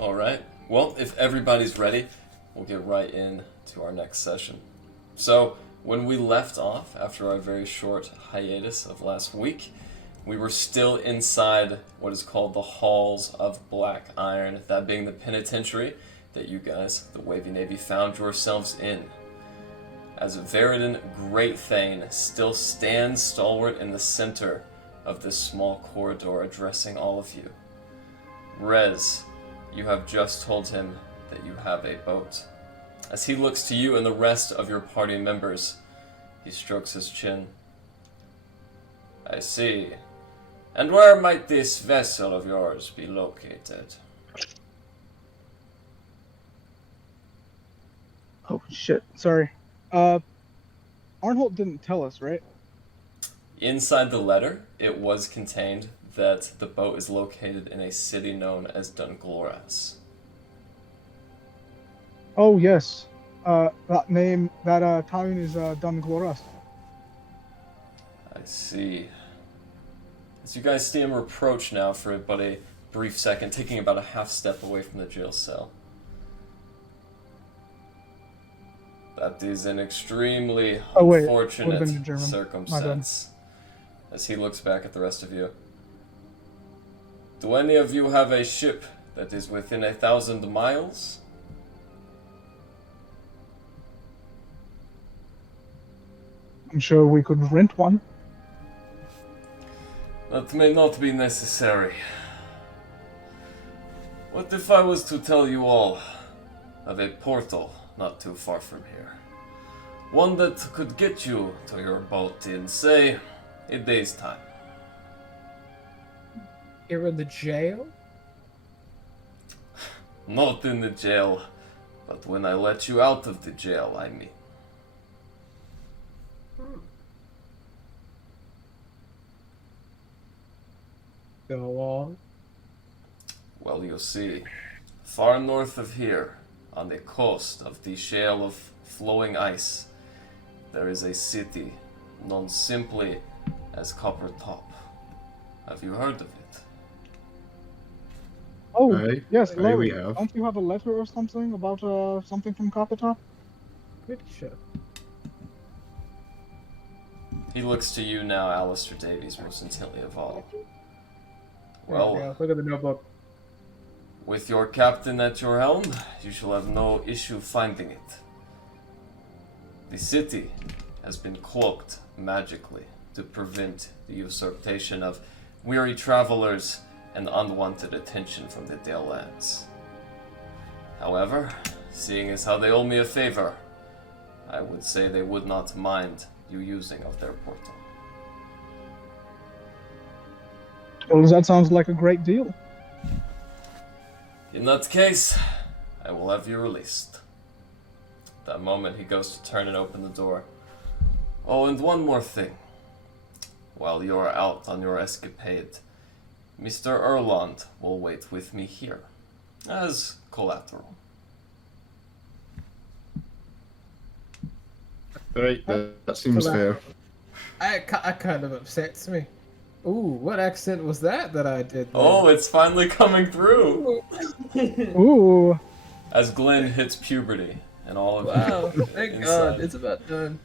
Alright, well, if everybody's ready, we'll get right into our next session. So, when we left off, after our very short hiatus of last week, we were still inside what is called the Halls of Black Iron, that being the penitentiary that you guys, the Wavy Navy, found yourselves in. As Veridan Greathane still stands stalwart in the center of this small corridor, addressing all of you. Rez, you have just told him that you have a boat. As he looks to you and the rest of your party members, he strokes his chin. I see. And where might this vessel of yours be located? Oh shit, sorry. Arnholt didn't tell us, right? Inside the letter, it was contained that the boat is located in a city known as Dungloras. Oh yes. That town is Dungloras. I see. As you guys see him approach now for but a brief second, taking about a half step away from the jail cell. That is an extremely unfortunate circumstance. As he looks back at the rest of you. Do any of you have a ship that is within 1,000 miles? I'm sure we could rent one. That may not be necessary. What if I was to tell you all of a portal not too far from here? One that could get you to your boat in, say, a day's time. You're in the jail? Not in the jail, but when I let you out of the jail, I mean. Go on. Well, you see, far north of here, on the coast of the shale of flowing ice, there is a city known simply as Copper Top. Have you heard of it? Oh, yes, we Larry. have. Don't you have a letter or something about something from Coppertop? Pretty sure. He looks to you now, Alistair Davies, most intently of all. Well, Well, look at the notebook. with your captain at your helm, you shall have no issue finding it. The city has been cloaked magically to prevent the usurpation of weary travelers and unwanted attention from the Dale lands. However, seeing as how they owe me a favor, I would say they would not mind you using of their portal. Well, that sounds like a great deal. In that case, I will have you released. At that moment, he goes to turn and open the door. Oh, and one more thing. While you are out on your escapade, Mr. Erland will wait with me here, as collateral. Right, that seems fair. I kind of upsets me. Ooh, what accent was that I did there? Oh, it's finally coming through! Ooh. As Glenn hits puberty, and all of Wow, you thank inside. God, it's about done.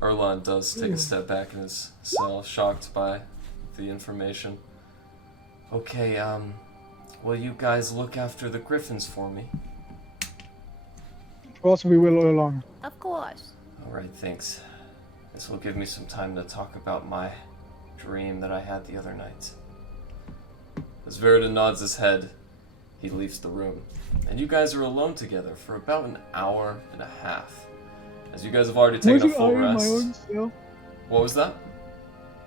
Erland does take a step back in his cell, shocked by the information. Okay, will you guys look after the griffins for me? Of course we will along. Of course. Alright, thanks. This will give me some time to talk about my dream that I had the other night. As Veridan nods his head, he leaves the room. And you guys are alone together for about an hour and a half. As you guys have already taken a full Wasn't I in rest. my own cell? What was that?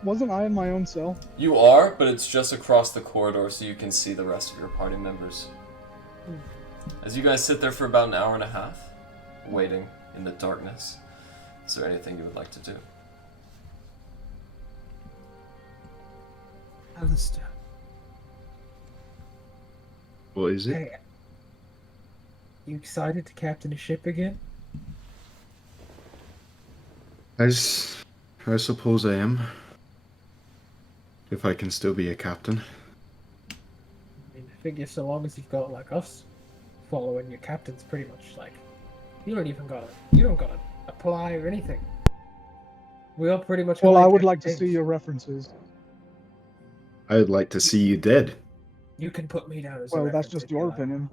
Wasn't I in my own cell? You are, but it's just across the corridor so you can see the rest of your party members. As you guys sit there for about an hour and a half, waiting in the darkness, is there anything you would like to do? Alistair. What is it? Hey, you excited to captain a ship again? I suppose I am. If I can still be a captain. I mean, figure so long as you've got like us following your captain's pretty much like you don't gotta apply or anything. We all pretty much. Well, I would your like to see things. your references. I'd like to see you dead. You can put me down as. Well, a that's reference just if you your like. opinion.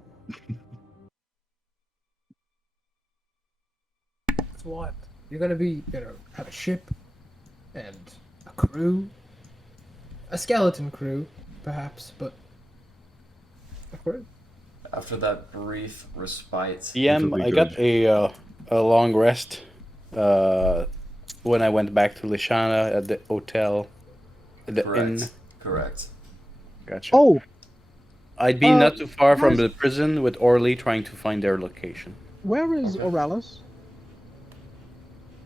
It's what you're gonna be. Have a ship and a crew, a skeleton crew, perhaps, but a crew. After that brief respite, DM, That'll be I got good. a long rest when I went back to Lishana at the hotel, at the inn. Correct. Gotcha. Oh, I'd be not too far from guys- the prison with Orly trying to find their location. where is Okay. Oralis?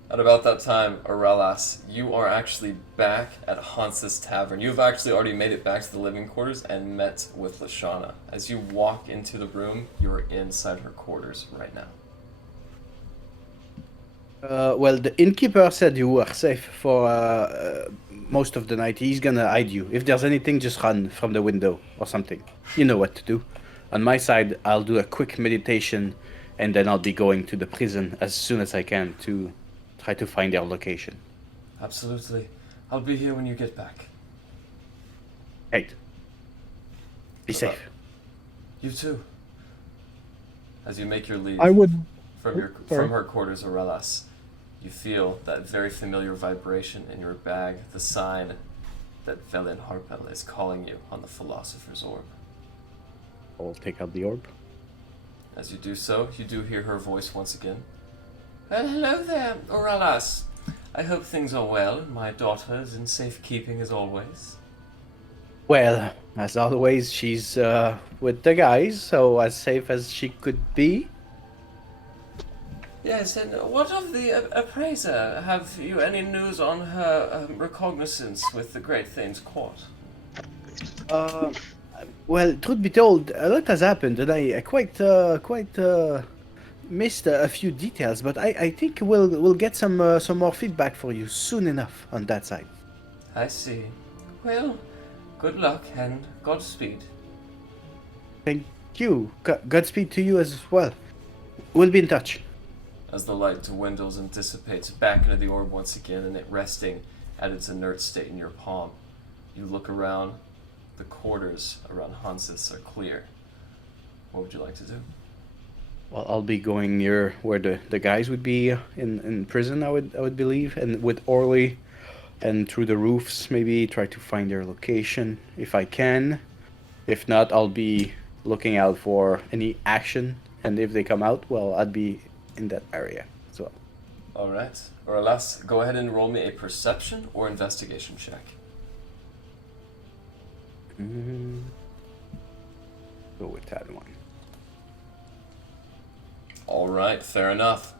At about that time, Aurelas, you are actually back at Hans's Tavern. You've actually already made it back to the living quarters and met with Lashana. As you walk into the room, you are inside her quarters right now. Well, the innkeeper said you were safe for most of the night. He's gonna hide you. If there's anything, just run from the window or something. You know what to do. On my side, I'll do a quick meditation, and then I'll be going to the prison as soon as I can to try to find their location. Absolutely. I'll be here when you get back. Hey, be So, safe. You too. As you make your leave I would. from your sorry. from her quarters, Aurelas, you feel that very familiar vibration in your bag, the sign that Velen Harpel is calling you on the Philosopher's Orb. I'll take out the orb. As you do so, you do hear her voice once again. Well, hello there, Aurelas. I hope things are well and my daughter is in safekeeping as always. Well, as always, she's with the guys, so as safe as she could be. Yes, and what of the appraiser? Have you any news on her recognizance with the Greathane's court? Well, truth be told, a lot has happened, and I quite missed a few details. But I think we'll get some more feedback for you soon enough on that side. I see. Well, good luck and Godspeed. Thank you. Godspeed to you as well. We'll be in touch. As the light dwindles and dissipates back into the orb once again, and it resting at its inert state in your palm, you look around. The quarters around Hansis are clear. What would you like to do? Well, I'll be going near where the guys would be in prison. I would believe, and with Orly, and through the roofs, maybe try to find their location if I can. If not, I'll be looking out for any action, and if they come out, well, I'd be in that area as well. Alright. Or alas, go ahead and roll me a perception or investigation check. Go with that one. Alright, fair enough.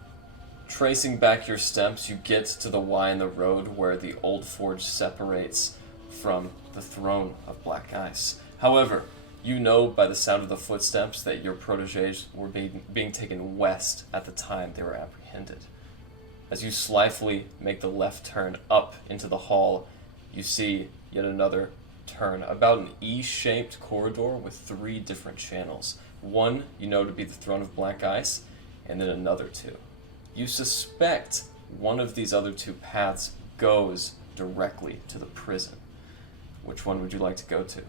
Tracing back your steps, you get to the Y in the road where the old forge separates from the throne of Black Ice. However, you know by the sound of the footsteps that your protégés were being taken west at the time they were apprehended. As you slyly make the left turn up into the hall, you see yet another turn, about an E-shaped corridor with 3 different channels. One you know to be the throne of Black Ice, and then another 2. You suspect one of these other 2 paths goes directly to the prison. Which one would you like to go to?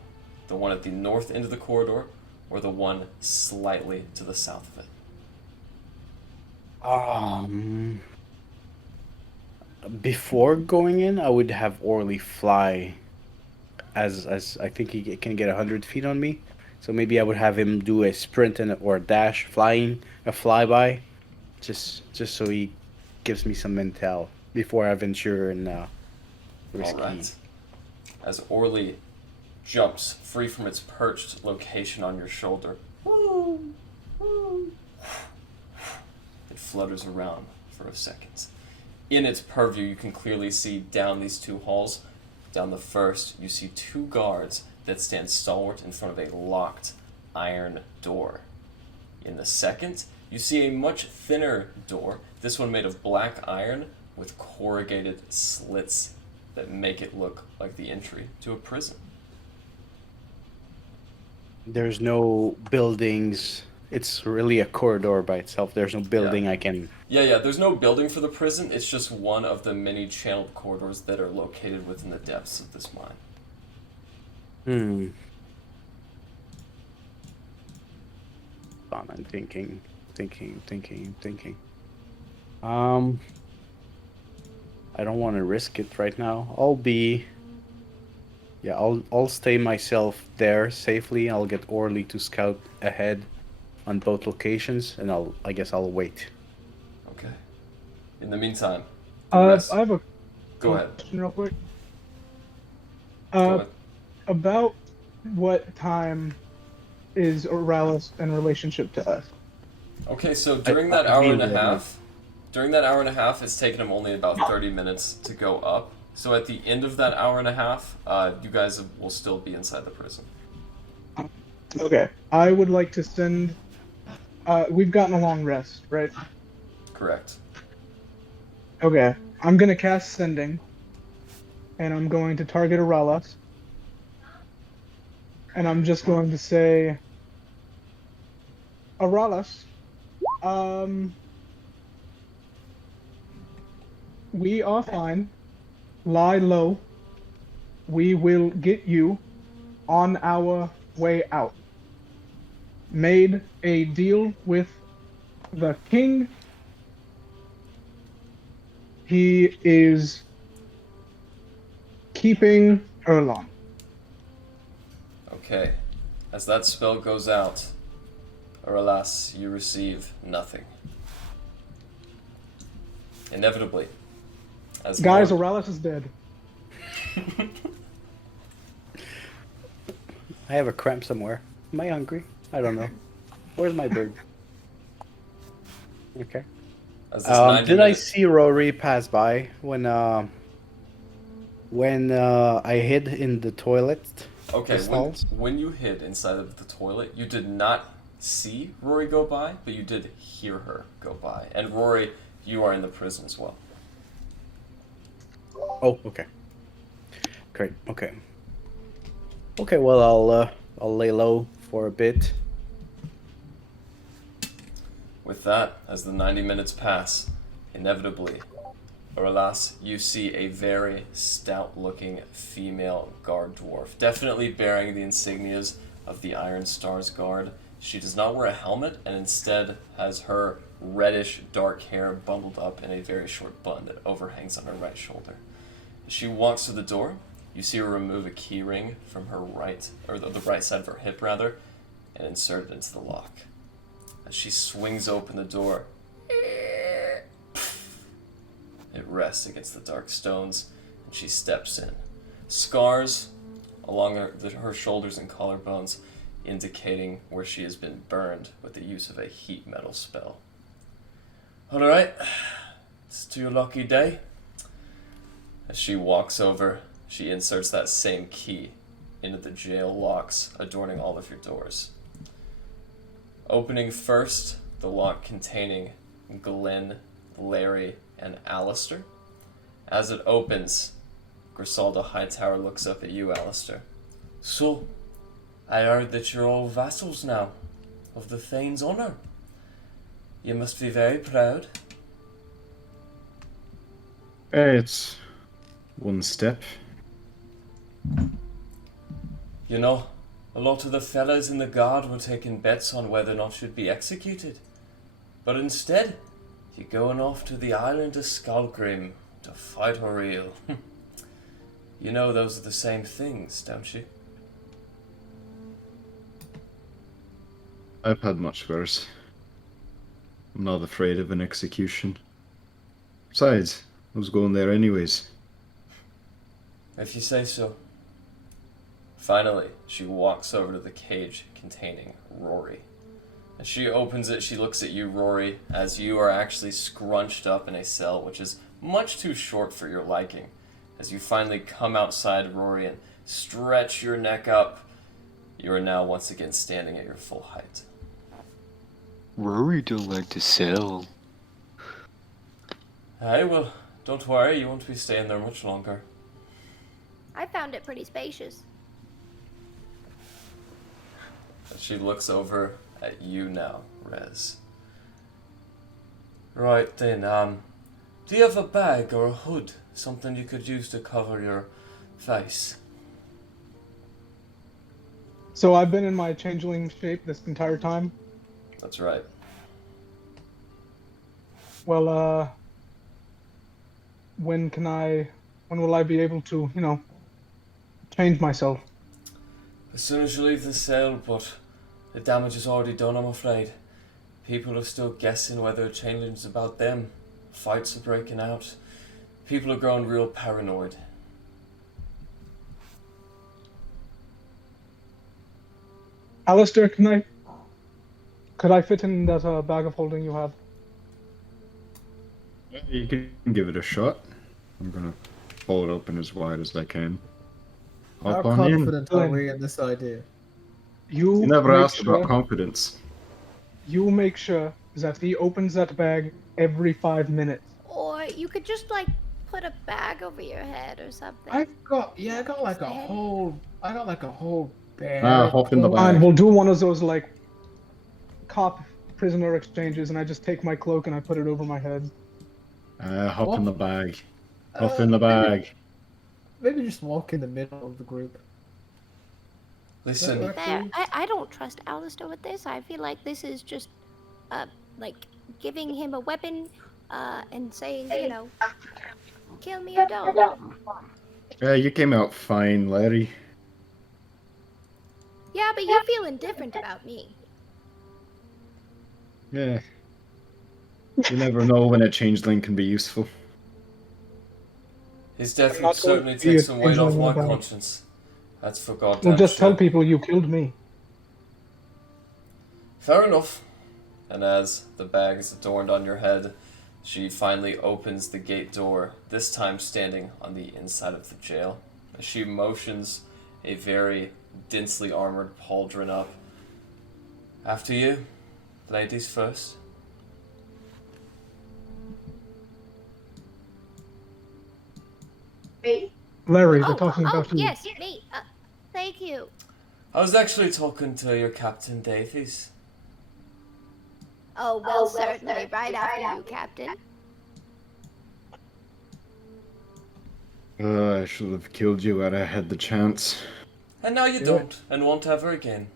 The one at the north end of the corridor, or the one slightly to the south of it? Before going in, I would have Orly fly, as I think he can get 100 feet on me. So maybe I would have him do a sprint or a dash, flying, a flyby, just so he gives me some intel before I venture and risky. Alright. As Orly jumps free from its perched location on your shoulder, it flutters around for a second. In its purview, you can clearly see down these 2 halls. Down the first, you see 2 guards that stand stalwart in front of a locked iron door. In the second, you see a much thinner door, this one made of black iron with corrugated slits that make it look like the entry to a prison. There's no buildings. It's really a corridor by itself. There's no building I can. Yeah, there's no building for the prison. It's just one of the many channeled corridors that are located within the depths of this mine. I'm thinking. I don't want to risk it right now. I'll stay myself there safely. I'll get Orly to scout ahead on both locations, and I guess I'll wait. Okay. In the meantime, I have a go ahead. question real quick. Go ahead. About what time is Oralis in relationship to us? Okay, so during that hour and a half, it's taken him only about 30 minutes to go up. So at the end of that hour and a half, you guys will still be inside the prison. Okay. I would like to send... we've gotten a long rest, right? Correct. Okay. I'm going to cast Sending. And I'm going to target Oralis. And I'm just going to say... Oralis, we are fine. Lie low. We will get you on our way out. Made a deal with the king. He is keeping Erlon. Okay. As that spell goes out, or alas, you receive nothing. Inevitably. Guys, Oralis is dead. I have a cramp somewhere. Am I hungry? I don't know. Where's my bird? Okay. Did I see Rory pass by when I hid in the toilet? Okay, when you hid inside of the toilet, you did not see Rory go by, but you did hear her go by. And Rory, you are in the prison as well. Oh, okay. Great. Okay. Okay. Well, I'll lay low for a bit. With that, as the 90 minutes pass, inevitably, or alas, you see a very stout-looking female guard dwarf, definitely bearing the insignias of the Iron Stars Guard. She does not wear a helmet, and instead has her reddish dark hair bundled up in a very short bun that overhangs on her right shoulder. As she walks to the door, you see her remove a key ring from her right, or the right side of her hip rather, and insert it into the lock. As she swings open the door, it rests against the dark stones, and she steps in. Scars along her shoulders and collarbones, indicating where she has been burned with the use of a heat metal spell. Alright, it's to your lucky day. As she walks over, she inserts that same key into the jail locks adorning all of your doors. Opening first, the lock containing Glenn, Larry, and Alistair. As it opens, Griselda Hightower looks up at you, Alistair. So, I heard that you're all vassals now, of the Thane's honor. You must be very proud. It's one step. You know, a lot of the fellas in the guard were taking bets on whether or not you'd be executed. But instead, you're going off to the island of Skullgrim to fight Auril. You know those are the same things, don't you? I've had much worse. I'm not afraid of an execution. Besides, I was going there anyways. If you say so. Finally, she walks over to the cage containing Rory. As she opens it, she looks at you, Rory, as you are actually scrunched up in a cell, which is much too short for your liking. As you finally come outside, Rory, and stretch your neck up, you are now once again standing at your full height. Rory don't like to sell. Hey, well, don't worry, you won't be staying there much longer. I found it pretty spacious. She looks over at you now, Rez. Right then, do you have a bag or a hood? Something you could use to cover your face? So I've been in my changeling shape this entire time. That's right. Well, when will I be able to, change myself? As soon as you leave the cell, but the damage is already done, I'm afraid. People are still guessing whether changeling's about them. Fights are breaking out. People are growing real paranoid. Alistair, could I fit in that bag of holding you have? You can give it a shot. I'm gonna pull it open as wide as I can. How Hop on in. confident are we in this idea? You never asked about confidence. You make sure that he opens that bag every 5 minutes. Or you could just like put a bag over your head or something. I got like a whole bag. Hop in the Fine, bag. we'll do one of those like cop prisoner exchanges, and I just take my cloak and I put it over my head. Hop in the bag. Hop Uh, in the bag. Maybe just walk in the middle of the group. Listen, That There, I don't trust Alistair with this. I feel like this is just, like giving him a weapon, and saying, kill me or don't. Yeah, you came out fine, Larry. Yeah, but you feel indifferent about me. Yeah. You never know when a changeling can be useful. his I'm death not would certainly going to be take a some weight off changeling my about it. conscience. That's for goddamn We'll just sure. tell people you killed me. Fair enough. And as the bag is adorned on your head, she finally opens the gate door, this time standing on the inside of the jail. As she motions a very densely armored pauldron up. After you, ladies first. Larry, they're talking about you. yes, me. Thank you. I was actually talking to your Captain Davies. Oh, well, certainly, right after you, Captain. I should have killed you had I had the chance. And now you don't, and won't ever again.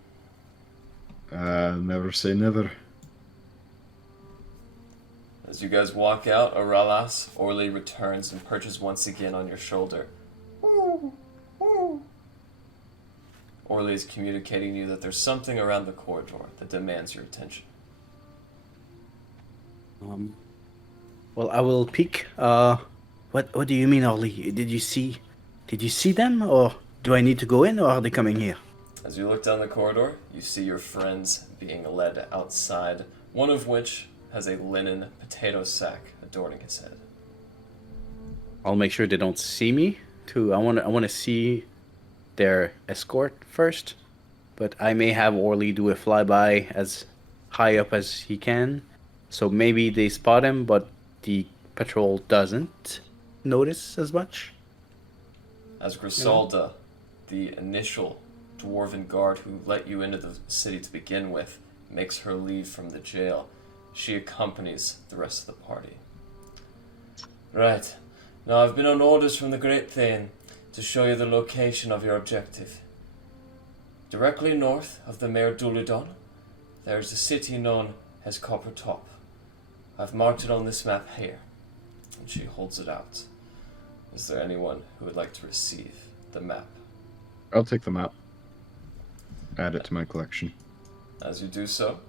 Never say never. As you guys walk out, Auralas, Orly returns and perches once again on your shoulder. Orly is communicating to you that there's something around the corridor that demands your attention. Well, I will peek. What do you mean, Orly? Did you see them, or do I need to go in, or are they coming here? As you look down the corridor, you see your friends being led outside, one of which has a linen potato sack adorning his head. I'll make sure they don't see me. Too. I want to see their escort first, but I may have Orly do a flyby as high up as he can, so maybe they spot him, but the patrol doesn't notice as much. As Griselda, the initial dwarven guard who let you into the city to begin with, makes her leave from the jail, she accompanies the rest of the party. Right. Now I've been on orders from the Great Thane to show you the location of your objective. Directly north of the Mare Dulidon, there is a city known as Copper Top. I've marked it on this map here, and she holds it out. Is there anyone who would like to receive the map? I'll take the map. Add it to my collection. As you do so,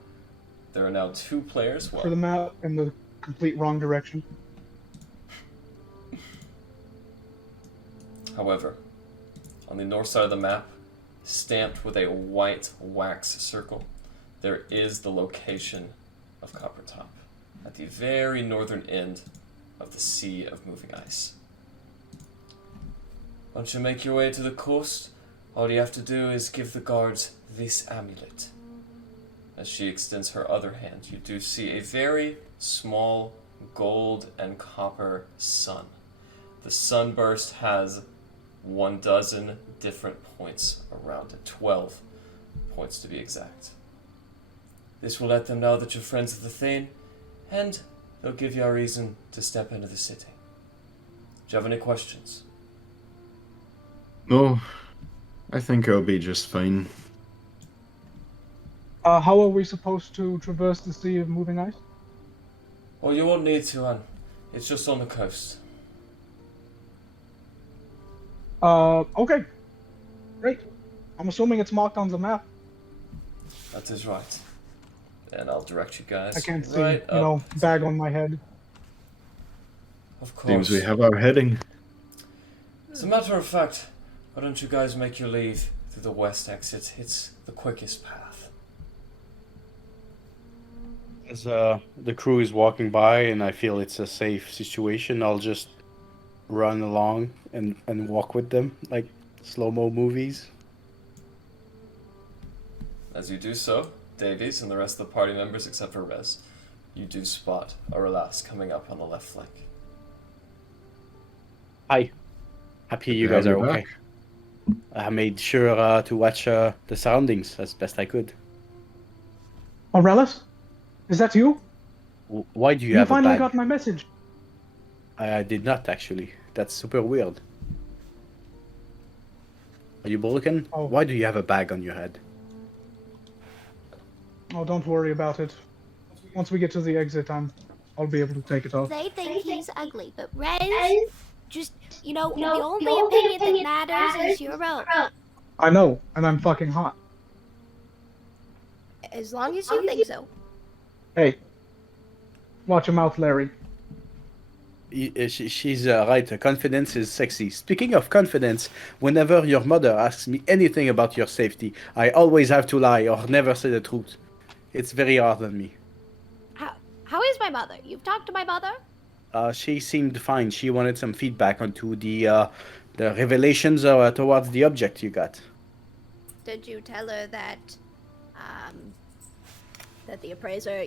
there are now 2 players. For the map in the complete wrong direction. However, on the north side of the map, stamped with a white wax circle, there is the location of Copper Top, at the very northern end of the Sea of Moving Ice. Once you make your way to the coast, all you have to do is give the guards this amulet. As she extends her other hand, you do see a very small gold and copper sun. The sunburst has 12 different points around it, 12 points to be exact. This will let them know that you're friends of the Thane, and they'll give you a reason to step into the city. Do you have any questions? No, I think I'll be just fine. How are we supposed to traverse the Sea of Moving Ice? Well, you won't need to, it's just on the coast. Okay. Great. I'm assuming it's marked on the map. That is right. And I'll direct you guys I can't see, right bag on my head. Of course. Seems we have our heading. As a matter of fact, why don't you guys make your leave through the west exit? It's the quickest path. As the crew is walking by and I feel it's a safe situation, I'll just run along and walk with them, like slow-mo movies. As you do so, Davies and the rest of the party members, except for Rez, you do spot Auril coming up on the left flank. Hi. Happy you Good to guys have are you okay. back. I made sure to watch the surroundings as best I could. Aurelis? Is that you? Why do you You have a finally bag? got my message. I did not actually. That's super weird. Are you broken? Oh. Why do you have a bag on your head? Oh, don't worry about it. Once we get to the exit, I'll be able to take it off. They think he's ugly, but Rez, just, the only opinion that matters is your own. I know, and I'm fucking hot. As long as you think so. Hey. Watch your mouth, Larry. She's right. Confidence is sexy. Speaking of confidence, whenever your mother asks me anything about your safety, I always have to lie or never say the truth. It's very hard on me. How is my mother? You've talked to my mother? She seemed fine. She wanted some feedback onto the revelations towards the object you got. Did you tell her that, that the appraiser,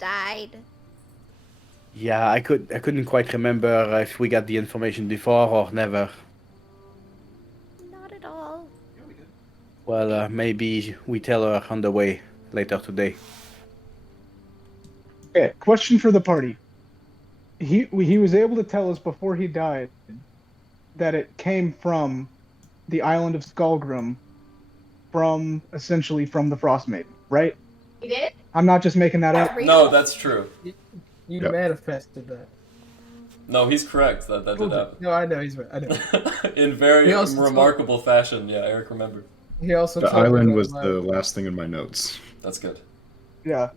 died? Yeah, I couldn't quite remember if we got the information before or never. Not at all. Well, maybe we tell her on the way later today. Okay, question for the party. He was able to tell us before he died that it came from the island of Skullgrim, essentially from the Frostmaiden, right? You did? I'm not just making that up. No, that's true. You Yep. manifested that. No, he's correct. That did happen. No, I know he's right. I know. In very He also remarkable fashion. Yeah, Eric remembered. He also The told me island that was my- the last thing in my notes. That's good. Yeah.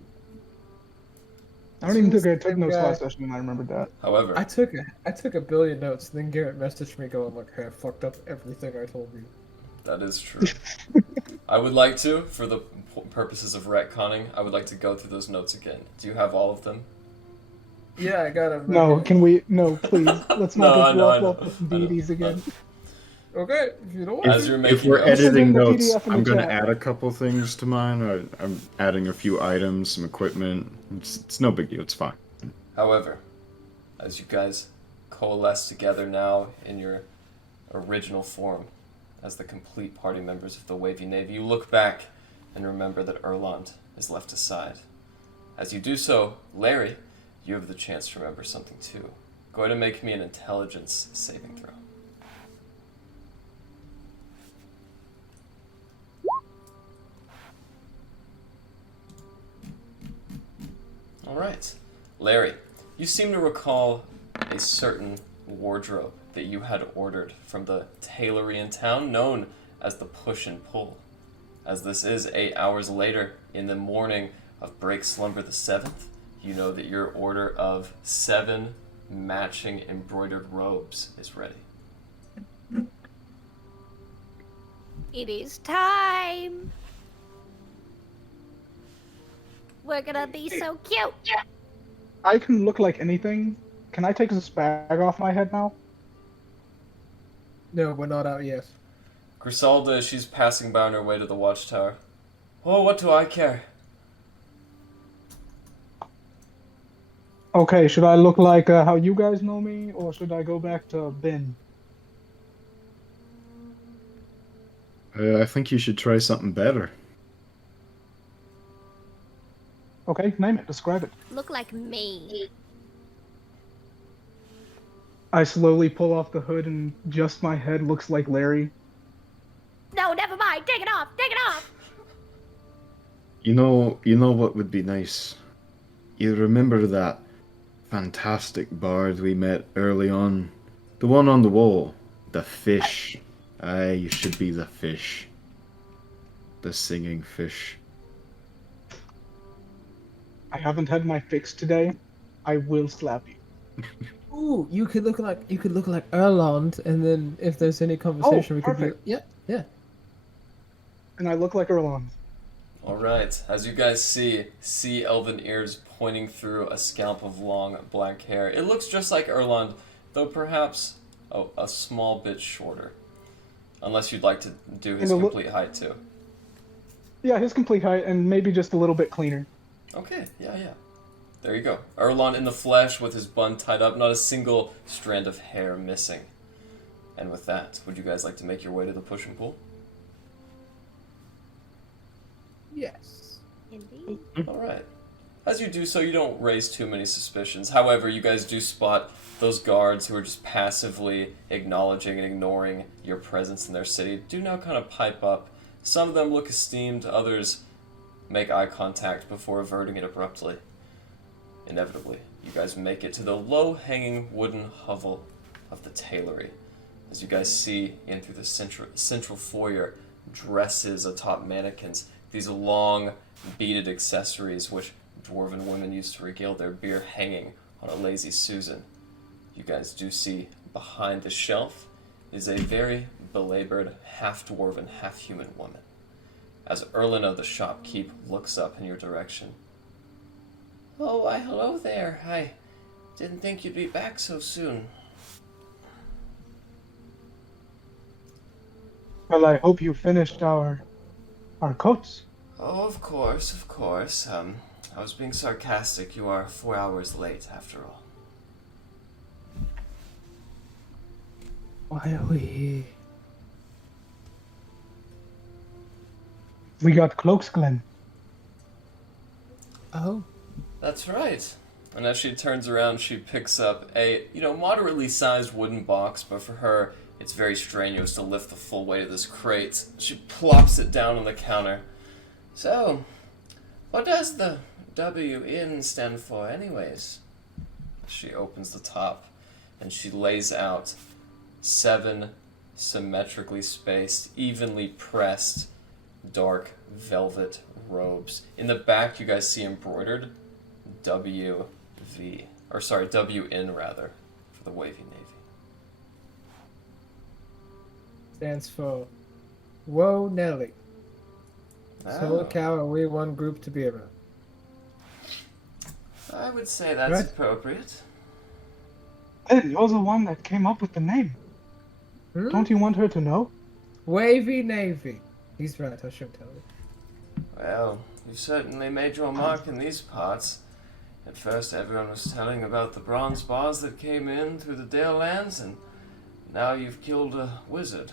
I don't even think I took Same notes guy. last session and I remembered that. However, I took a billion notes, then Garrett messaged me going like, "Hey, I fucked up everything I told you." that is true. I would like to, for the purposes of retconning, I would like to go through those notes again. Do you have all of them? Yeah, I got it. No, can we? No, please. Let's not No, I just know, I walk know, off with I know. deities again. Okay, if you don't want As to. you're If making we're notes. editing Send the notes, PDF in the I'm going to chat. add a couple things to mine. I'm adding a few items, some equipment. It's no big deal. It's fine. However, as you guys coalesce together now in your original form as the complete party members of the Wavy Navy, you look back and remember that Erland is left aside. As you do so, Larry, you have the chance to remember something too. Go ahead and make me an intelligence saving throw. Alright. Larry, you seem to recall a certain wardrobe that you had ordered from the tailory in town known as the Push and Pull. As this is 8 hours later in the morning of Break Slumber the 7th, you know that your order of 7 matching embroidered robes is ready. It is time. We're gonna be so cute. I can look like anything. Can I take this bag off my head now? No, we're not out yet. Griselda, she's passing by on her way to the watchtower. Oh, what do I care? Okay, should I look like how you guys know me, or should I go back to Ben? I think you should try something better. Okay, name it. Describe it. Look like me. I slowly pull off the hood, and just my head looks like Larry. No, never mind. Take it off. Take it off. You know what would be nice? You remember that fantastic bard we met early on? The one on the wall. The fish. Aye, you should be the fish. The singing fish. I haven't had my fix today. I will slap you. Ooh, you could look like Erland, and then if there's any conversation, we could perfect. be. Yeah. And I look like Erlon. Alright, as you guys see elven ears pointing through a scalp of long black hair. It looks just like Erland, though perhaps a small bit shorter. Unless you'd like to do his complete height too. Yeah, his complete height, and maybe just a little bit cleaner. Okay, yeah. There you go. Erlon in the flesh with his bun tied up, not a single strand of hair missing. And with that, would you guys like to make your way to the pushing pool? Yes. Indeed. Alright. As you do so, you don't raise too many suspicions. However, you guys do spot those guards who are just passively acknowledging and ignoring your presence in their city. Do now kind of pipe up. Some of them look esteemed, others make eye contact before averting it abruptly. Inevitably, you guys make it to the low-hanging wooden hovel of the tailory. As you guys see in through the central foyer, dresses atop mannequins, these long beaded accessories which dwarven women used to regale their beer hanging on a lazy Susan. You guys do see behind the shelf is a very belabored half-dwarven, half-human woman. As Erlina the shopkeep looks up in your direction. Oh, why hello there. I didn't think you'd be back so soon. Well, I hope you finished our coats. Oh, of course. I was being sarcastic. You are 4 hours late, after all. Why are we here? We got cloaks, Glenn. Oh. That's right. And as she turns around, she picks up a, moderately sized wooden box, but for her, it's very strenuous to lift the full weight of this crate. She plops it down on the counter. So, what does the WN stand for anyways? She opens the top, and she lays out 7 symmetrically spaced, evenly pressed, dark velvet robes. In the back, you guys see embroidered WN rather, for the Wavy Navy. Stands for Whoa Nelly. Oh, So cow are we one group to be around. I would say that's Right. appropriate. Hey, you're the one that came up with the name. Hmm? Don't you want her to know? Wavy Navy. He's right, I should tell you. Well, you certainly made your mark in these parts. At first, everyone was telling about the bronze bars that came in through the Dale lands, and now you've killed a wizard.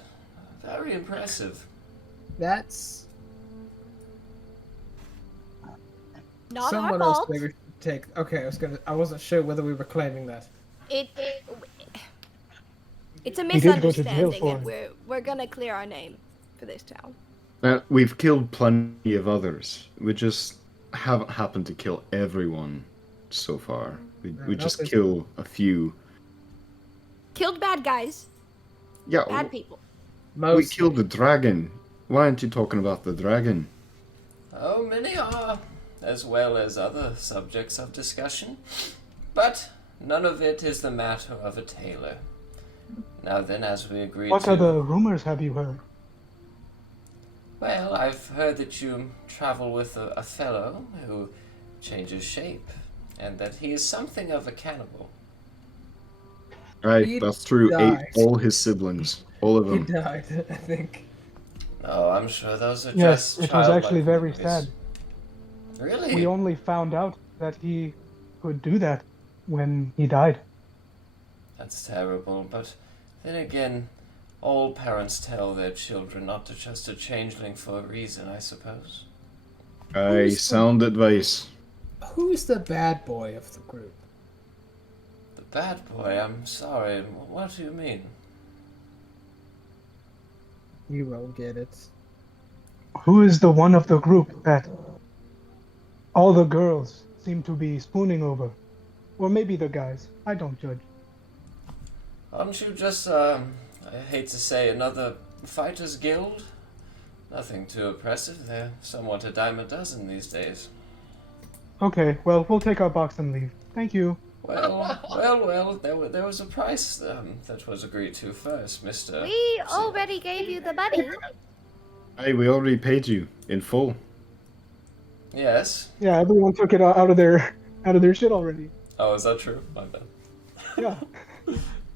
Very impressive. That's Not someone our else fault. maybe should take. Okay, I wasn't sure whether we were claiming that. It's a He did go to jail misunderstanding, for and it. we're gonna clear our name for this town. We've killed plenty of others. We just haven't happened to kill everyone so far. We just Okay. kill a few. Killed bad guys, Yeah, bad people. we Most killed the dragon. Why aren't you talking about the dragon? Oh, many are, as well as other subjects of discussion. But none of it is the matter of a tailor. Now then, as we agreed What to... other rumors have you heard? Well, I've heard that you travel with a fellow who changes shape, and that he is something of a cannibal. Right, He that's true. died. Ate all his siblings. All of he them. died, I think. Oh, I'm sure those are Yes, just it was childlike actually very memories. sad. Really? We only found out that he could do that when he died. That's terrible, but then again, all parents tell their children not to trust a changeling for a reason, I suppose. Aye, sound advice. Who's the bad boy of the group? The bad boy, I'm sorry, what do you mean? You won't get it. Who is the one of the group that all the girls seem to be spooning over? Or maybe the guys. I don't judge. Aren't you just, I hate to say, another fighters guild? Nothing too oppressive, they're somewhat a dime a dozen these days. Okay, well, we'll take our box and leave. Thank you. Well, there was a price that was agreed to first, Mr. We already gave you the money. Aye, we already paid you in full. Yes? Yeah, everyone took it out of their shit already. Oh, is that true? My bad. Yeah,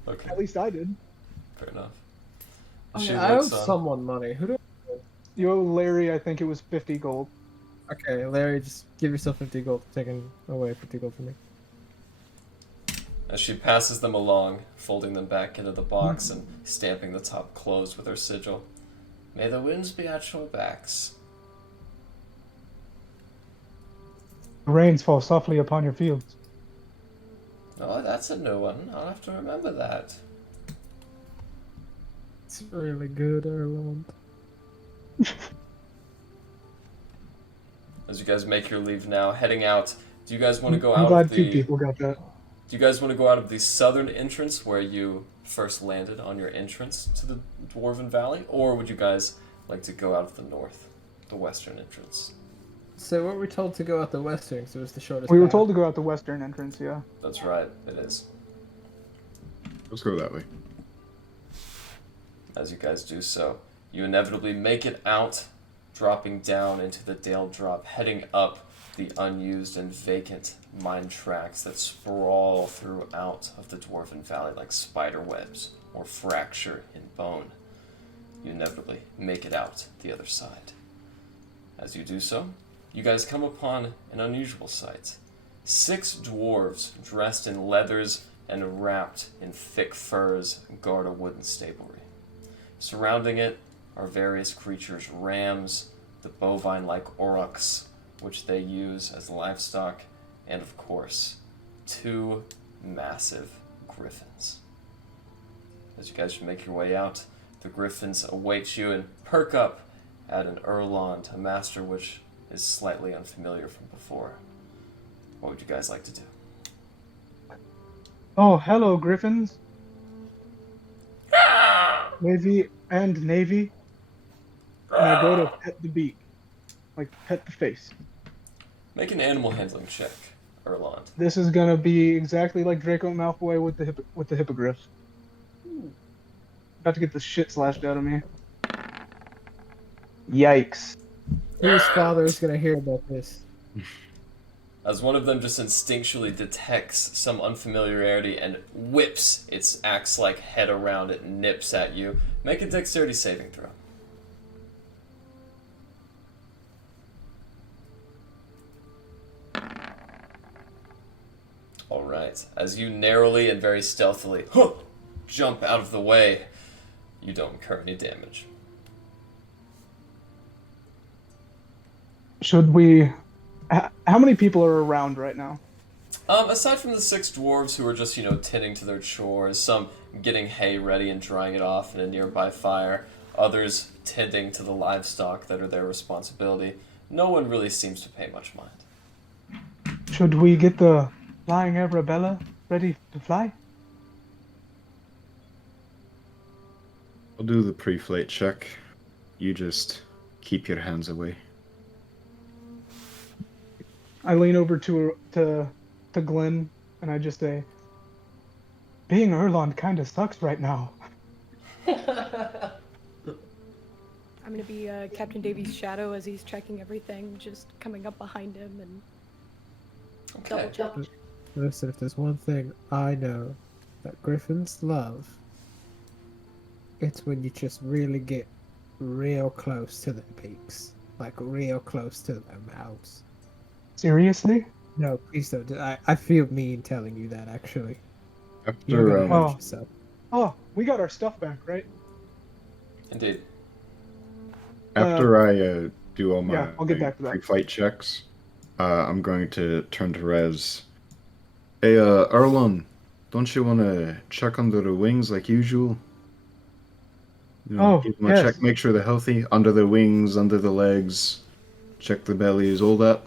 Okay, at least I did. fair enough. I owe someone money. Who do You owe Larry, I think it was 50 gold. Okay, Larry, just give yourself 50 gold. Taking away 50 gold from me. As she passes them along, folding them back into the box and stamping the top closed with her sigil. May the winds be at your backs. The rains fall softly upon your fields. Oh, that's a new one. I'll have to remember that. It's really good, Erland. As you guys make your leave now, heading out, do you guys want to go I'm out glad of two the... people got that. Do you guys want to go out of the southern entrance where you first landed on your entrance to the Dwarven Valley? Or would you guys like to go out of the north, the western entrance? So what were we told to go out the western? So it was the shortest. We were path. told to go out the western entrance, yeah. That's right, it is. Let's go that way. As you guys do so, you inevitably make it out, dropping down into the Dale Drop, heading up the unused and vacant mine tracks that sprawl throughout of the Dwarven Valley like spider webs or fracture in bone. You inevitably make it out the other side. As you do so, you guys come upon an unusual sight. 6 dwarves dressed in leathers and wrapped in thick furs guard a wooden stablery. Surrounding it are various creatures, rams, the bovine-like aurochs, which they use as livestock, and of course, 2 massive griffins. As you guys make your way out, the griffins await you and perk up at an Erland, a master which is slightly unfamiliar from before. What would you guys like to do? Oh, hello, Griffins. Wavy and Navy. And I go to pet the beak. Like, pet the face. Make an animal handling check, Erland. This is gonna be exactly like Draco Malfoy with the hippogriff. About to get the shit slashed out of me. Yikes. Whose father is gonna hear about this? As one of them just instinctually detects some unfamiliarity and whips its axe-like head around it and nips at you, make a dexterity saving throw. Alright, as you narrowly and very stealthily jump out of the way, you don't incur any damage. Should we... How many people are around right now? Aside from the 6 dwarves who are just, tending to their chores, some getting hay ready and drying it off in a nearby fire, others tending to the livestock that are their responsibility, no one really seems to pay much mind. Should we get the flying Arabella ready to fly? I'll do the pre-flight check. You just keep your hands away. I lean over to Glenn and I just say, being Erland kinda sucks right now. I'm gonna be Captain Davy's shadow as he's checking everything, just coming up behind him and double checking. Listen, if there's one thing I know that griffins love, it's when you just really get real close to their beaks. Like, real close to their mouths. Seriously? No, please don't. I feel mean telling you that, actually. After, You're gonna hurt Oh. yourself. Oh, we got our stuff back, right? Indeed. After I do all my yeah, I'll get back to that. pre-flight checks, I'm going to turn to Rez. Hey, Erlon, don't you want to check under the wings like usual? You know, Oh, give them a yes. check, make sure they're healthy. Under the wings, under the legs, check the bellies, all that.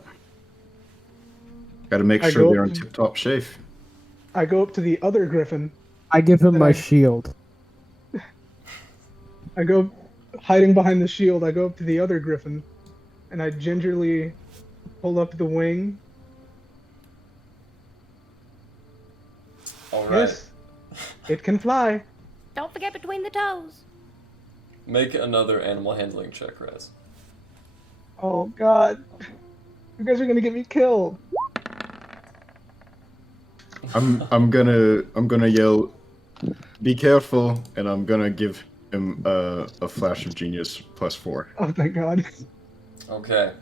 Gotta make I sure go they're up in to- tip-top shape. I go up to the other griffin. I give him And my I- shield. I go hiding behind the shield. I go up to the other griffin, and I gingerly pull up the wing. All right. Yes, it can fly. Don't forget between the toes. Make another animal handling check, Rez. Oh God, you guys are gonna get me killed. I'm gonna yell, "Be careful!" and I'm gonna give him a flash of genius +4. Oh thank God. Okay.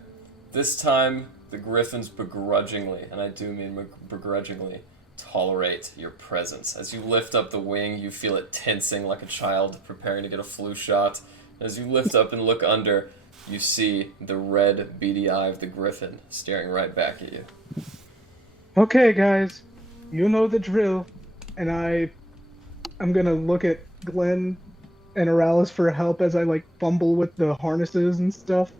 This time, the griffins begrudgingly, and I do mean begrudgingly, tolerate your presence. As you lift up the wing, you feel it tensing like a child preparing to get a flu shot. As you lift up and look under, you see the red, beady eye of the griffin staring right back at you. Okay, guys, you know the drill, and I'm gonna look at Glenn and Oralis for help as I like fumble with the harnesses and stuff.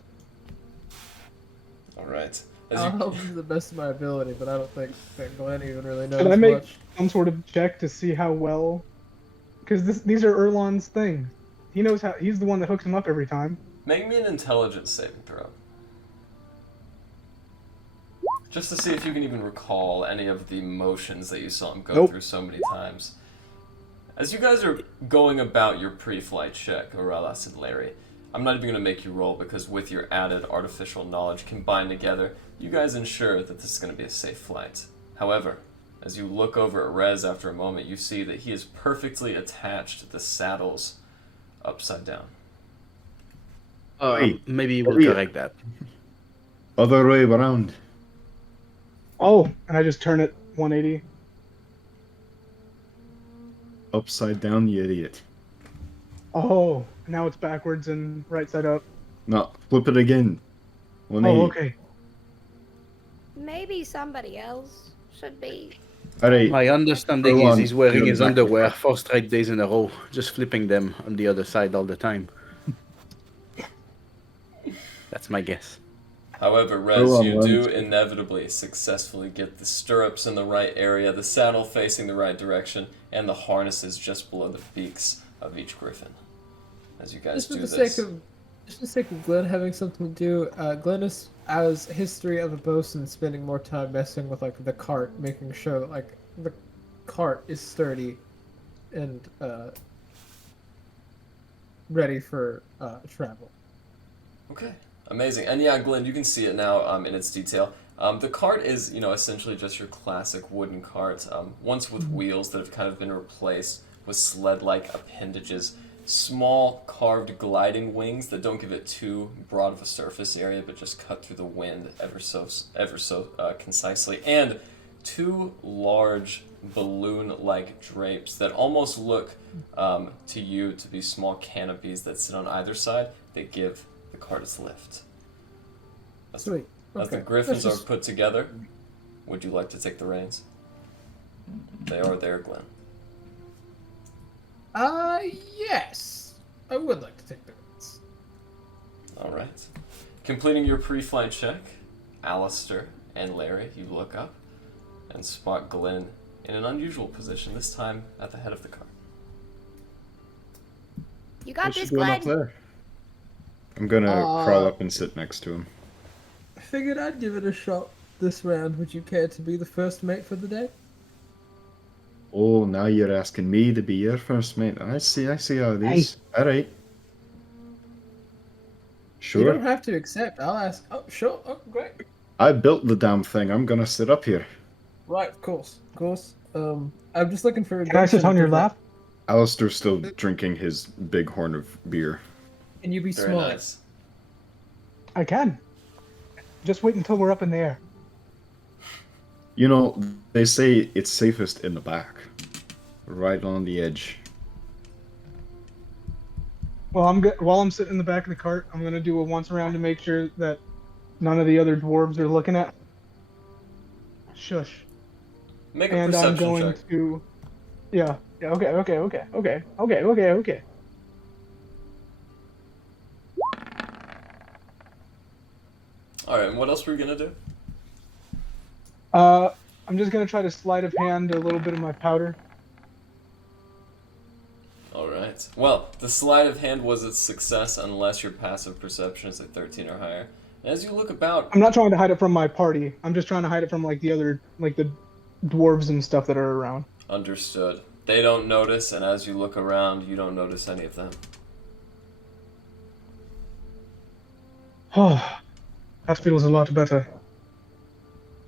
All right. As I'll you, help him to the best of my ability, but I don't think that Glenn even really knows Should I make much. some sort of check to see how well? Because these are Erlon's things. He knows how. He's the one that hooks him up every time. make me an intelligence saving throw. Just to see if you can even recall any of the motions that you saw him go Nope. through so many times. As you guys are going about your pre-flight check, Oralis and Larry, I'm not even going to make you roll because with your added artificial knowledge combined together, you guys ensure that this is going to be a safe flight. However, as you look over at Rez after a moment, you see that he is perfectly attached to the saddles upside down. Wait. Maybe we'll Wait. correct that. Other way around. Oh, and I just turn it 180. Upside down, you idiot. Oh, now it's backwards and right side up. No, flip it again. 180. Oh, okay. Maybe somebody else should be. Alright, My understanding Go is on. he's wearing You're his back. underwear 4 straight days in a row, just flipping them on the other side all the time. That's my guess. However, Rez, Go on, you Lens. do inevitably successfully get the stirrups in the right area, the saddle facing the right direction, and the harnesses just below the beaks of each griffin. As you guys Just for do the this. sake of, just for the sake of Glenn having something to do, Glenn has history of a bosun spending more time messing with like the cart, making sure that like the cart is sturdy and ready for travel. Okay, amazing. And yeah, Glenn, you can see it now in its detail. The cart is, essentially just your classic wooden cart, once with wheels that have kind of been replaced with sled-like appendages. Small carved gliding wings that don't give it too broad of a surface area, but just cut through the wind ever so concisely. And 2 large balloon-like drapes that almost look to you to be small canopies that sit on either side that give the cart its lift. Sweet. As the Okay. griffins Let's are just- put together, would you like to take the reins? They are there, Glenn. Yes. I would like to take the reins. All right. Completing your pre-flight check, Alistair and Larry, you look up and spot Glenn in an unusual position, this time at the head of the car. You got what's this, she doing up Glenn. there? I'm gonna crawl up and sit next to him. I figured I'd give it a shot this round. Would you care to be the first mate for the day? Oh, now you're asking me to be your first mate. I see how it is. Alright. You don't Sure. have to accept. I'll ask. Oh, sure. Oh, great. I built the damn thing. I'm gonna sit up here. Right, of course. I'm just looking for a Can I sit on your lap? Alistair's still drinking his big horn of beer. Can you be Very small? nice. I can. Just wait until we're up in the air. You know, they say it's safest in the back. Right on the edge. Well, while I'm sitting in the back of the cart, I'm gonna do a once around to make sure that none of the other dwarves are looking at. Shush. Make a And I'm perception going check. to. Yeah. Yeah. Okay. All right, and what else were you gonna do? I'm just gonna try to sleight of hand a little bit of my powder. All right. Well, the sleight of hand was a success unless your passive perception is a 13 or higher. And as you look about, I'm not trying to hide it from my party. I'm just trying to hide it from like the other, like the dwarves and stuff that are around. understood. They don't notice, and as you look around, you don't notice any of them. Oh, that feels a lot better.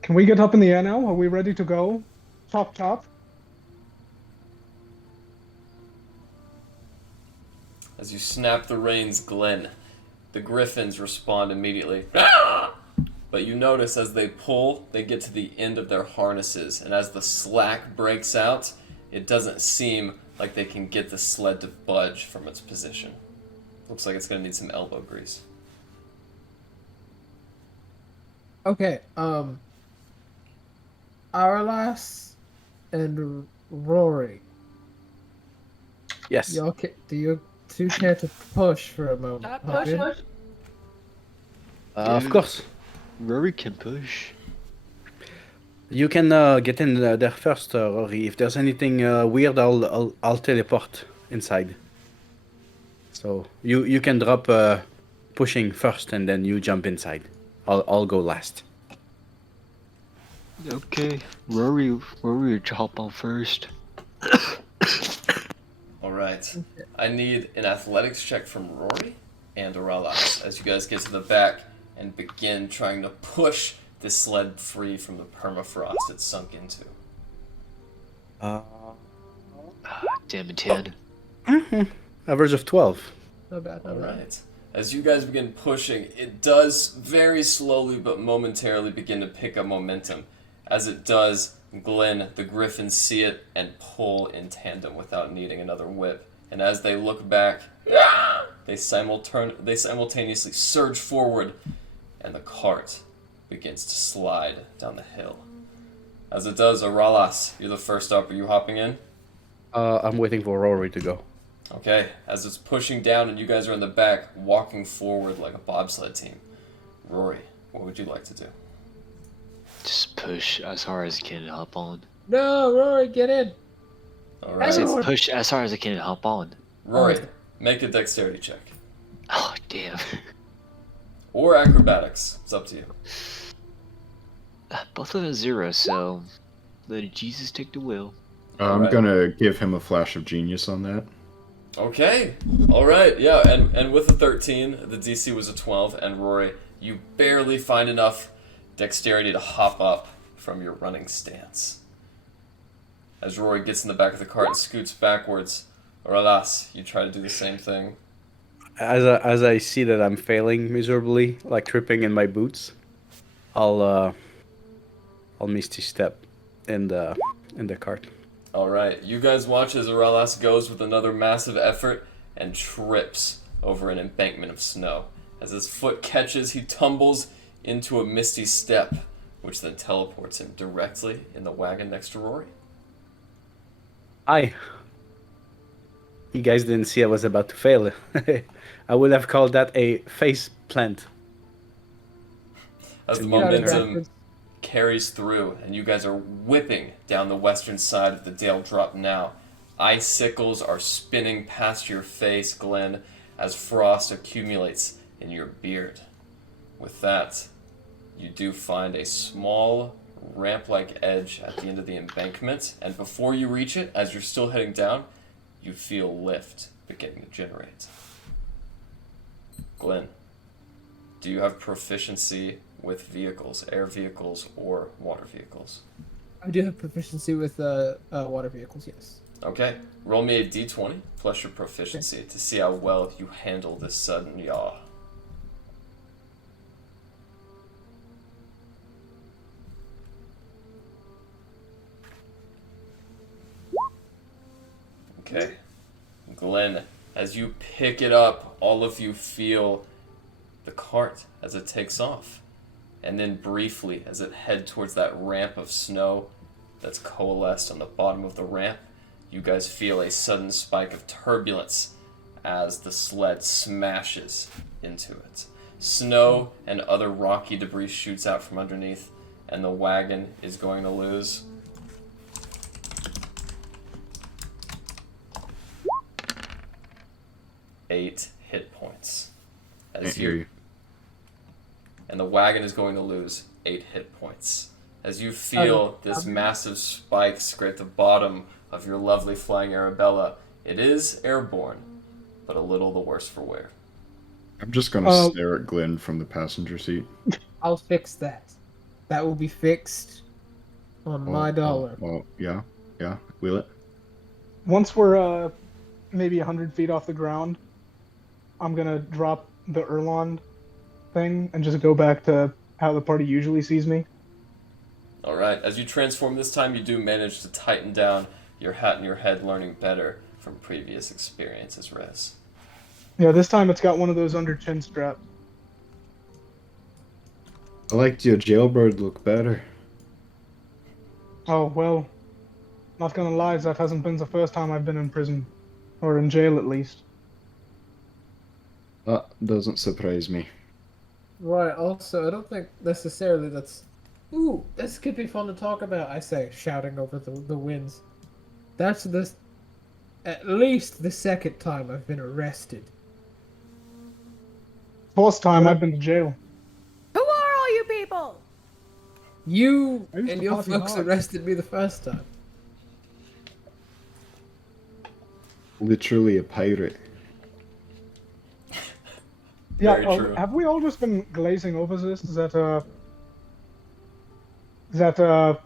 Can we get up in the air now? Are we ready to go? Chop chop. As you snap the reins, Glenn, the griffins respond immediately. But you notice as they pull, they get to the end of their harnesses, and as the slack breaks out, it doesn't seem like they can get the sled to budge from its position. Looks like it's going to need some elbow grease. Okay, Auril and Rory. Yes. Y'all, do you two care to push for a moment? Not Okay? push. Of course. Rory can push. You can get in there first, Rory. If there's anything weird, I'll teleport inside. So you can drop pushing first, and then you jump inside. I'll go last. Okay, Rory will hop on first. Alright. I need an athletics check from Rory and Auril as you guys get to the back and begin trying to push this sled free from the permafrost it's sunk into. Damn it, Ted. Average of 12. Not bad. Not bad. Alright. As you guys begin pushing, it does very slowly but momentarily begin to pick up momentum. As it does, Glenn, the griffins see it and pull in tandem without needing another whip. And as they look back, they simultaneously surge forward, and the cart begins to slide down the hill. As it does, Auril, you're the first up. Are you hopping in? I'm waiting for Rory to go. Okay, as it's pushing down and you guys are in the back, walking forward like a bobsled team. Rory, what would you like to do? Just push as hard as I can and hop on. No, Rory, get in. I Alright. said push as hard as I can and hop on. Rory, make a dexterity check. Oh, damn. Or acrobatics. It's up to you. Both of them 0, so let Jesus take the wheel. I'm Alright. gonna give him a flash of genius on that. Okay. Alright, yeah, and with a 13, the DC was a 12, and Rory, you barely find enough dexterity to hop up from your running stance. As Rory gets in the back of the cart and scoots backwards, Auril, you try to do the same thing. As I see that I'm failing miserably, like tripping in my boots, I'll misty step in the cart. Alright, you guys watch as Auril goes with another massive effort and trips over an embankment of snow. As his foot catches, he tumbles into a misty step, which then teleports him directly in the wagon next to Rory. Aye. You guys didn't see I was about to fail. I would have called that a face plant. As the Yeah, momentum carries through, and you guys are whipping down the western side of the Dale Drop now. Icicles are spinning past your face, Glenn, as frost accumulates in your beard. With that, you do find a small ramp-like edge at the end of the embankment, and before you reach it, as you're still heading down, you feel lift beginning to generate. Glenn, do you have proficiency with vehicles, air vehicles, or water vehicles? I do have proficiency with water vehicles, yes. Okay, roll me a d20 plus your proficiency to see how well you handle this sudden yaw. Okay, Glenn, As you pick it up, all of you feel the cart as it takes off. And then briefly, as it head towards that ramp of snow that's coalesced on the bottom of the ramp, you guys feel a sudden spike of turbulence as the sled smashes into it. Snow and other rocky debris shoots out from underneath, and the wagon is going to lose 8 hit points. I hear you. And the wagon is going to lose 8 hit points. As you feel this massive spike scrape the bottom of your lovely flying Arabella, it is airborne, but a little the worse for wear. I'm just gonna stare at Glenn from the passenger seat. I'll fix that. That will be fixed on my dollar. Oh, yeah, will it? Once we're maybe 100 feet off the ground, I'm gonna drop the Erlond thing and just go back to how the party usually sees me. Alright, as you transform this time, you do manage to tighten down your hat and your head, learning better from previous experiences, Rez. Yeah, this time it's got one of those under chin straps. I liked your jailbird look better. Oh, well, not gonna lie, that hasn't been the first time I've been in prison. Or in jail, at least. That doesn't surprise me. Right, also, I don't think necessarily that's... Ooh, this could be fun to talk about, I say, shouting over the winds. That's at least the second time I've been arrested. First time I've been to jail. Who are all you people? You I used and to your party folks hard. arrested me the first time. Literally a pirate. Yeah, Very true. have we all just been glazing over this? That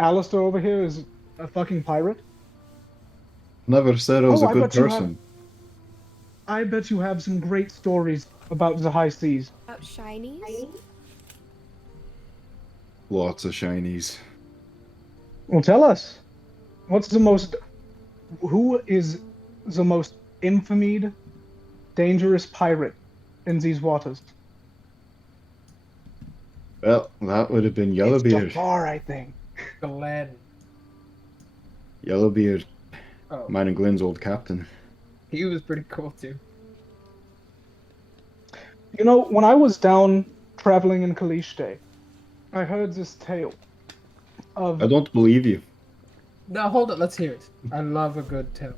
Alistair over here is a fucking pirate? Never said I was Oh, a I good bet you have- person. I bet you have some great stories about the high seas. About shinies? Lots of shinies. Well, tell us. Who is the most infamied, dangerous pirate in these waters? Well, that would have been It's Yellowbeard. Jafar, I think. Glenn. Yellowbeard. Oh, Mine and Glenn's old captain. he was pretty cool too. You know, when I was down traveling in Kalishte, I heard this tale of... I don't believe you. No, hold it, let's hear it. I love a good tale.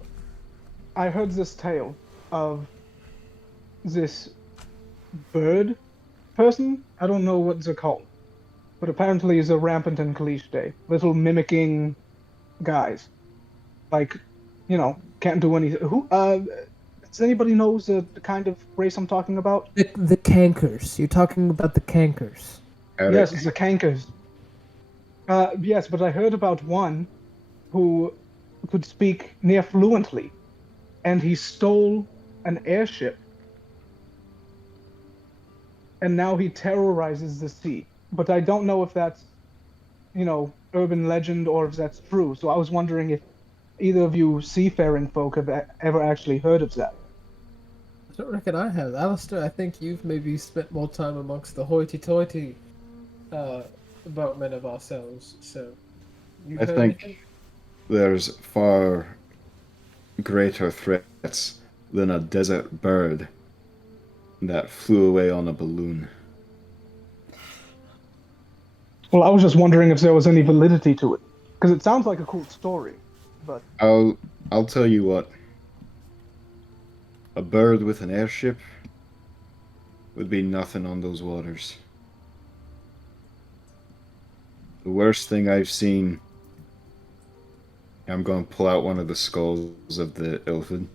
I heard this tale of this bird person. I don't know what they're called, but apparently is a rampant in Kalishte. Little mimicking guys, like, you know, can't do anything. Who? Does anybody know the kind of race I'm talking about? The cankers. You're talking about the cankers. Eric. Yes, it's the Kankers. Yes, but I heard about one who could speak near fluently, and he stole an airship, and now he terrorizes the sea. But I don't know if that's, you know, urban legend or if that's true. So I was wondering if either of you seafaring folk have ever actually heard of that. I don't reckon I have. Alistair, I think you've maybe spent more time amongst the hoity-toity boatmen of ourselves, so... You I heard think anything? there's far greater threats than a desert bird that flew away on a balloon. Well, I was just wondering if there was any validity to it, because it sounds like a cool story, but... I'll tell you what. A bird with an airship would be nothing on those waters. The worst thing I've seen, I'm going to pull out one of the skulls of the Ilfid,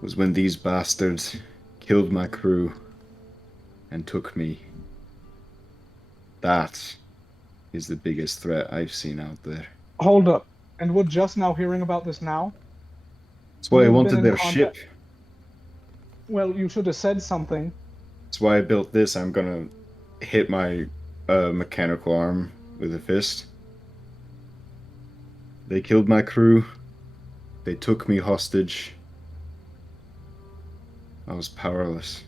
was when these bastards killed my crew and took me. That is the biggest threat I've seen out there. Hold up. And we're just now hearing about this now? That's why I You've been wanted in their contact- ship. Well, you should have said something. That's why I built this. I'm gonna hit my mechanical arm with a fist. They killed my crew. They took me hostage. I was powerless.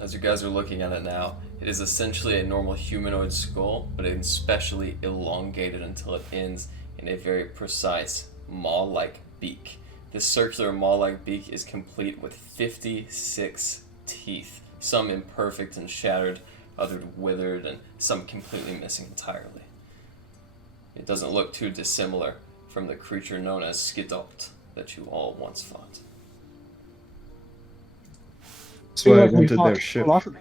As you guys are looking at it now, it is essentially a normal humanoid skull, but especially elongated until it ends in a very precise maw-like beak. This circular maw-like beak is complete with 56 teeth, some imperfect and shattered, others withered, and some completely missing entirely. It doesn't look too dissimilar from the creature known as Skidalt that you all once fought. That's why I Like we wanted fought their ship. philosophy.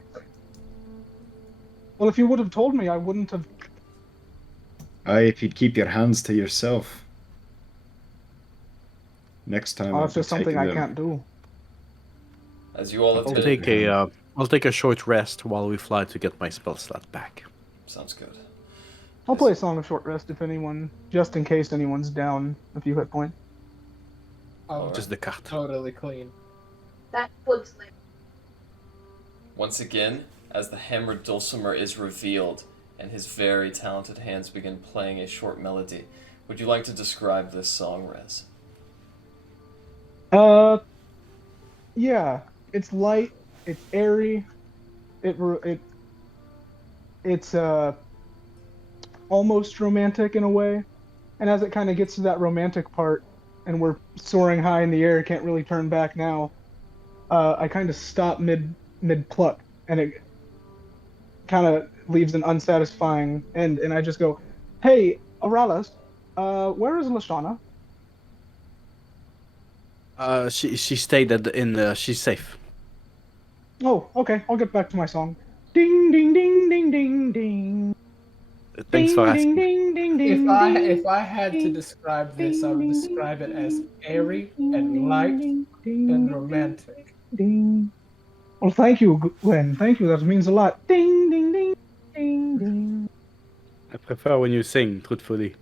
Well, if you would have told me, I wouldn't have. Aye, if you'd keep your hands to yourself. Next time Oh, I'll it's be just something taking I them. can't do. As you all have I'll take a short rest while we fly to get my spell slot back. Sounds good. I'll play a Song of Short Rest if anyone, just in case anyone's down a few hit points. Oh, Just the cart. totally clean. That would like Once again, as the hammered dulcimer is revealed and his very talented hands begin playing a short melody, would you like to describe this song, Rez? Yeah, it's light, it's airy, it's almost romantic in a way, and as it kind of gets to that romantic part, and we're soaring high in the air, can't really turn back now. I kind of stop mid pluck, and it kind of leaves an unsatisfying end, and I just go, "Hey, Auralis, where is Lashana?" She stayed she's safe. Oh, okay. I'll get back to my song. Ding, ding, ding, ding, ding, ding. Thanks for asking. Ding, ding, ding, ding, If I had to describe this, I would describe it as airy and light and romantic. ding. Well, thank you, Glenn. Thank you. That means a lot. Ding, ding, ding, ding, ding. I prefer when you sing, truthfully.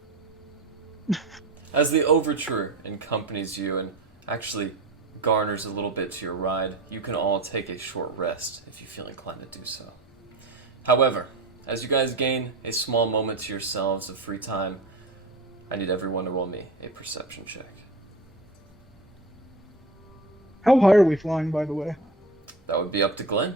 As the overture accompanies you and actually garners a little bit to your ride, you can all take a short rest if you feel inclined to do so. However, as you guys gain a small moment to yourselves of free time, I need everyone to roll me a perception check. How high are we flying, by the way? That would be up to Glenn.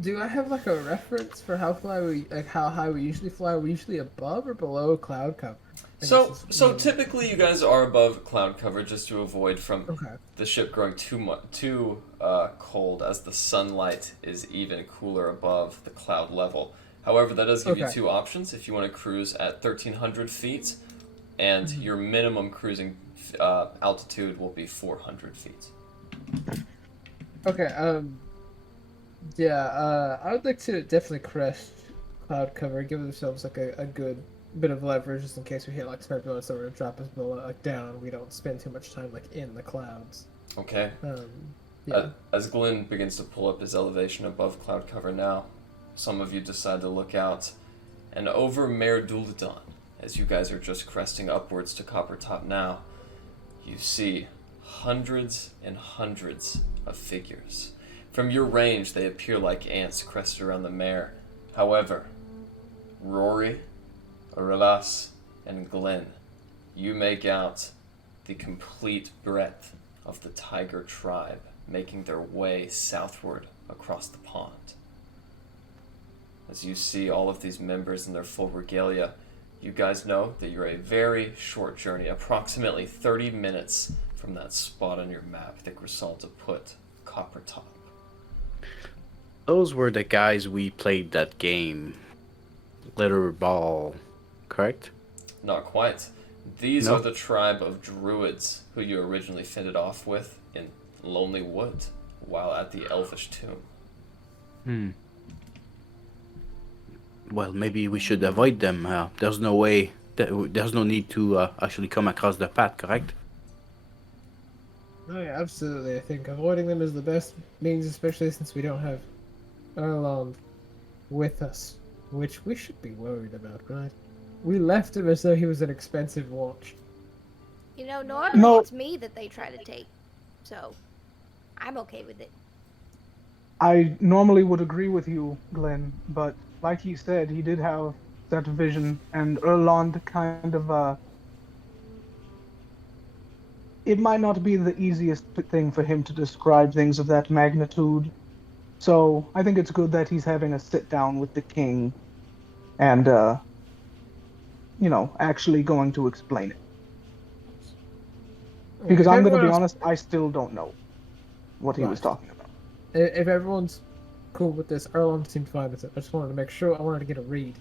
Do I have like a reference for how high we usually fly? Are we usually above or below cloud cover? So typically you guys are above cloud cover just to avoid from Okay. the ship growing too cold, as the sunlight is even cooler above the cloud level. However, that does give you Okay. two options if you want to cruise at 1,300 feet, and your minimum cruising altitude will be 400 feet. Okay. Yeah. I would like to definitely crest cloud cover, give themselves like a good bit of leverage just in case we hit like turbulence that would drop us below, like down. We don't spend too much time like in the clouds. Okay. Yeah. As Glenn begins to pull up his elevation above cloud cover now, some of you decide to look out, and over Mare Duladon, as you guys are just cresting upwards to Copper Top now, you see hundreds and hundreds of figures. From your range, they appear like ants crested around the mare. However, Rory, Aurilas, and Glenn, you make out the complete breadth of the tiger tribe making their way southward across the pond. As you see all of these members in their full regalia, you guys know that you're a very short journey, approximately 30 minutes from that spot on your map that Griselda put, Copper Top. Those were the guys we played that game, Litter Ball, correct? Not quite. These No? are the tribe of druids who you originally fended off with in Lonely Wood while at the Elvish Tomb. Well, maybe we should avoid them. There's no way, there's no need to actually come across the path, correct? Oh yeah, absolutely. I think avoiding them is the best means, especially since we don't have Erland with us, which we should be worried about, right? We left him as though he was an expensive watch. You know, normally No. it's me that they try to take, so I'm okay with it. I normally would agree with you, Glenn, but like he said, he did have that vision, and Erland kind of it might not be the easiest thing for him to describe things of that magnitude. So I think it's good that he's having a sit down with the king and, actually going to explain it. Because I'm going to be honest, I still don't know what he was talking about. If everyone's cool with this, Erlon seemed fine with it. I just wanted to make sure. I wanted to get a read.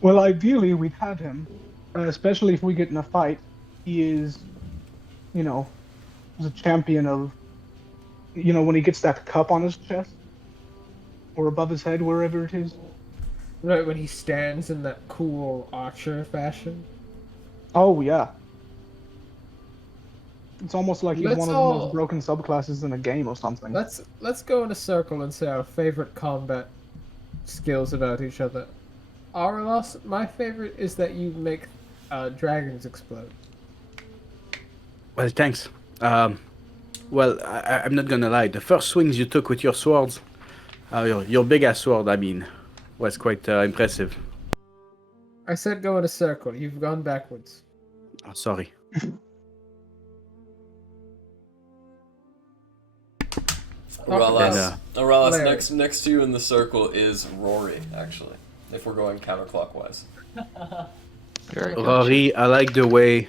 Well, ideally, we'd have him, especially if we get in a fight. He is, he's a champion of, when he gets that cup on his chest or above his head, wherever it is. Right, when he stands in that cool archer fashion. Oh, yeah. It's almost like he's one of the most broken subclasses in a game or something. Let's go in a circle and say our favorite combat skills about each other. Auril, my favorite is that you make dragons explode. Well, thanks. I'm not gonna lie. The first swings you took with your swords, your big-ass sword, I mean, was quite impressive. I said go in a circle. You've gone backwards. Oh, sorry. Auril, next to you in the circle is Rory, actually, if we're going counterclockwise. Rory, I like the way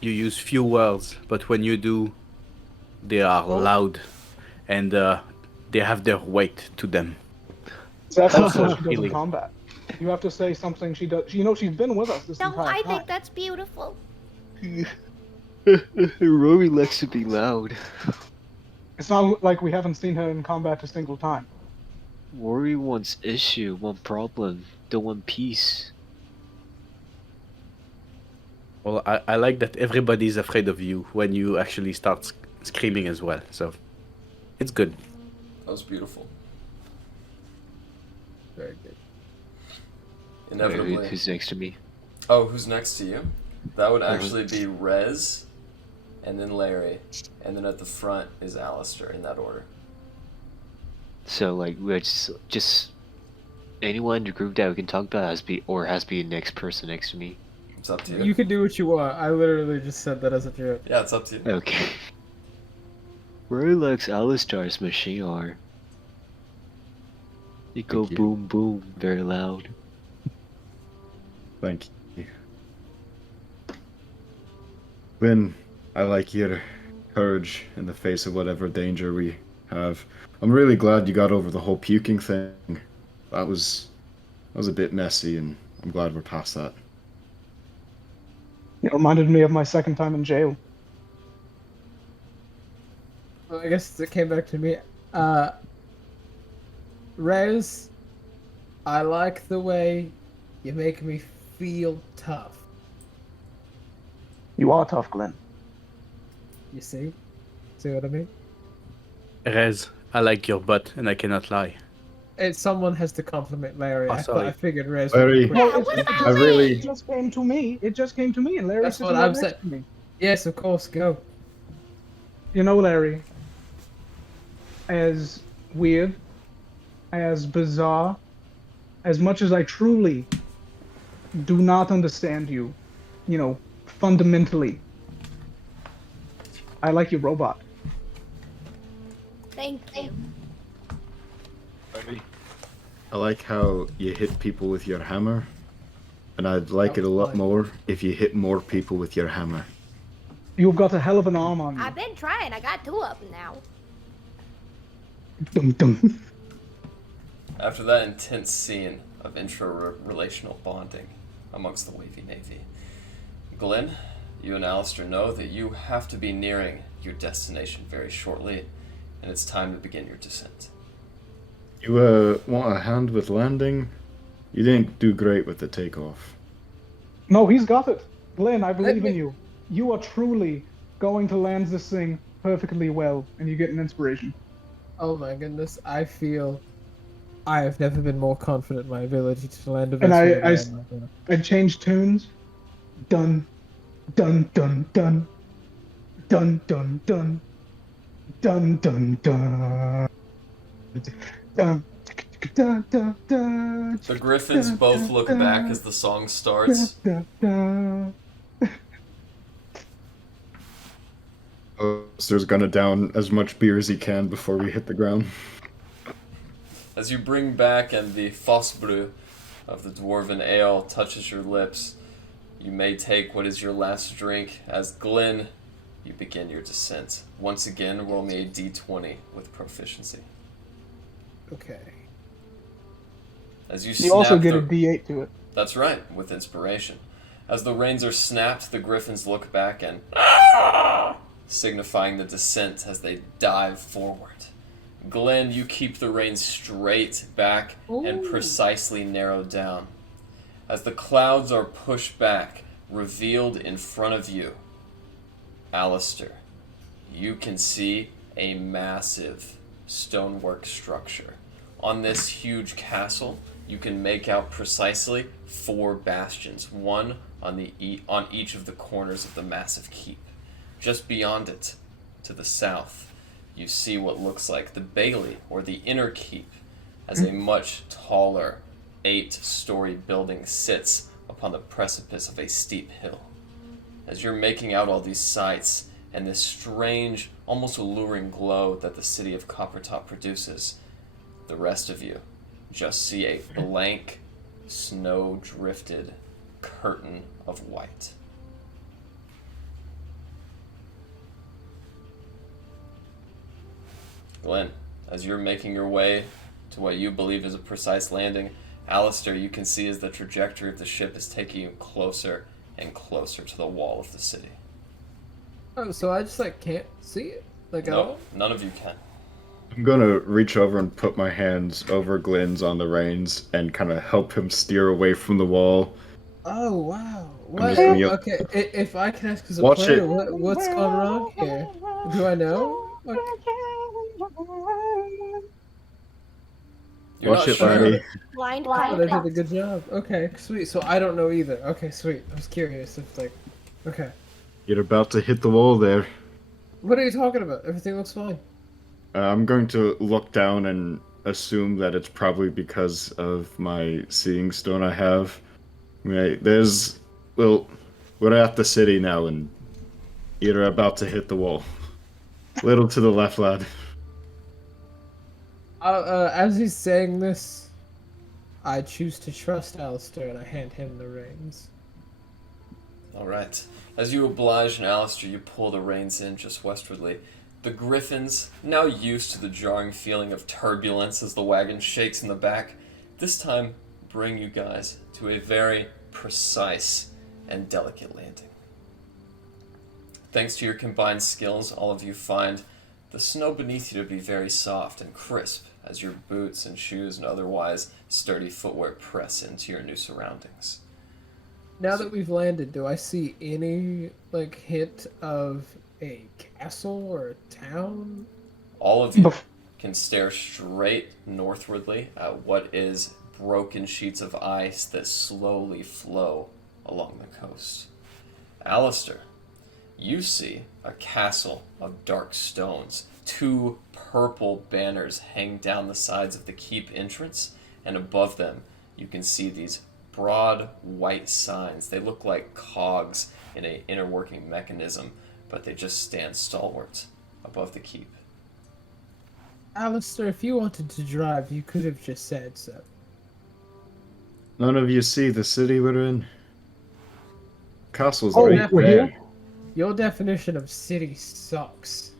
you use few words, but when you do, they are loud, and they have their weight to them. That's also what she does in combat. You have to say something she does. She's been with us this entire time. I think that's beautiful. Rory likes to be loud. It's not like we haven't seen her in combat a single time. Rory wants issue, want problem, don't want peace. Well, I like that everybody's afraid of you when you actually start screaming as well, so it's good. That was beautiful. Very good. Inevitably. Wait, who's next to me? Oh, who's next to you? That would actually be Rez, and then Larry, and then at the front is Alistair, in that order. So, like, we're just anyone in the group that we can talk about has to be the next person next to me. It's up to you. You can do what you want. I literally just said that as a joke. Yeah, it's up to you. Okay. Rory likes Alistair's machine art. You go boom boom very loud. Thank you. Lynn, I like your courage in the face of whatever danger we have. I'm really glad you got over the whole puking thing. That was a bit messy, and I'm glad we're past that. It reminded me of my second time in jail. Well, I guess it came back to me. Rez, I like the way you make me feel tough. You are tough, Glenn. You see? See what I mean? Rez, I like your butt, and I cannot lie. Someone has to compliment Larry. Oh, I figured Rez. Larry, It just came to me. It just came to me, and Larry That's sitting what right I'm next saying. to me. Yes, of course. Go. Larry, as weird, as bizarre, as much as I truly do not understand you, fundamentally, I like your robot. Thank you. I like how you hit people with your hammer, and I'd like it a lot more if you hit more people with your hammer. You've got a hell of an arm on you. I've been trying. I got 2 of them now. Dum dum. After that intense scene of intra-relational bonding amongst the Wavy Navy, Glenn, you and Alistair know that you have to be nearing your destination very shortly, and it's time to begin your descent. You want a hand with landing? You didn't do great with the takeoff. No, he's got it. Glenn, I believe in you. You are truly going to land this thing perfectly well, and you get an inspiration. Oh my goodness, I feel I have never been more confident in my ability to land a And vessel. I changed tunes. Dun, dun, dun, dun. Dun, dun, dun. Dun, dun, dun. Dun, dun, dun, dun. The Griffins both look back as the song starts. Dun, dun, dun. Alistair's gonna down as much beer as he can before we hit the ground. As you bring back and the Fossbrew of the Dwarven Ale touches your lips, you may take what is your last drink. As Glenn, you begin your descent. Once again, roll me a d20 with proficiency. Okay. As you You snap also get the... a D8 to it. That's right, with inspiration. As the reins are snapped, the griffins look back and signifying the descent as they dive forward. Glenn, you keep the reins straight back and precisely narrowed down. As the clouds are pushed back, revealed in front of you, Alistair, you can see a massive stonework structure. On this huge castle, you can make out precisely 4 bastions, one on each of the corners of the massive keep. Just beyond it, to the south, you see what looks like the bailey, or the inner keep, as a much taller 8-story building sits upon the precipice of a steep hill. As you're making out all these sights, and this strange, almost alluring glow that the city of Coppertop produces, the rest of you just see a blank, snow-drifted curtain of white. Glenn, as you're making your way to what you believe is a precise landing, Alistair, you can see as the trajectory of the ship is taking you closer and closer to the wall of the city. Oh, so I just can't see it? At No, all? none of you can. I'm gonna reach over and put my hands over Glenn's on the reins and kind of help him steer away from the wall. Oh, wow. I'm What? just gonna Okay, if I can ask as a Watch player, it. what's going wrong here? Do I know? You're Watch not it, sure. laddie. Blind Oh, they did a confidence. good job. Okay, sweet. So I don't know either. Okay, sweet. I was curious if okay. You're about to hit the wall there. What are you talking about? Everything looks fine. I'm going to look down and assume that it's probably because of my seeing stone I have. Right, we're at the city now, and you're about to hit the wall. Little to the left, lad. As he's saying this, I choose to trust Alistair and I hand him the reins. Alright. As you oblige and Alistair, you pull the reins in just westwardly. The griffins, now used to the jarring feeling of turbulence as the wagon shakes in the back, this time bring you guys to a very precise and delicate landing. Thanks to your combined skills, all of you find the snow beneath you to be very soft and crisp as your boots and shoes and otherwise sturdy footwear press into your new surroundings. Now that we've landed, do I see any hint of a castle or a town? All of you can stare straight northwardly at what is broken sheets of ice that slowly flow along the coast. Alistair, you see a castle of dark stones. 2 purple banners hang down the sides of the keep entrance, and above them you can see these broad white signs. They look like cogs in an inner working mechanism, but they just stand stalwart above the keep. Alistair, if you wanted to drive, you could have just said so. None of you see the city we're in. Castle's Oh, right we're there. here? Your definition of city sucks.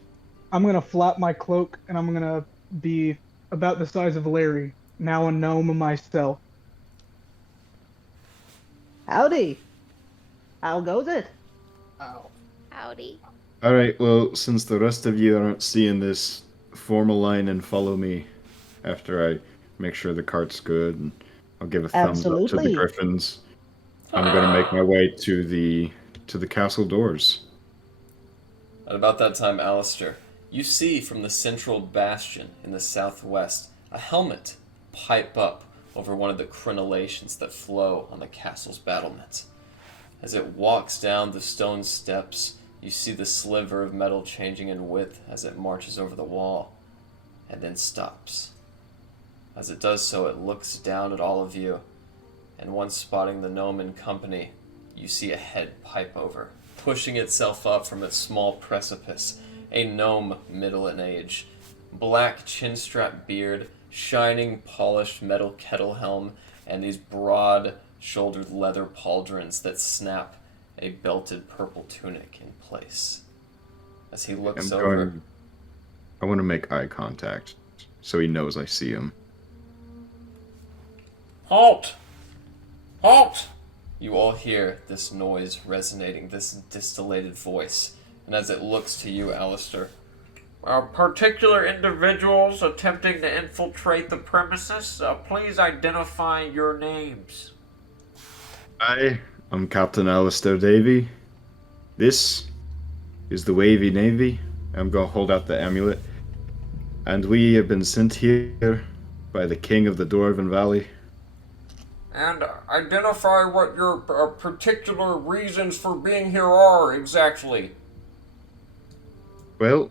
I'm gonna flap my cloak and I'm gonna be about the size of Larry, now a gnome myself. Howdy. How goes it? Ow. Howdy. Alright, well, since the rest of you aren't seeing this, form a line and follow me after I make sure the cart's good, and I'll give a thumbs up to Absolutely. the griffins. I'm gonna make my way to the castle doors. At about that time, Alistair, you see from the central bastion in the southwest a helmet pipe up over one of the crenellations that flow on the castle's battlements. As it walks down the stone steps, you see the sliver of metal changing in width as it marches over the wall, and then stops. As it does so, it looks down at all of you, and once spotting the gnome in company, you see a head pipe over, pushing itself up from its small precipice, a gnome middle in age. Black chin-strap beard, shining polished metal kettle helm, and these broad-shouldered leather pauldrons that snap a belted purple tunic in place. As he looks over... I want to make eye contact, so he knows I see him. Halt! Halt! You all hear this noise resonating, this distillated voice. And as it looks to you, Alistair, particular individuals attempting to infiltrate the premises, please identify your names. I'm Captain Alistair Davy. This is the Wavy Navy. I'm going to hold out the amulet. And we have been sent here by the King of the Dwarven Valley. And identify what your particular reasons for being here are, exactly. Well,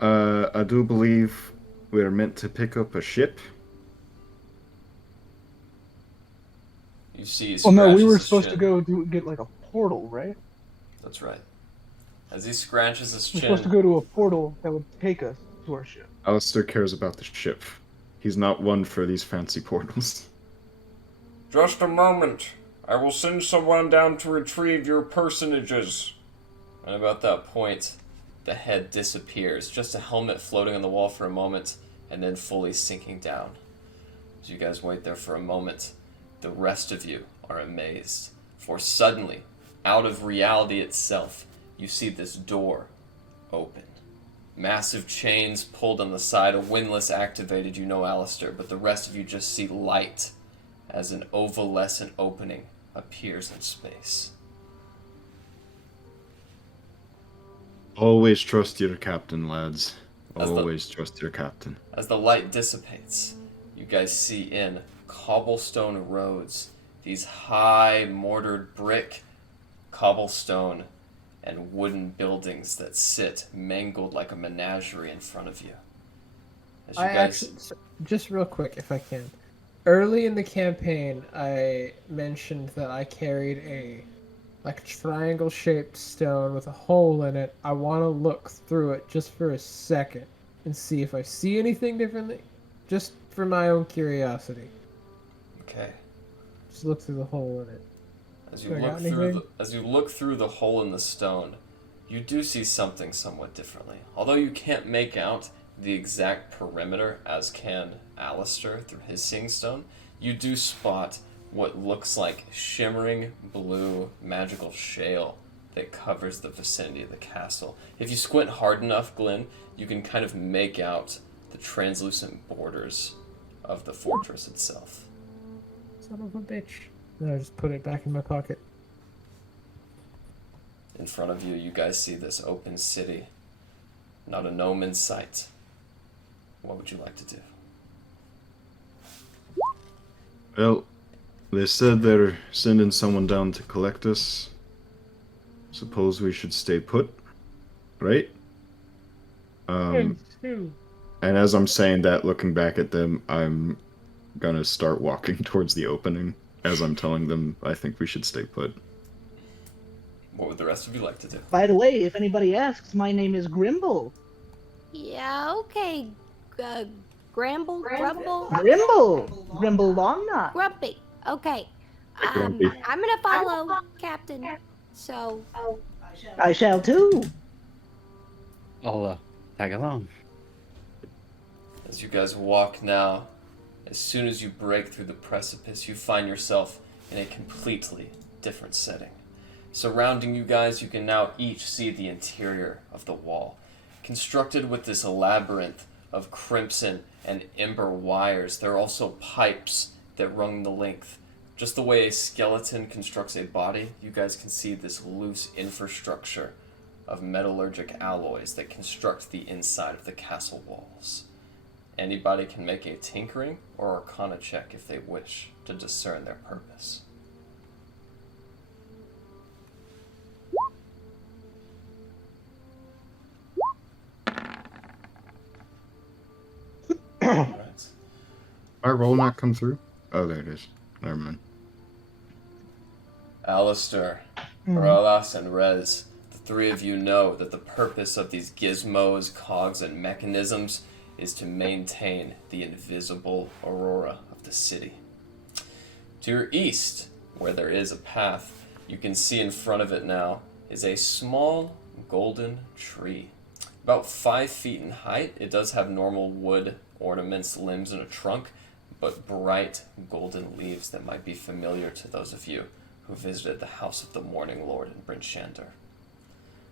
I do believe we're meant to pick up a ship. You see, he Well, no, we scratches were his supposed to chin. go get like a portal, right? That's right. As he scratches his We're chin... supposed to go to a portal that would take us to our ship. Alistair cares about the ship. He's not one for these fancy portals. Just a moment. I will send someone down to retrieve your personages. And about that point, the head disappears. Just a helmet floating on the wall for a moment, and then fully sinking down. As you guys wait there for a moment, the rest of you are amazed. For suddenly, out of reality itself, you see this door open. Massive chains pulled on the side, a windlass activated, you know, Alistair, but the rest of you just see light as an opalescent opening appears in space. Always trust your captain, lads. Always trust your captain. As the light dissipates, you guys see in cobblestone roads, these high mortared brick, cobblestone, and wooden buildings that sit mangled like a menagerie in front of you. As you Actually, just real quick, if I can. Early in the campaign, I mentioned that I carried a triangle-shaped stone with a hole in it. I want to look through it just for a second and see if I see anything differently, just for my own curiosity. Okay. Just look through the hole in it. As you look through the hole in the stone, you do see something somewhat differently. Although you can't make out the exact perimeter as can Alistair through his seeing stone, you do spot what looks like shimmering blue magical shale that covers the vicinity of the castle. If you squint hard enough, Glenn, you can kind of make out the translucent borders of the fortress itself. Son of a bitch. Then I just put it back in my pocket. In front of you, you guys see this open city. Not a gnome in sight. What would you like to do? Well, they said they're sending someone down to collect us. Suppose we should stay put, right? And as I'm saying that, looking back at them, I'm gonna start walking towards the opening as I'm telling them I think we should stay put. What would the rest of you like to do? By the way, if anybody asks, my name is Grimble. Yeah, okay. Grumble? Grimble Longnut. Grumpy. Okay. Grumpy. I'm gonna follow Captain. So. I shall too. I'll tag along. As you guys walk now, as soon as you break through the precipice, you find yourself in a completely different setting. Surrounding you guys, you can now each see the interior of the wall. Constructed with this labyrinth of crimson and ember wires, there are also pipes that run the length. Just the way a skeleton constructs a body, you guys can see this loose infrastructure of metallurgic alloys that construct the inside of the castle walls. Anybody can make a tinkering or arcana check if they wish to discern their purpose. Alright. Our roll not come through? Oh, there it is. Never mind. Alistair, Ralas, and Rez, the three of you know that the purpose of these gizmos, cogs, and mechanisms is to maintain the invisible aurora of the city. To your east, where there is a path, you can see in front of it now is a small golden tree. About 5 feet in height, it does have normal wood ornaments, limbs, and a trunk, but bright golden leaves that might be familiar to those of you who visited the House of the Morning Lord in Bryn Shander.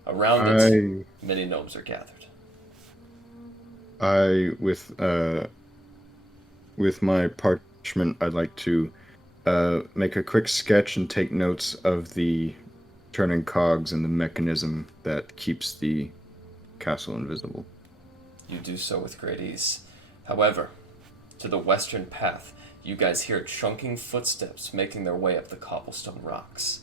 Around it, many gnomes are gathered. With my parchment, I'd like to make a quick sketch and take notes of the turning cogs and the mechanism that keeps the castle invisible. You do so with great ease. However, to the western path, you guys hear chunking footsteps making their way up the cobblestone rocks.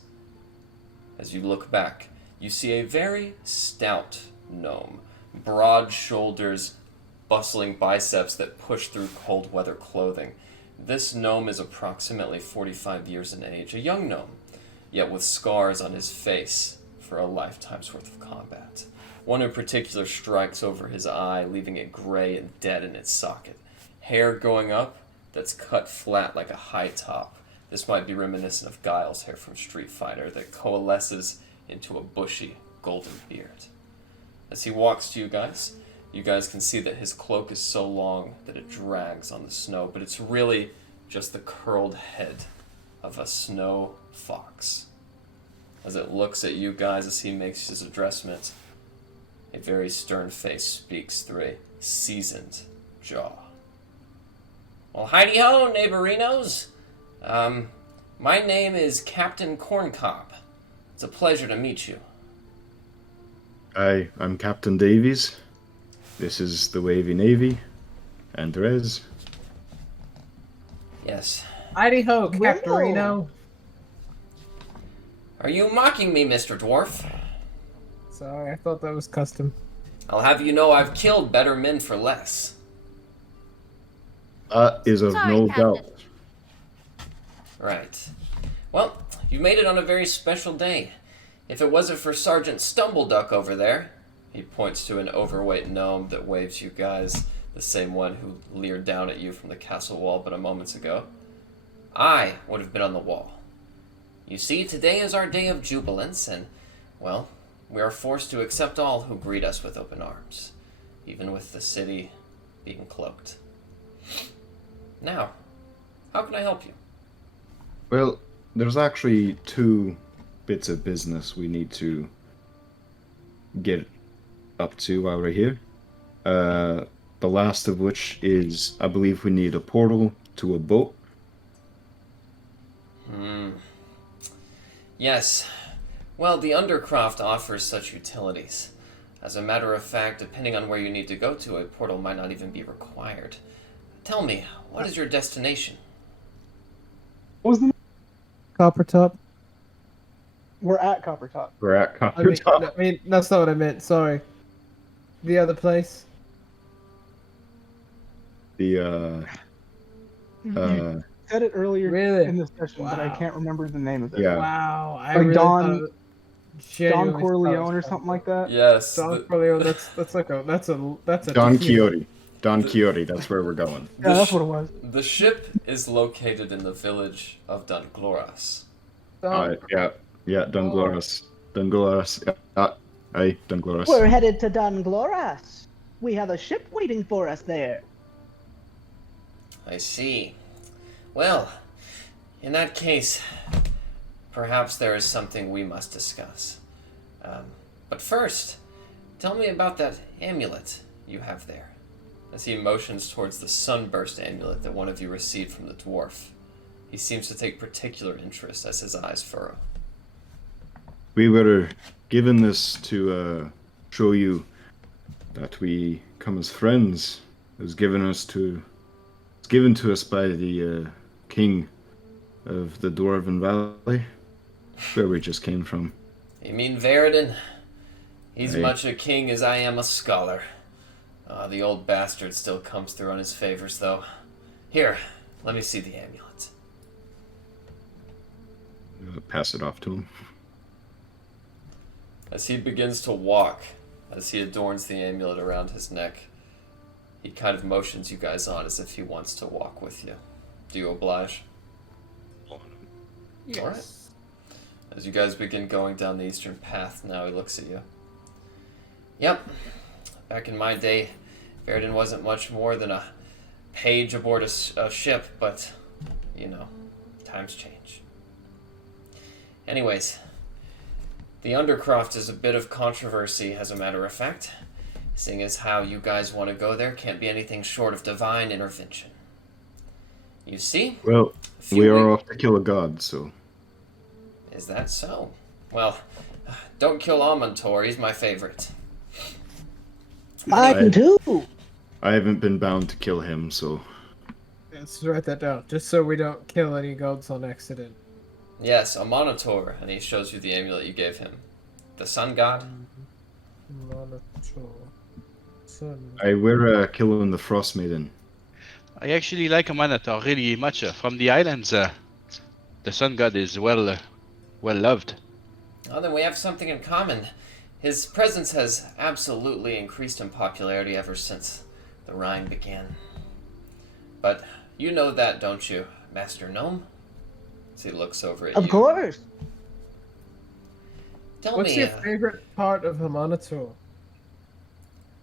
As you look back, you see a very stout gnome, broad shoulders, bustling biceps that push through cold weather clothing. This gnome is approximately 45 years in age, a young gnome, yet with scars on his face for a lifetime's worth of combat. One in particular strikes over his eye, leaving it gray and dead in its socket. Hair going up that's cut flat like a high top. This might be reminiscent of Guile's hair from Street Fighter that coalesces into a bushy golden beard. As he walks to you guys can see that his cloak is so long that it drags on the snow, but it's really just the curled head of a snow fox. As it looks at you guys as he makes his addressment, a very stern face speaks through a seasoned jaw. Well, hidey-ho, neighborinos. My name is Captain Corncob. It's a pleasure to meet you. I'm Captain Davies. This is the Wavy Navy. Andres. Yes. Heidi ho, Captorino. Are you mocking me, Mr. Dwarf? Sorry, I thought that was custom. I'll have you know I've killed better men for less. Is of Sorry, no Captain. doubt. Right. Well, you made it on a very special day. If it wasn't for Sergeant Stumbleduck over there, he points to an overweight gnome that waves you guys, the same one who leered down at you from the castle wall but a moment ago, I would have been on the wall. You see, today is our day of jubilance, and, well, we are forced to accept all who greet us with open arms, even with the city being cloaked. Now, how can I help you? Well, there's actually 2 bits of business we need to get up to while we're here. The last of which is, I believe we need a portal to a boat. Yes. Well, the Undercroft offers such utilities. As a matter of fact, depending on where you need to go to, a portal might not even be required. Tell me, what is your destination? What was the Coppertop. We're at Coppertop. We're at I mean, Coppertop. that's not what I meant. Sorry. The other place. The You said it earlier Really? in the session, but I Wow. can't remember the name of it. Yeah. Wow, I Like really Don thought it genuinely Corleone thought it or was something like that. Yes. Don Corleone. That's a Don tequila. Quixote. Don Quixote, that's where we're going. Yeah, that's what it was. The ship is located in the village of Dungloras. Don- Yeah, Dungloras. Dungloras. Aye, Dungloras. We're headed to Dungloras. We have a ship waiting for us there. I see. Well, in that case, perhaps there is something we must discuss. But first, tell me about that amulet you have there. As he motions towards the Sunburst Amulet that one of you received from the dwarf. He seems to take particular interest as his eyes furrow. We were given this to show you that we come as friends. It was given to us by the king of the Dwarven Valley, where we just came from. You mean Veridan? He's Aye. much a king as I am a scholar. The old bastard still comes through on his favors, though. Here, let me see the amulet. Pass it off to him. As he begins to walk, as he adorns the amulet around his neck, he kind of motions you guys on as if he wants to walk with you. Do you oblige? Yes. Alright. As you guys begin going down the eastern path, now he looks at you. Yep. Back in my day, Veridan wasn't much more than a page aboard a ship, but, you know, times change. Anyways, the Undercroft is a bit of controversy, as a matter of fact, seeing as how you guys want to go there can't be anything short of divine intervention. You see? Well, we are off to kill a god, so... Is that so? Well, don't kill Amontor, he's my favorite. Mine too. I haven't been bound to kill him, so... Let's write that down, just so we don't kill any gods on accident. Yes, a Monitor, and he shows you the amulet you gave him. The sun god? Monitor. Sun. We're killing the Frostmaiden. I actually like a Minotaur really much. From the islands, the sun god is well loved. Oh, then we have something in common. His presence has absolutely increased in popularity ever since the Rhine began. But you know that, don't you, Master Gnome? As he looks over at you. Of course. Tell What's me, your favorite part of the Monitor?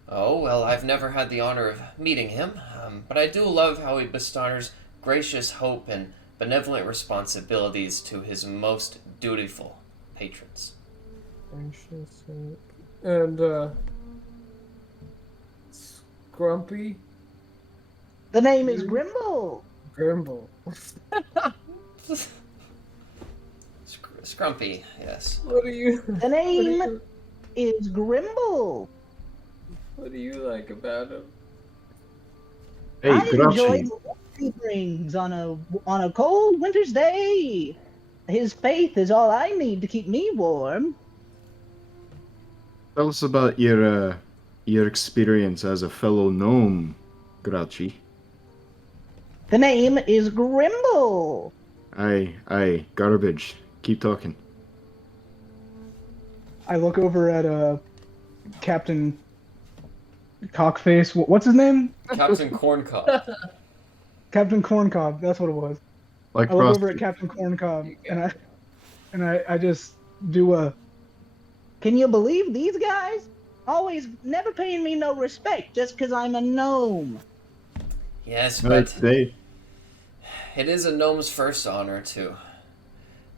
Oh, well, I've never had the honor of meeting him, but I do love how he bestows gracious hope and benevolent responsibilities to his most dutiful patrons. Anxious and Scrumpy? The name is Grimble. Grimble. Scrumpy, yes. What do you? The name is Grimble. What do you like about him? Hey, I enjoy Grouchy. the warmth he brings on a cold winter's day. His faith is all I need to keep me warm. Tell us about your experience as a fellow gnome, Grouchy. The name is Grimble. Aye, garbage. Keep talking. I look over at Captain Cockface. What's his name? Captain Corncob. Captain Corncob. That's what it was. Like I look over prostitute. at Captain Corncob and I just do a. Can you believe these guys? Always never paying me no respect just 'cause I'm a gnome. Yes, Right, but they it is a gnome's first honor to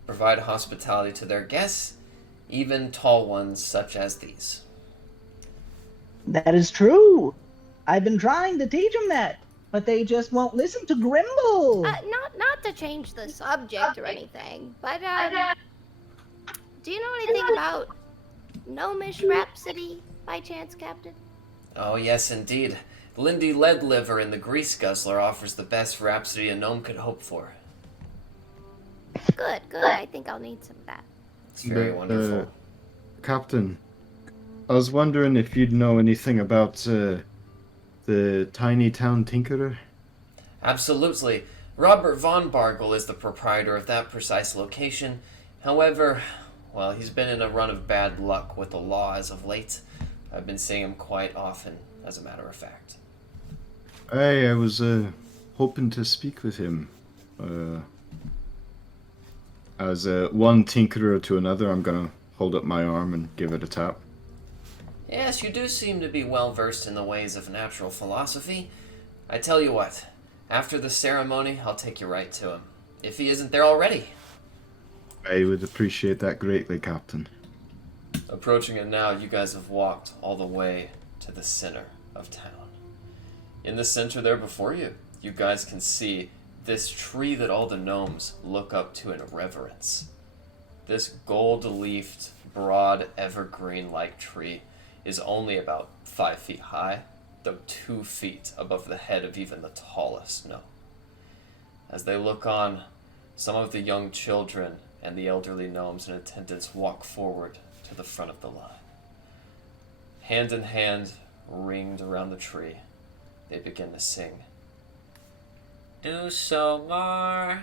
provide hospitality to their guests, even tall ones such as these. That is true. I've been trying to teach them that, but they just won't listen to Grimble. Not to change the subject or anything, but do you know anything about Gnomish Rhapsody by chance, Captain? Oh, yes, indeed. Lindy Leadliver in the Grease Guzzler offers the best rhapsody a gnome could hope for. Good. I think I'll need some of that. It's very wonderful. Captain, I was wondering if you'd know anything about the tiny town tinkerer. Absolutely. Robert von Bargel is the proprietor of that precise location. However, well, he's been in a run of bad luck with the law as of late. I've been seeing him quite often, as a matter of fact. I was hoping to speak with him. As one tinkerer to another, I'm gonna hold up my arm and give it a tap. Yes, you do seem to be well versed in the ways of natural philosophy. I tell you what, after the ceremony, I'll take you right to him, if he isn't there already. I would appreciate that greatly, Captain. Approaching it now, you guys have walked all the way to the center of town. In the center there before you, you guys can see this tree that all the gnomes look up to in reverence. This gold-leafed, broad, evergreen-like tree is only about 5 feet high, though 2 feet above the head of even the tallest gnome. As they look on, some of the young children and the elderly gnomes in attendance walk forward to the front of the line. Hand in hand, ringed around the tree, they begin to sing. Do so mar,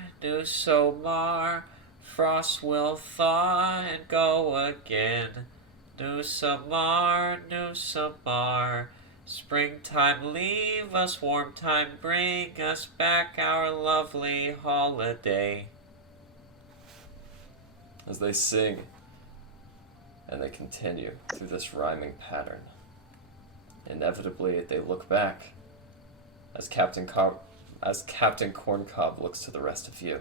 frost will thaw and go again. Nusamar, Nusamar. Springtime leave us, warm time bring us back our lovely holiday. As they sing, and they continue through this rhyming pattern. Inevitably, they look back as Captain Corncob looks to the rest of you.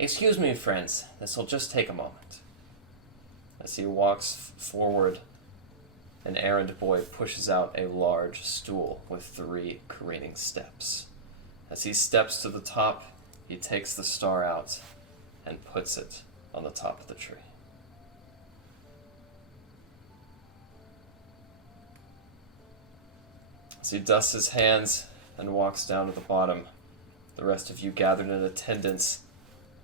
Excuse me, friends, this'll just take a moment. As he walks forward, an errand boy pushes out a large stool with 3 careening steps. As he steps to the top, he takes the star out and puts it on the top of the tree. As he dusts his hands and walks down to the bottom, the rest of you gathered in attendance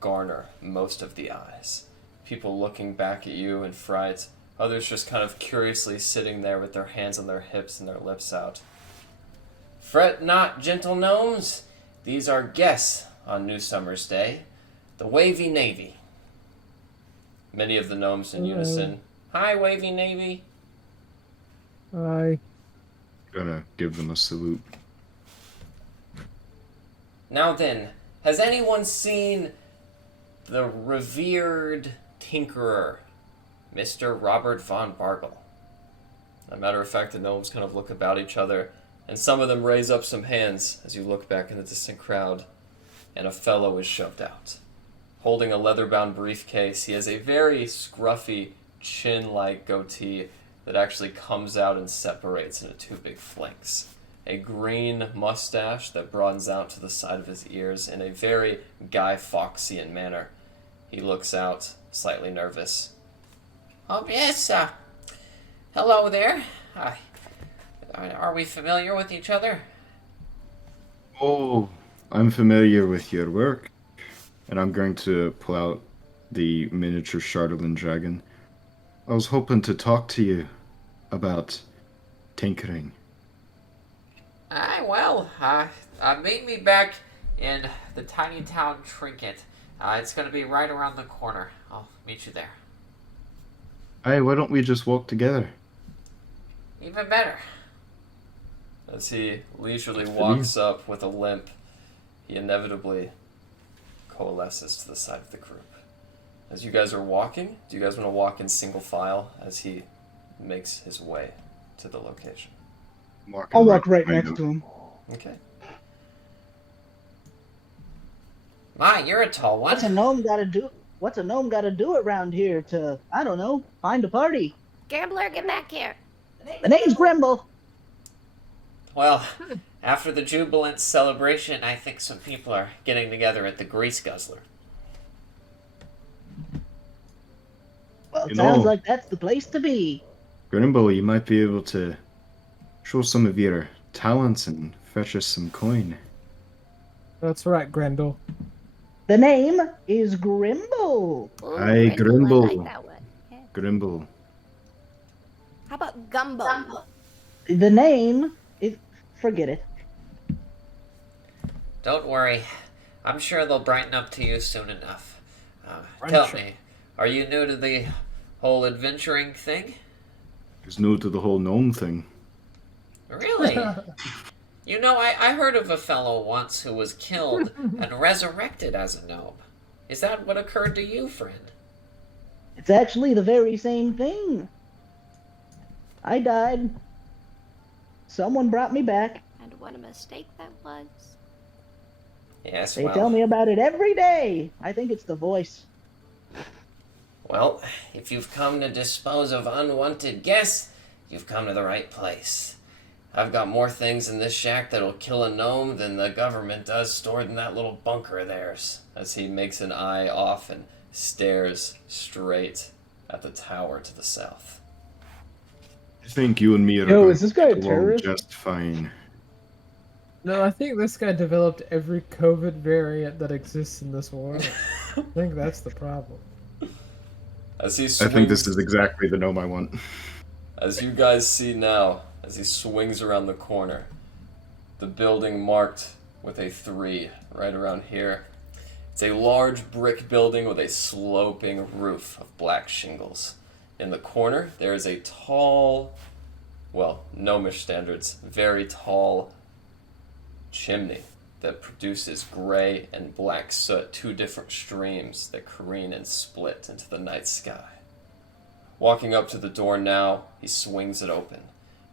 garner most of the eyes. People looking back at you in fright, others just kind of curiously sitting there with their hands on their hips and their lips out. Fret not, gentle gnomes. These are guests on New Summer's Day, the Wavy Navy. Many of the gnomes in unison. Hi, Wavy Navy. Hi. Gonna give them a salute. Now then, has anyone seen the revered tinkerer, Mr. Robert von Bargle? As a matter of fact, the gnomes kind of look about each other, and some of them raise up some hands as you look back in the distant crowd, and a fellow is shoved out. Holding a leather-bound briefcase, he has a very scruffy, chin-like goatee that actually comes out and separates into 2 big flanks. A green mustache that broadens out to the side of his ears in a very Guy Fawkesian manner. He looks out, slightly nervous. Oh, yes, hello there. Are we familiar with each other? Oh, I'm familiar with your work. And I'm going to pull out the miniature Charlatan dragon. I was hoping to talk to you about tinkering. Meet me back in the tiny town Trinket. It's going to be right around the corner. I'll meet you there. Hey, why don't we just walk together? Even better. As he leisurely walks up with a limp, he inevitably coalesces to the side of the group. As you guys are walking, do you guys want to walk in single file as he makes his way to the location? I'll walk right next to him. Okay. My, you're a tall one. What's a gnome got to do around here to, I don't know, find a party? Gambler, get back here. The name's Grimble. Well, after the jubilant celebration, I think some people are getting together at the Grease Guzzler. Well, it sounds like that's the place to be. Grimble, you might be able to show some of your talents and fetch us some coin. That's right, Grendel. The name is Grimble. Ooh, Aye, Grimble, Grimble. I like that one. Yeah. Grimble. How about Gumbo? The name is... Forget it. Don't worry. I'm sure they'll brighten up to you soon enough. Tell me, are you new to the whole adventuring thing? He's new to the whole gnome thing. Really? You know, I heard of a fellow once who was killed and resurrected as a gnome. Is that what occurred to you, friend? It's actually the very same thing. I died. Someone brought me back. And what a mistake that was. Yes, They tell me about it every day. I think it's the voice. Well, if you've come to dispose of unwanted guests, you've come to the right place. I've got more things in this shack that'll kill a gnome than the government does stored in that little bunker of theirs, as he makes an eye off and stares straight at the tower to the south. I think you and me are Yo, going is this guy a to get along terrorist? just fine. No, I think this guy developed every COVID variant that exists in this world. I think that's the problem. As he I swings, think this is exactly the gnome I want. as you guys see now, as he swings around the corner, the building marked with a 3 right around here. It's a large brick building with a sloping roof of black shingles. In the corner, there is a tall, well, gnomish standards, very tall chimney that produces gray and black soot, two different streams that careen and split into the night sky. Walking up to the door now, he swings it open.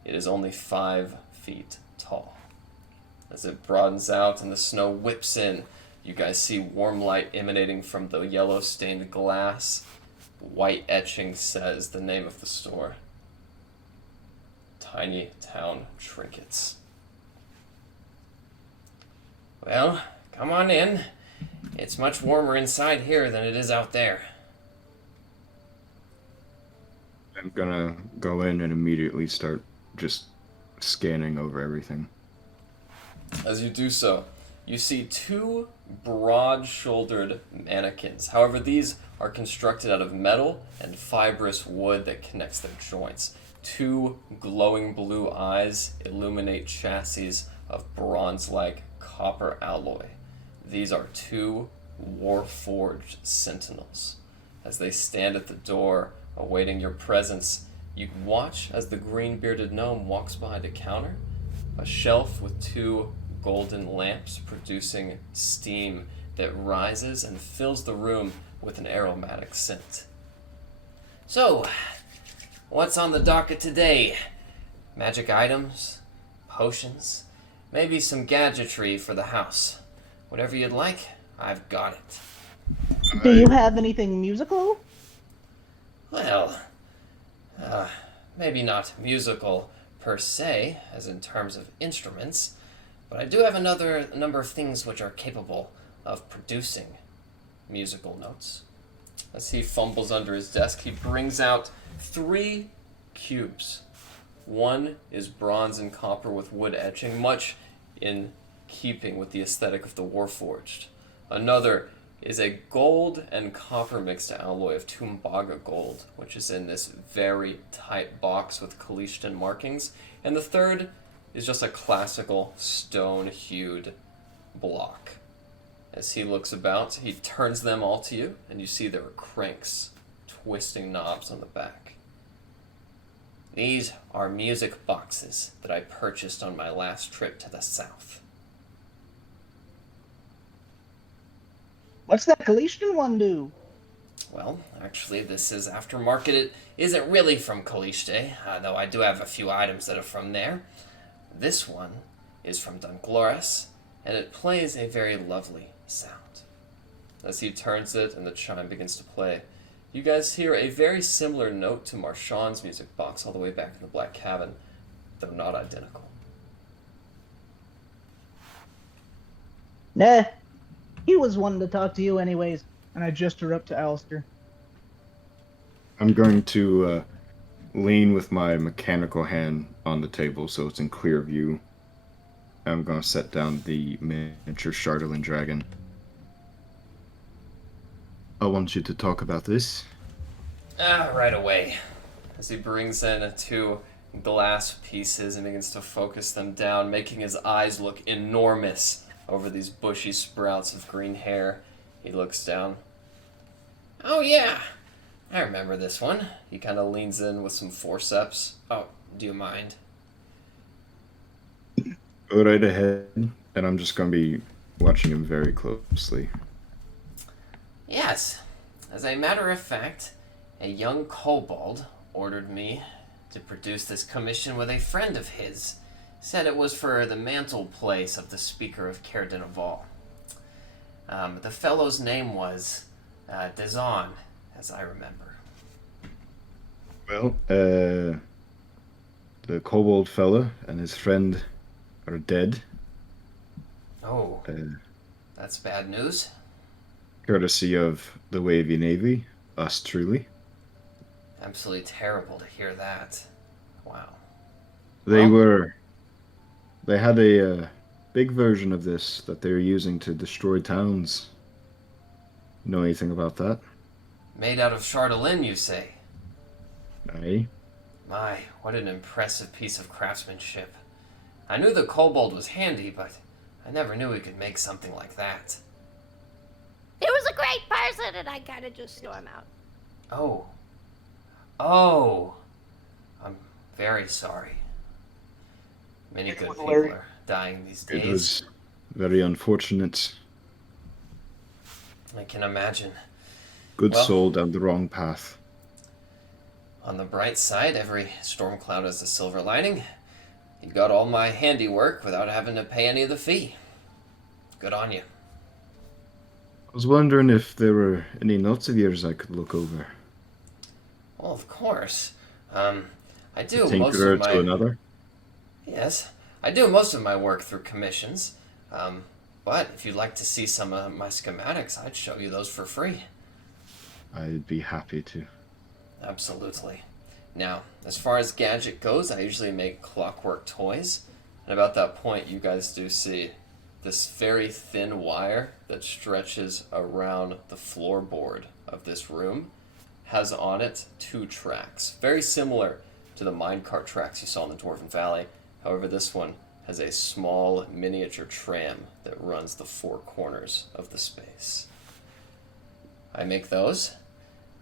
It is only 5 feet tall. As it broadens out and the snow whips in, you guys see warm light emanating from the yellow-stained glass. White etching says the name of the store. Tiny Town Trinkets. Well, come on in. It's much warmer inside here than it is out there. I'm gonna go in and immediately start just scanning over everything. As you do so, you see 2 broad-shouldered mannequins. However, these are constructed out of metal and fibrous wood that connects their joints. 2 glowing blue eyes illuminate chassis of bronze-like copper alloy. These are 2 war-forged sentinels. As they stand at the door, awaiting your presence, you watch as the green-bearded gnome walks behind a counter, a shelf with 2 golden lamps producing steam that rises and fills the room with an aromatic scent. So, what's on the docket today? Magic items? Potions? Maybe some gadgetry for the house. Whatever you'd like, I've got it. Do you have anything musical? Well, maybe not musical per se, as in terms of instruments, but I do have a number of things which are capable of producing musical notes. As he fumbles under his desk, he brings out 3 cubes. One is bronze and copper with wood etching, much in keeping with the aesthetic of the Warforged. Another is a gold and copper mixed alloy of Tumbaga gold, which is in this very tight box with Kalishtan markings. And the third is just a classical stone-hued block. As he looks about, he turns them all to you, and you see there are cranks, twisting knobs on the back. These are music boxes that I purchased on my last trip to the south. What's that Kalishtan one do? Well, actually, this is aftermarket. It isn't really from Kaliste, though I do have a few items that are from there. This one is from Dunglores, and it plays a very lovely sound. As he turns it and the chime begins to play, you guys hear a very similar note to Marchand's music box all the way back in the Black Cabin, though not identical. Nah, he was wanting to talk to you anyways. And I gesture up to Alistair. I'm going to lean with my mechanical hand on the table so it's in clear view. I'm going to set down the miniature Chardolin dragon. I want you to talk about this. Right away. As he brings in 2 glass pieces and begins to focus them down, making his eyes look enormous over these bushy sprouts of green hair. He looks down. Oh yeah, I remember this one. He kind of leans in with some forceps. Oh, do you mind? Go right ahead, and I'm just going to be watching him very closely. Yes. As a matter of fact, a young kobold ordered me to produce this commission with a friend of his. Said it was for the mantle place of the Speaker of Caer-Dineval. The fellow's name was Dazon, as I remember. Well, the kobold fella and his friend are dead. Oh, that's bad news. Courtesy of the Wavy Navy, us truly. Absolutely terrible to hear that. Wow. They had a big version of this that they were using to destroy towns. Know anything about that? Made out of Chardolin, you say? Aye. My, what an impressive piece of craftsmanship. I knew the kobold was handy, but I never knew he could make something like that. He was a great person, and I kind of just storm out. Oh, I'm very sorry. Many good people are dying these days. It was very unfortunate. I can imagine. Good Well, soul down the wrong path. On the bright side, every storm cloud has a silver lining. You got all my handiwork without having to pay any of the fee. Good on you. I was wondering if there were any notes of yours I could look over. Well, of course. I do A most tinkerer of my... to another? Yes, I do most of my work through commissions. But if you'd like to see some of my schematics, I'd show you those for free. I'd be happy to. Absolutely. Now, as far as gadget goes, I usually make clockwork toys. And about that point, you guys do see this very thin wire that stretches around the floorboard of this room has on it 2 tracks. Very similar to the minecart tracks you saw in the Dwarven Valley. However, this one has a small miniature tram that runs the 4 corners of the space. I make those.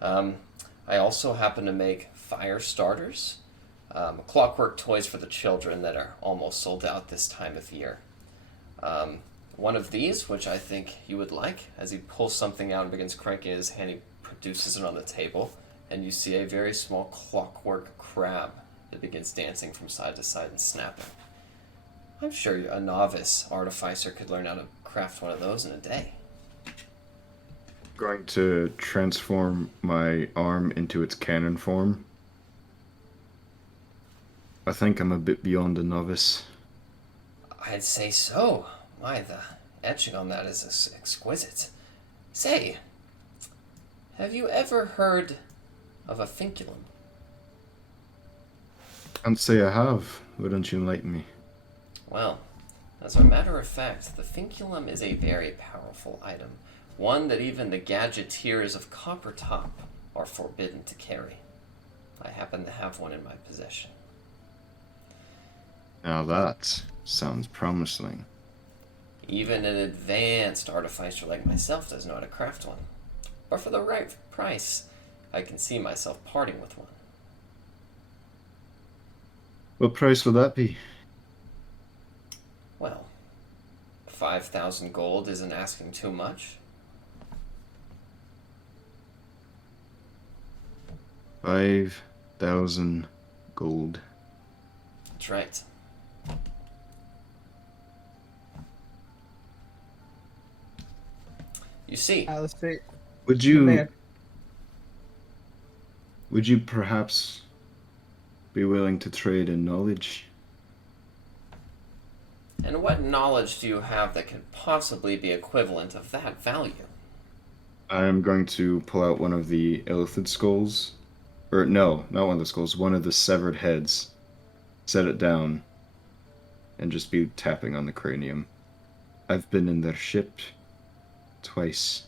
I also happen to make fire starters, clockwork toys for the children that are almost sold out this time of year. One of these, which I think you would like, as he pulls something out and begins cranking his hand, he produces it on the table, and you see a very small clockwork crab that begins dancing from side to side and snapping. I'm sure a novice artificer could learn how to craft one of those in a day. Going to transform my arm into its cannon form. I think I'm a bit beyond a novice. I'd say so. Why, the etching on that is exquisite. Say, have you ever heard of a finculum? Can't say I have. Why don't you enlighten me? Well, as a matter of fact, the finculum is a very powerful item. One that even the gadgeteers of Coppertop are forbidden to carry. I happen to have one in my possession. Now that sounds promising. Even an advanced artificer like myself doesn't know how to craft one. But for the right price, I can see myself parting with one. What price would that be? Well, 5,000 gold isn't asking too much. 5,000 gold. That's right. You see, Alistair, Would you perhaps be willing to trade in knowledge? and what knowledge do you have that could possibly be equivalent of that value? I am going to pull out one of the illithid skulls. Or no, not one of the skulls, one of the severed heads. Set it down. And just be tapping on the cranium. I've been in their ship twice.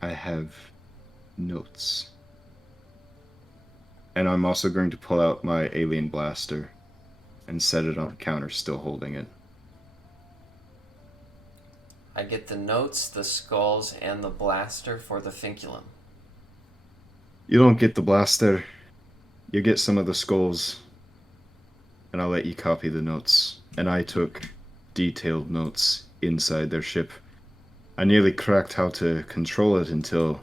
I have notes. And I'm also going to pull out my alien blaster and set it on the counter, still holding it. I get the notes, the skulls, and the blaster for the finculum. You don't get the blaster. You get some of the skulls. And I'll let you copy the notes. And I took detailed notes inside their ship. I nearly cracked how to control it until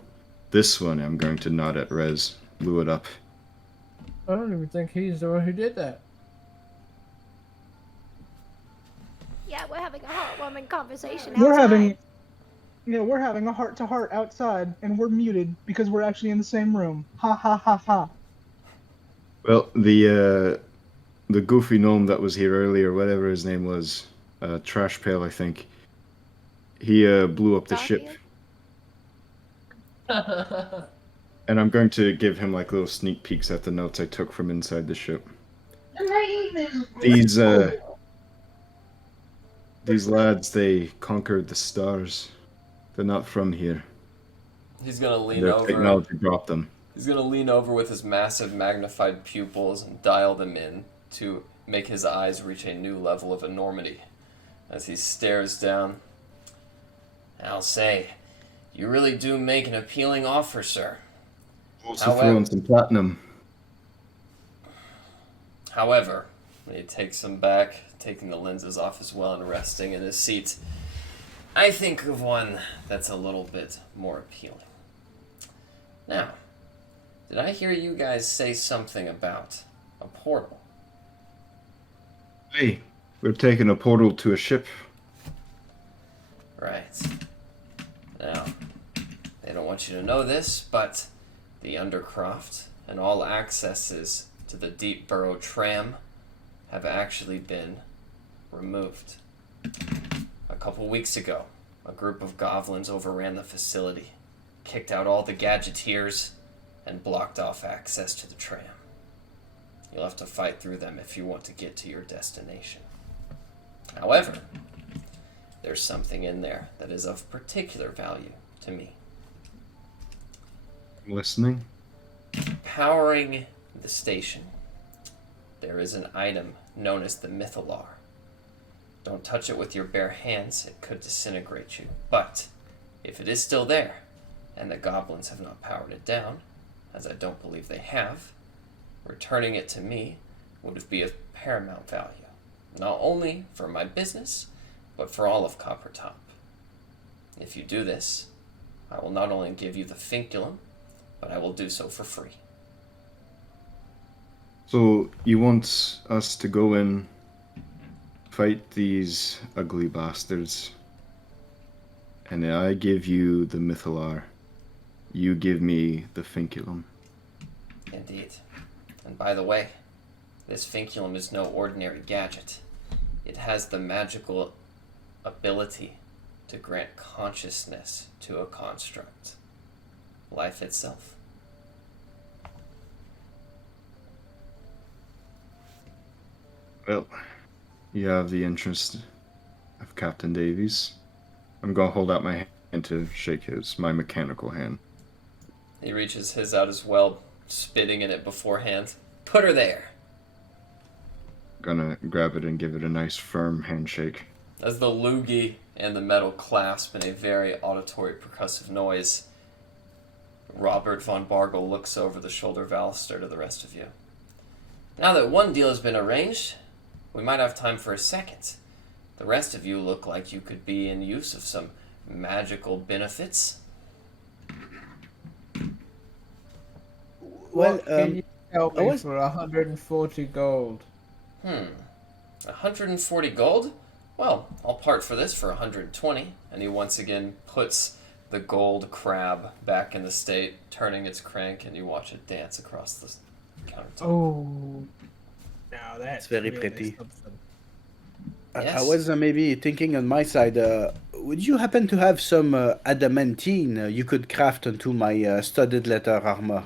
this one I'm going to nod at Rez blew it up. I don't even think he's the one who did that. Yeah, we're having a heartwarming conversation We're outside. having a heart-to-heart outside, and we're muted because we're actually in the same room. Ha ha ha ha. Well, the goofy gnome that was here earlier, whatever his name was, Trash Pail, I think, he blew up the ship. And I'm going to give him like little sneak peeks at the notes I took from inside the ship. These lads, they conquered the stars. They're not from here. He's gonna lean Their over. technology brought them. He's gonna lean over with his massive magnified pupils and dial them in to make his eyes reach a new level of enormity. As he stares down, I'll say, You really do make an appealing offer, sir. Also throw in some platinum. However, he takes him back, taking the lenses off as well and resting in his seat. I think of one that's a little bit more appealing. Now, did I hear you guys say something about a portal? Hey, we're taking a portal to a ship. Right. Now, they don't want you to know this, but the Undercroft and all accesses to the Deep Burrow tram have actually been removed. A couple weeks ago, a group of goblins overran the facility, kicked out all the gadgeteers, and blocked off access to the tram. You'll have to fight through them if you want to get to your destination. However, there's something in there that is of particular value to me. Listening? Powering the station, there is an item known as the Mythalar. Don't touch it with your bare hands, it could disintegrate you. But if it is still there, and the goblins have not powered it down, as I don't believe they have, returning it to me would be of paramount value, not only for my business, but for all of Coppertop. If you do this, I will not only give you the Finculum, but I will do so for free. So, you want us to go in, fight these ugly bastards, and I give you the Mythalar. You give me the Finculum. Indeed. And by the way, this Finculum is no ordinary gadget. It has the magical ability to grant consciousness to a construct. Life itself. Well, you have the interest of Captain Davies. I'm gonna hold out my hand to shake my mechanical hand. He reaches his out as well, spitting in it beforehand. Put her there! Gonna grab it and give it a nice firm handshake. As the loogie and the metal clasp in a very auditory percussive noise, Robert von Bargel looks over the shoulder of Alistair to the rest of you. Now that one deal has been arranged, we might have time for a second. The rest of you look like you could be in use of some magical benefits. What can you help me for 140 gold? 140 gold? Well, I'll part for this for 120. And he once again puts the gold crab back in the state, turning its crank, and you watch it dance across the countertop. Oh, now that's very really pretty. something. Yes. I was maybe thinking on my side, would you happen to have some adamantine you could craft into my studded leather armor?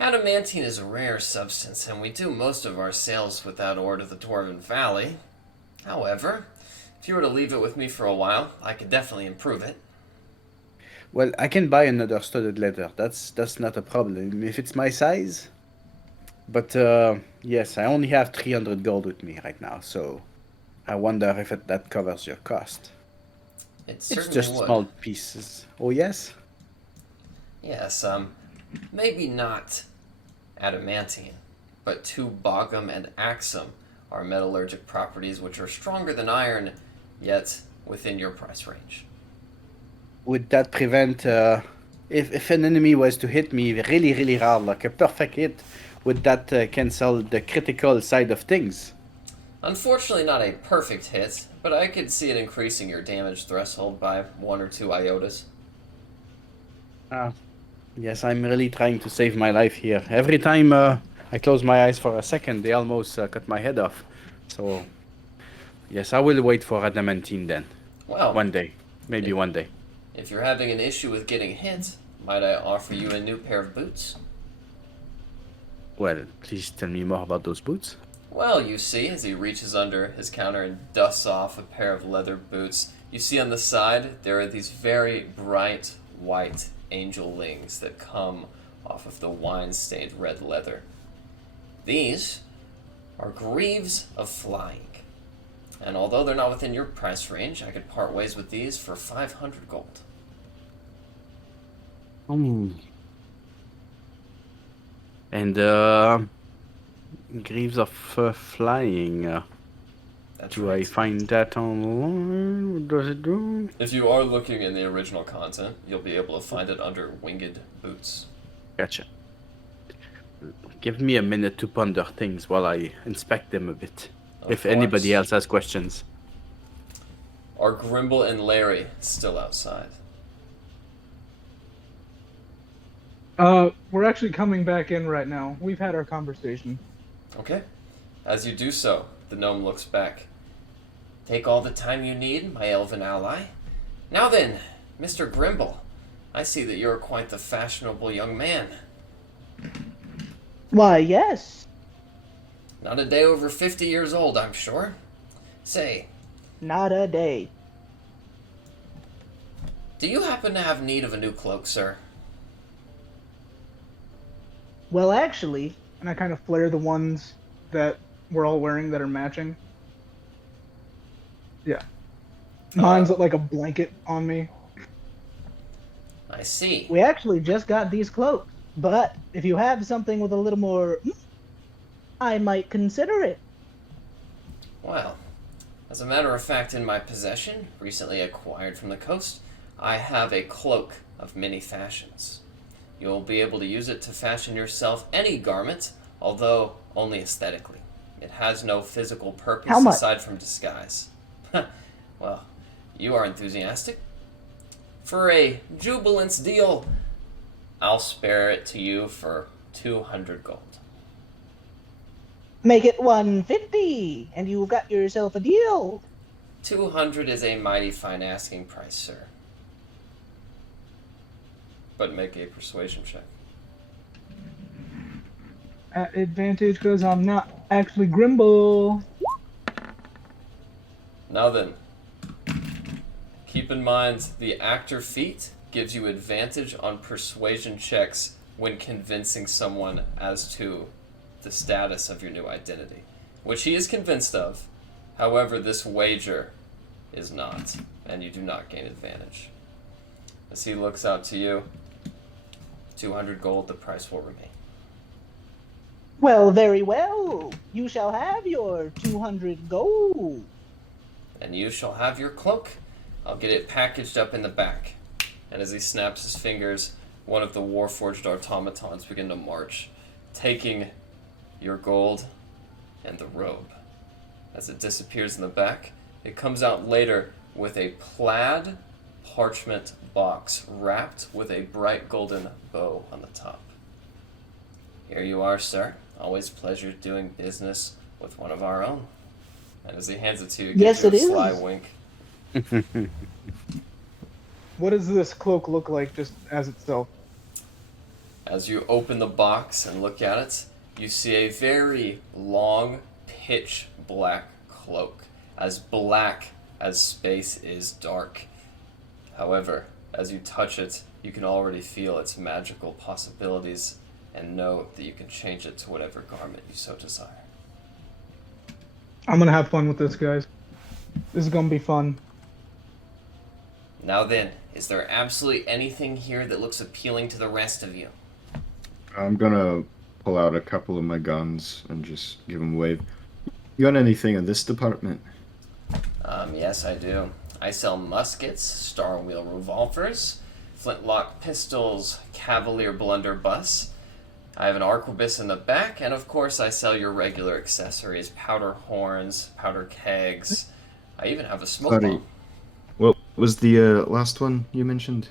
Adamantine is a rare substance, and we do most of our sales with that ore to the Dwarven Valley. However, if you were to leave it with me for a while, I could definitely improve it. Well, I can buy another studded leather. That's not a problem if it's my size. But yes, I only have 300 gold with me right now, so I wonder if that covers your cost. It's It's certainly just would. small pieces. Oh yes? Yes, maybe not adamantine, but two bogum and axum are metallurgic properties which are stronger than iron, yet within your price range. Would that prevent if an enemy was to hit me really, really hard, like a perfect hit, would that cancel the critical side of things? Unfortunately, not a perfect hit, but I could see it increasing your damage threshold by 1 or 2 iotas. Yes, I'm really trying to save my life here. Every time I close my eyes for a second, they almost cut my head off. So, yes, I will wait for adamantine then. Well, One day. Maybe one day. if you're having an issue with getting hit, might I offer you a new pair of boots? Well, please tell me more about those boots. Well, you see, as he reaches under his counter and dusts off a pair of leather boots, you see on the side there are these very bright white angel wings that come off of the wine-stained red leather. These are greaves of flying, And although they're not within your price range, I could part ways with these for 500 gold. And Greaves of Flying. That's Do right. I find that online? What does it do? If you are looking in the original content, you'll be able to find it under Winged Boots. Gotcha. Give me a minute to ponder things while I inspect them a bit. Of If course. anybody else has questions. Are Grimble and Larry still outside? We're actually coming back in right now. We've had our conversation. Okay. As you do so, the gnome looks back. Take all the time you need, my elven ally. Now then, Mr. Grimble, I see that you're quite the fashionable young man. Why, yes. Not a day over 50 years old, I'm sure. Say, Not a day. do you happen to have need of a new cloak, sir? Well, actually, And I kind of flare the ones that we're all wearing that are matching. Yeah. Mine's like a blanket on me. I see. we actually just got these cloaks. But if you have something with a little more, I might consider it. Well, as a matter of fact, in my possession, recently acquired from the coast, I have a cloak of many fashions. You'll be able to use it to fashion yourself any garment, although only aesthetically. It has no physical purpose How much? aside from disguise. Well, you are enthusiastic. For a jubilance deal, I'll spare it to you for 200 gold. Make it 150, and you've got yourself a deal. 200 is a mighty fine asking price, sir. But make a persuasion check. At advantage because I'm not actually Grimble. Now then, keep in mind the actor feat gives you advantage on persuasion checks when convincing someone as to the status of your new identity, which he is convinced of. However, this wager is not, and you do not gain advantage. As he looks out to you, 200 gold, the price will remain. Well, very well. You shall have your 200 gold. And you shall have your cloak. I'll get it packaged up in the back. And as he snaps his fingers, one of the warforged automatons begin to march, taking your gold and the robe. As it disappears in the back, it comes out later with a plaid parchment box wrapped with a bright golden bow on the top. Here you are, sir. Always pleasure doing business with one of our own. And as he hands it to you, Yes, gives you it a sly is. wink. What does this cloak look like just as itself? As you open the box and look at it, you see a very long, pitch black cloak, as black as space is dark. However, as you touch it, you can already feel its magical possibilities and know that you can change it to whatever garment you so desire. I'm gonna have fun with this, guys. This is gonna be fun. Now then, is there absolutely anything here that looks appealing to the rest of you? I'm gonna pull out a couple of my guns and just give them a wave. You got anything in this department? Yes, I do. I sell muskets, star wheel revolvers, flintlock pistols, cavalier blunderbuss. I have an arquebus in the back, and of course I sell your regular accessories, powder horns, powder kegs. I even have a smoke Sorry. bomb. What was the last one you mentioned?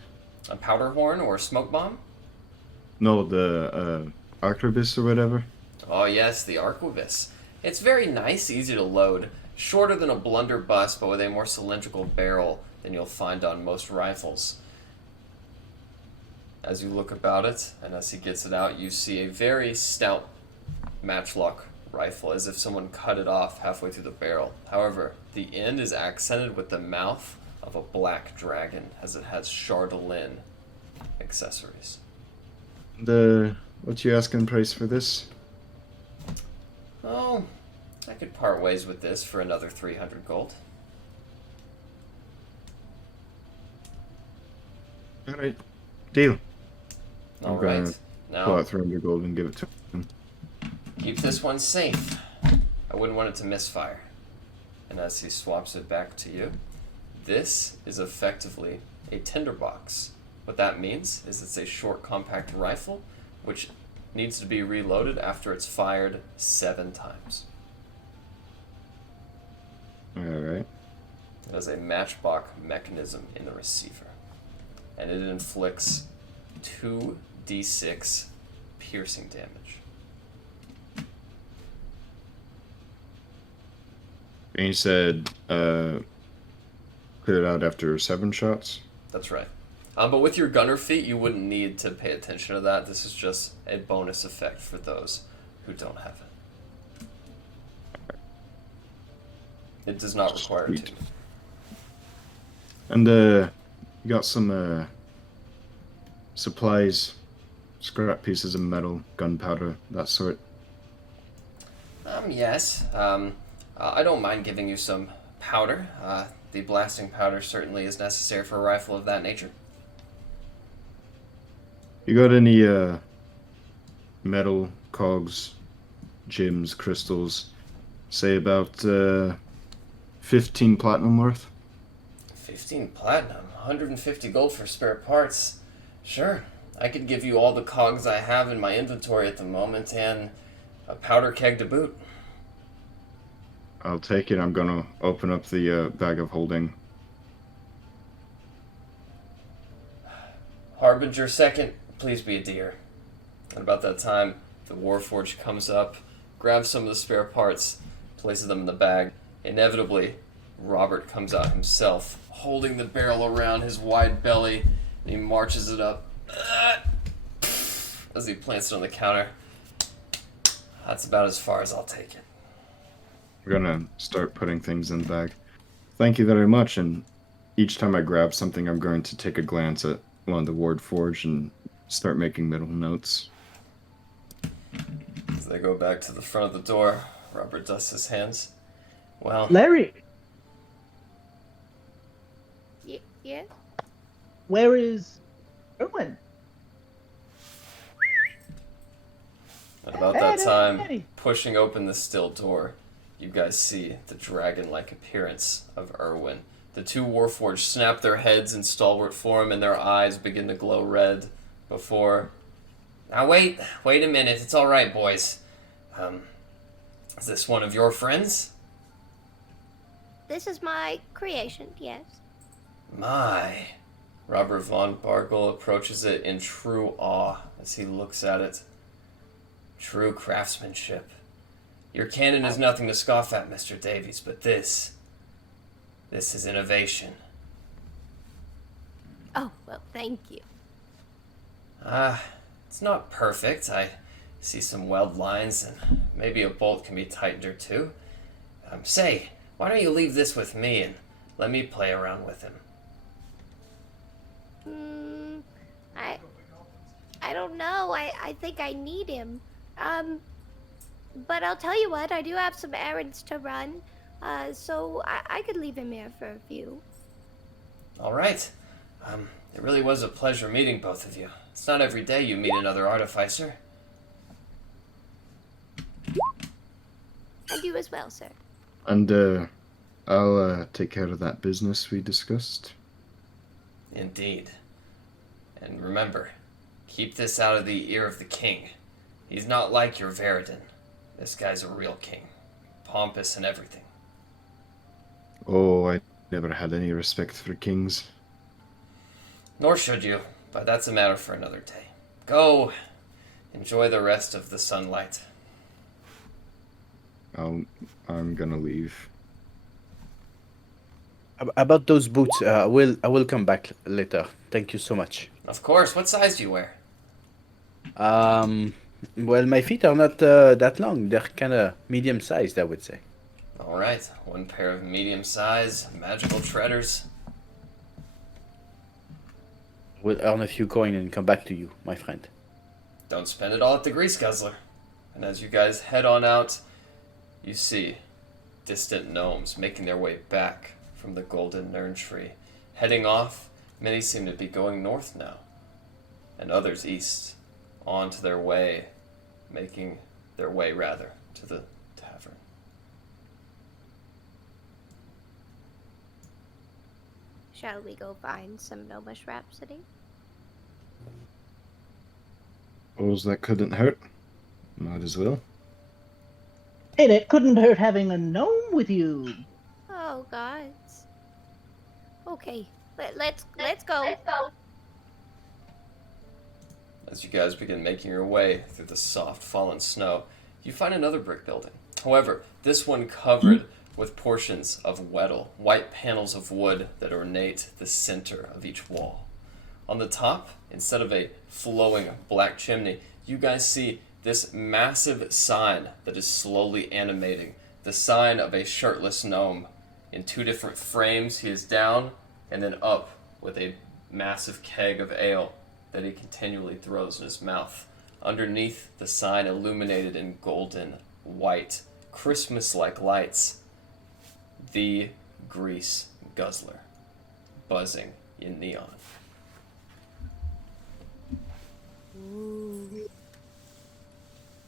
A powder horn or a smoke bomb? No, the arquebus or whatever. Oh yes, the arquebus. It's very nice, easy to load. Shorter than a blunderbuss, but with a more cylindrical barrel than you'll find on most rifles. As you look about it, and as he gets it out, you see a very stout matchlock rifle, as if someone cut it off halfway through the barrel. However, the end is accented with the mouth of a black dragon, as it has chandelier accessories. What you asking price for this? Oh, I could part ways with this for another 300 gold. Alright. Deal. All I'm gonna right. Pull Now, out 300 gold and give it to him. keep this one safe. I wouldn't want it to misfire. And as he swaps it back to you, this is effectively a tinderbox. What that means is it's a short, compact rifle, which needs to be reloaded after it's fired 7 times. Alright. It has a matchbox mechanism in the receiver, and it inflicts 2d6 piercing damage. And you said, clear it out after 7 shots? That's right. But with your gunner feat, you wouldn't need to pay attention to that. This is just a bonus effect for those who don't have it. It does not require Sweet. two. And, you got some, supplies, scrap pieces of metal, gunpowder, that sort. Yes. I don't mind giving you some powder. The blasting powder certainly is necessary for a rifle of that nature. You got any, metal, cogs, gems, crystals, say about, 15 platinum worth? 15 platinum, 150 gold for spare parts. Sure, I could give you all the cogs I have in my inventory at the moment and a powder keg to boot. I'll take it. I'm gonna open up the, bag of holding. Harbinger second, please be a dear. And about that time, the Warforged comes up, grabs some of the spare parts, places them in the bag. Inevitably, Robert comes out himself, holding the barrel around his wide belly, and he marches it up as he plants it on the counter. That's about as far as I'll take it. We're gonna start putting things in the bag. Thank you very much, and each time I grab something, I'm going to take a glance at one of the Warforged and start making mental notes. As they go back to the front of the door, Robert dusts his hands. Well, Larry, Yeah? where is Erwin? at about that time, Hey. pushing open the still door, you guys see the dragon-like appearance of Erwin. The two Warforged snap their heads in stalwart form, and their eyes begin to glow red before... Now wait a minute, it's all right, boys. Is this one of your friends? This is my creation, yes. My. Robert von Bargel approaches it in true awe as he looks at it. True craftsmanship. Your cannon is nothing to scoff at, Mr. Davies, but this is innovation. Oh, well, thank you. It's not perfect. I see some weld lines, and maybe a bolt can be tightened or two. Say, why don't you leave this with me and let me play around with him? I don't know. I think I need him. But I'll tell you what, I do have some errands to run. So I could leave him here for a few. All right. It really was a pleasure meeting both of you. It's not every day you meet another artificer. And you as well, sir. And, I'll, take care of that business we discussed. Indeed. And remember, keep this out of the ear of the king. He's not like your Veridan. This guy's a real king. Pompous and everything. Oh, I never had any respect for kings. Nor should you, but that's a matter for another day. Go, enjoy the rest of the sunlight. I'm gonna leave. About those boots, I will come back later. Thank you so much. Of course, what size do you wear? Well, my feet are not that long. They're kind of medium-sized, I would say. Alright, one pair of medium-size magical treaders. We'll earn a few coin and come back to you, my friend. Don't spend it all at the Grease Guzzler. And as you guys head on out, you see distant gnomes making their way back from the Golden Nern Tree. Heading off, many seem to be going north now, and others east, on to their way, making their way, rather, to the tavern. Shall we go find some gnomish rhapsody? Suppose that couldn't hurt. Might as well. And it couldn't hurt having a gnome with you. Oh, gods. Okay, let's go. As you guys begin making your way through the soft fallen snow, you find another brick building. However, this one covered with portions of Weddle, white panels of wood that ornate the center of each wall. On the top, instead of a flowing black chimney, you guys see this massive sign that is slowly animating. The sign of a shirtless gnome. In two different frames, he is down and then up with a massive keg of ale that he continually throws in his mouth. Underneath the sign, illuminated in golden, white, Christmas-like lights, the Grease Guzzler, buzzing in neon.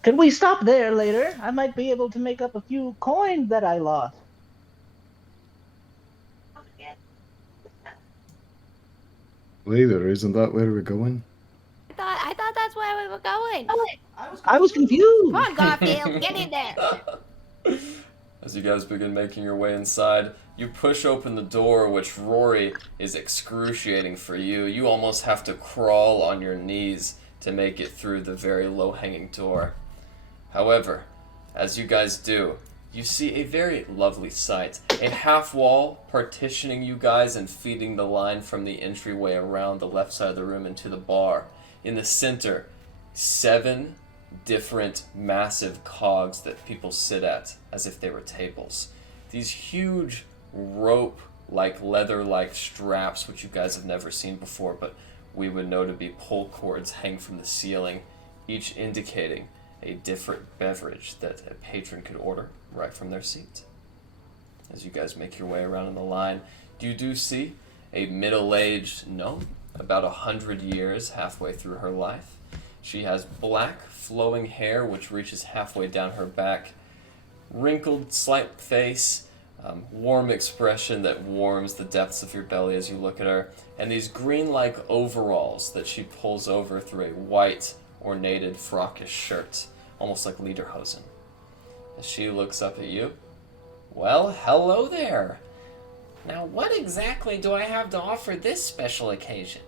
Could we stop there later? I might be able to make up a few coins that I lost. Later, isn't that where we're going? I thought that's where we were going. I was confused. Come on, Garfield, get in there. As you guys begin making your way inside, you push open the door, which, Rory, is excruciating for you. You almost have to crawl on your knees to make it through the very low-hanging door. However, as you guys do, you see a very lovely sight. A half wall partitioning you guys and feeding the line from the entryway around the left side of the room into the bar. In the center, 7 different massive cogs that people sit at as if they were tables. These huge rope-like, leather-like straps, which you guys have never seen before, but we would know to be pull cords, hang from the ceiling, each indicating a different beverage that a patron could order right from their seat. As you guys make your way around in the line, you do see a middle-aged gnome, about 100 years, halfway through her life. She has black, flowing hair, which reaches halfway down her back, wrinkled, slight face, warm expression that warms the depths of your belly as you look at her, and these green-like overalls that she pulls over through a white, ornated, frockish shirt, almost like lederhosen. As she looks up at you, "Well, hello there. Now, what exactly do I have to offer this special occasion?"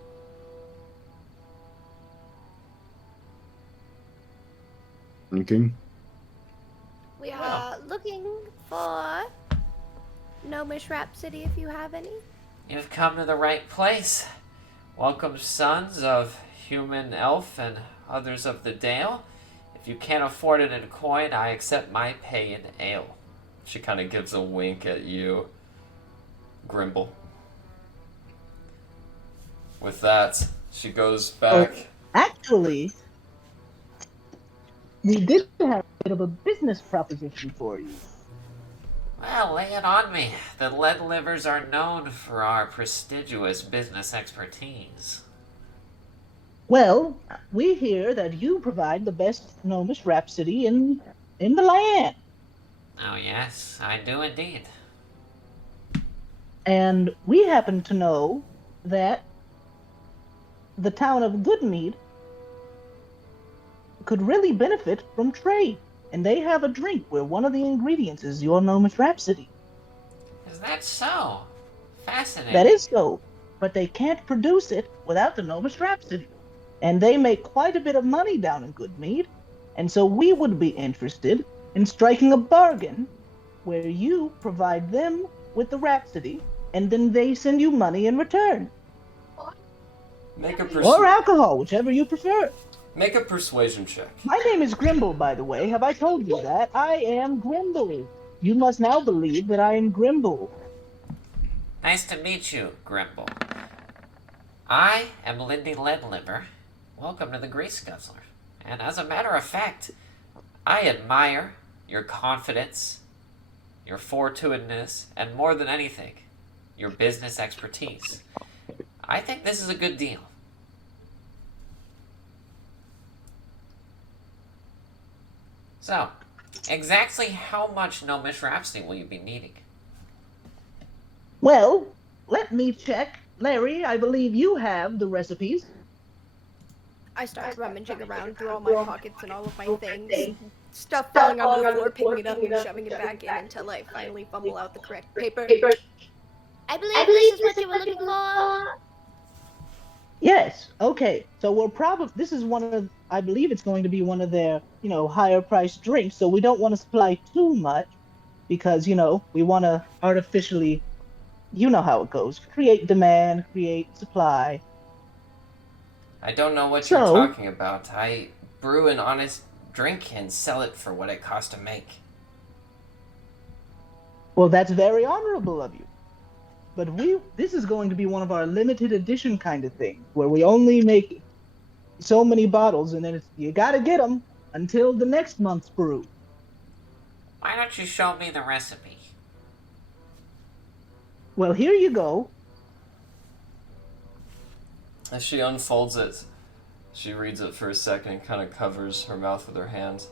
Thinking? We are looking for gnomish rhapsody, if you have any. You've come to the right place. Welcome, sons of human elf and others of the dale. If you can't afford it in coin, I accept my pay in ale. She kind of gives a wink at you, Grimble. With that, she goes back. Actually, we did have a bit of a business proposition for you. Well, lay it on me. The Lead Livers are known for our prestigious business expertise. Well, we hear that you provide the best gnomish rhapsody in the land. Oh yes, I do indeed. And we happen to know that the town of Goodmead could really benefit from trade. And they have a drink where one of the ingredients is your gnomish rhapsody. Is that so? Fascinating. That is so. But they can't produce it without the gnomish rhapsody. And they make quite a bit of money down in Goodmead. And so we would be interested in striking a bargain where you provide them with the rhapsody and then they send you money in return. Make a Or alcohol, whichever you prefer. Make a persuasion check. My name is Grimble, by the way. Have I told you that? I am Grimble. You must now believe that I am Grimble. Nice to meet you, Grimble. I am Lindy Leadliver. Welcome to the Grease Guzzler. And as a matter of fact, I admire your confidence, your fortuitousness, and more than anything, your business expertise. I think this is a good deal. So, exactly how much Gnomish Rhapsody will you be needing? Well, let me check. Larry, I believe you have the recipes. I start rummaging around through all my pockets and all of my things. Stuff falling onto the floor, picking it up and shoving it back in until I finally fumble out the correct paper. I believe this is what you were looking for. Yes. Okay. So we're probably this is one of I believe it's going to be one of their higher priced drinks. So we don't want to supply too much because we want to artificially, you know how it goes. Create demand, create supply. I don't know what you're talking about. I brew an honest drink and sell it for what it costs to make. Well, that's very honorable of you. But this is going to be one of our limited edition kind of things, where we only make so many bottles, and then you gotta get them until the next month's brew. Why don't you show me the recipe? Well, here you go. As she unfolds it, she reads it for a second and kind of covers her mouth with her hand.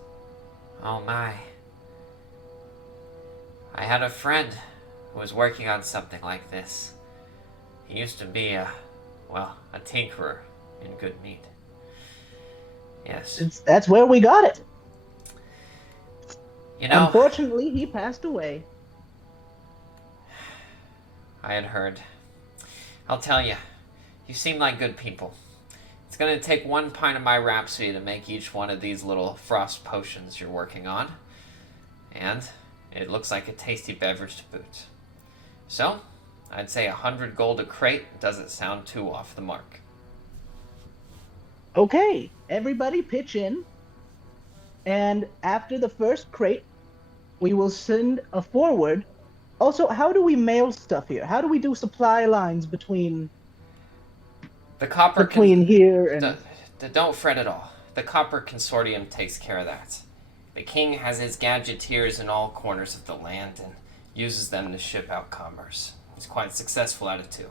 Oh my. I had a friend who was working on something like this. He used to be a tinkerer in good meat. Yes. That's where we got it. Unfortunately, he passed away. I had heard. I'll tell you, you seem like good people. It's going to take 1 pint of my rhapsody to make each one of these little frost potions you're working on. And it looks like a tasty beverage to boot. So, I'd say 100 gold a crate doesn't sound too off the mark. Okay, everybody pitch in. And after the first crate, we will send a forward. Also, how do we mail stuff here? How do we do supply lines between here and... Don't fret at all. The Copper Consortium takes care of that. The king has his gadgeteers in all corners of the land and uses them to ship out commerce. He's quite successful at it too.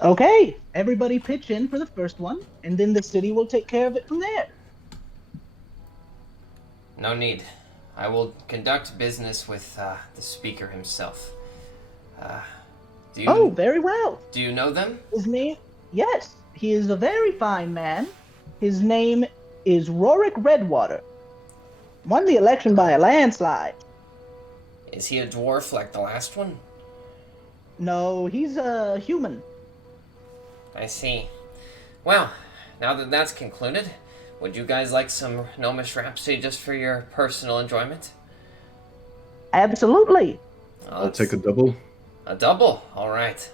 Okay, everybody pitch in for the first one, and then the city will take care of it from there. No need. I will conduct business with the speaker himself. Very well. Do you know them? His name? Yes, he is a very fine man. His name is Rorik Redwater. Won the election by a landslide. Is he a dwarf like the last one? No, he's a human. I see. Well, now that that's concluded, would you guys like some Gnomish Rhapsody just for your personal enjoyment? Absolutely. I'll take a double. A double? Alright.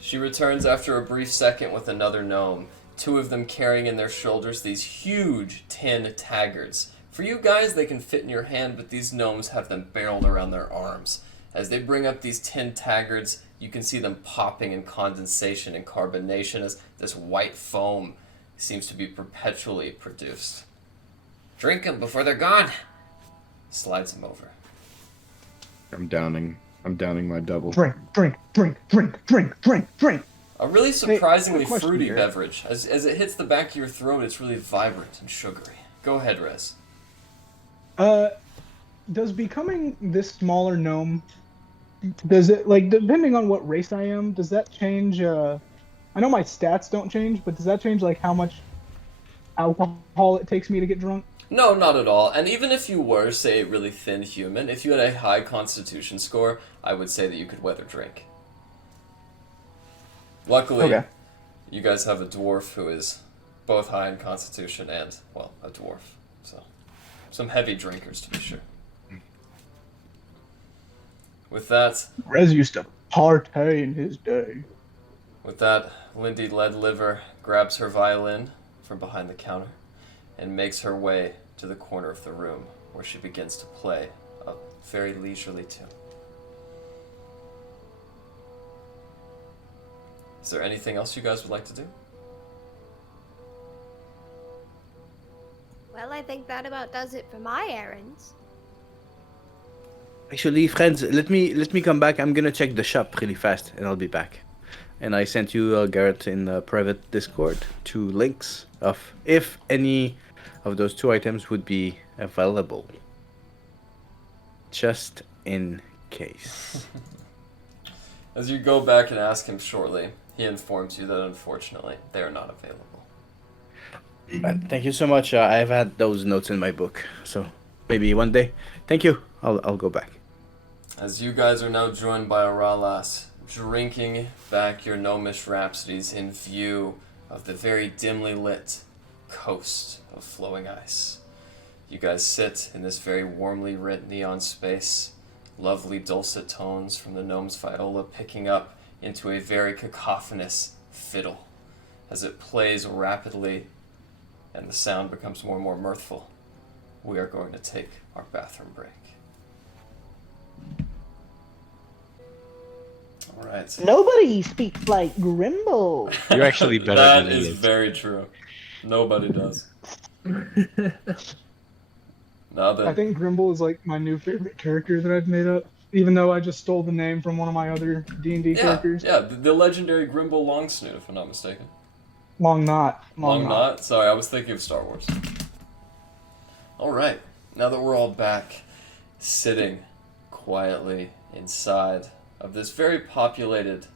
She returns after a brief second with another gnome, 2 of them carrying in their shoulders these huge tin taggards. For you guys, they can fit in your hand, but these gnomes have them barreled around their arms. As they bring up these tin taggards, you can see them popping in condensation and carbonation as this white foam seems to be perpetually produced. Drink them before they're gone. Slides them over. I'm downing my double. Drink. A really surprisingly question fruity here. beverage. As it hits the back of your throat, it's really vibrant and sugary. Go ahead, Rez. Does becoming this smaller gnome, does it, like, depending on what race I am, does that change, I know my stats don't change, but does that change, like, how much alcohol it takes me to get drunk? No, not at all. And even if you were, say, a really thin human, if you had a high constitution score, I would say that you could weather drink. Luckily, you guys have a dwarf who is both high in constitution and, well, a dwarf. So, some heavy drinkers to be sure. With that... Rez used to partay in his day. With that, Lindy Leadliver grabs her violin from behind the counter and makes her way to the corner of the room where she begins to play a very leisurely tune. Is there anything else you guys would like to do? Well, I think that about does it for my errands. Actually, friends, let me come back. I'm gonna check the shop really fast, and I'll be back. And I sent you, Garrett, in the private Discord 2 links of if any of those 2 items would be available, just in case. As you go back and ask him shortly, he informs you that unfortunately they are not available. Thank you so much. I've had those notes in my book, so maybe one day. Thank you. I'll go back. As you guys are now joined by Auralas, drinking back your gnomish rhapsodies in view of the very dimly lit coast of flowing ice. You guys sit in this very warmly lit neon space, lovely dulcet tones from the gnome's viola picking up into a very cacophonous fiddle as it plays rapidly and the sound becomes more and more mirthful. We are going to take our bathroom break. All right. Nobody speaks like Grimble. You're actually better That than me. is very true. Nobody does. Now then, I think Grimble is like my new favorite character that I've made up, even though I just stole the name from one of my other D&D characters. yeah, the legendary Grimble Longsnoot, if I'm not mistaken. Long Knot. Long Knot? Sorry, I was thinking of Star Wars. Alright, now that we're all back, sitting quietly inside of this very populated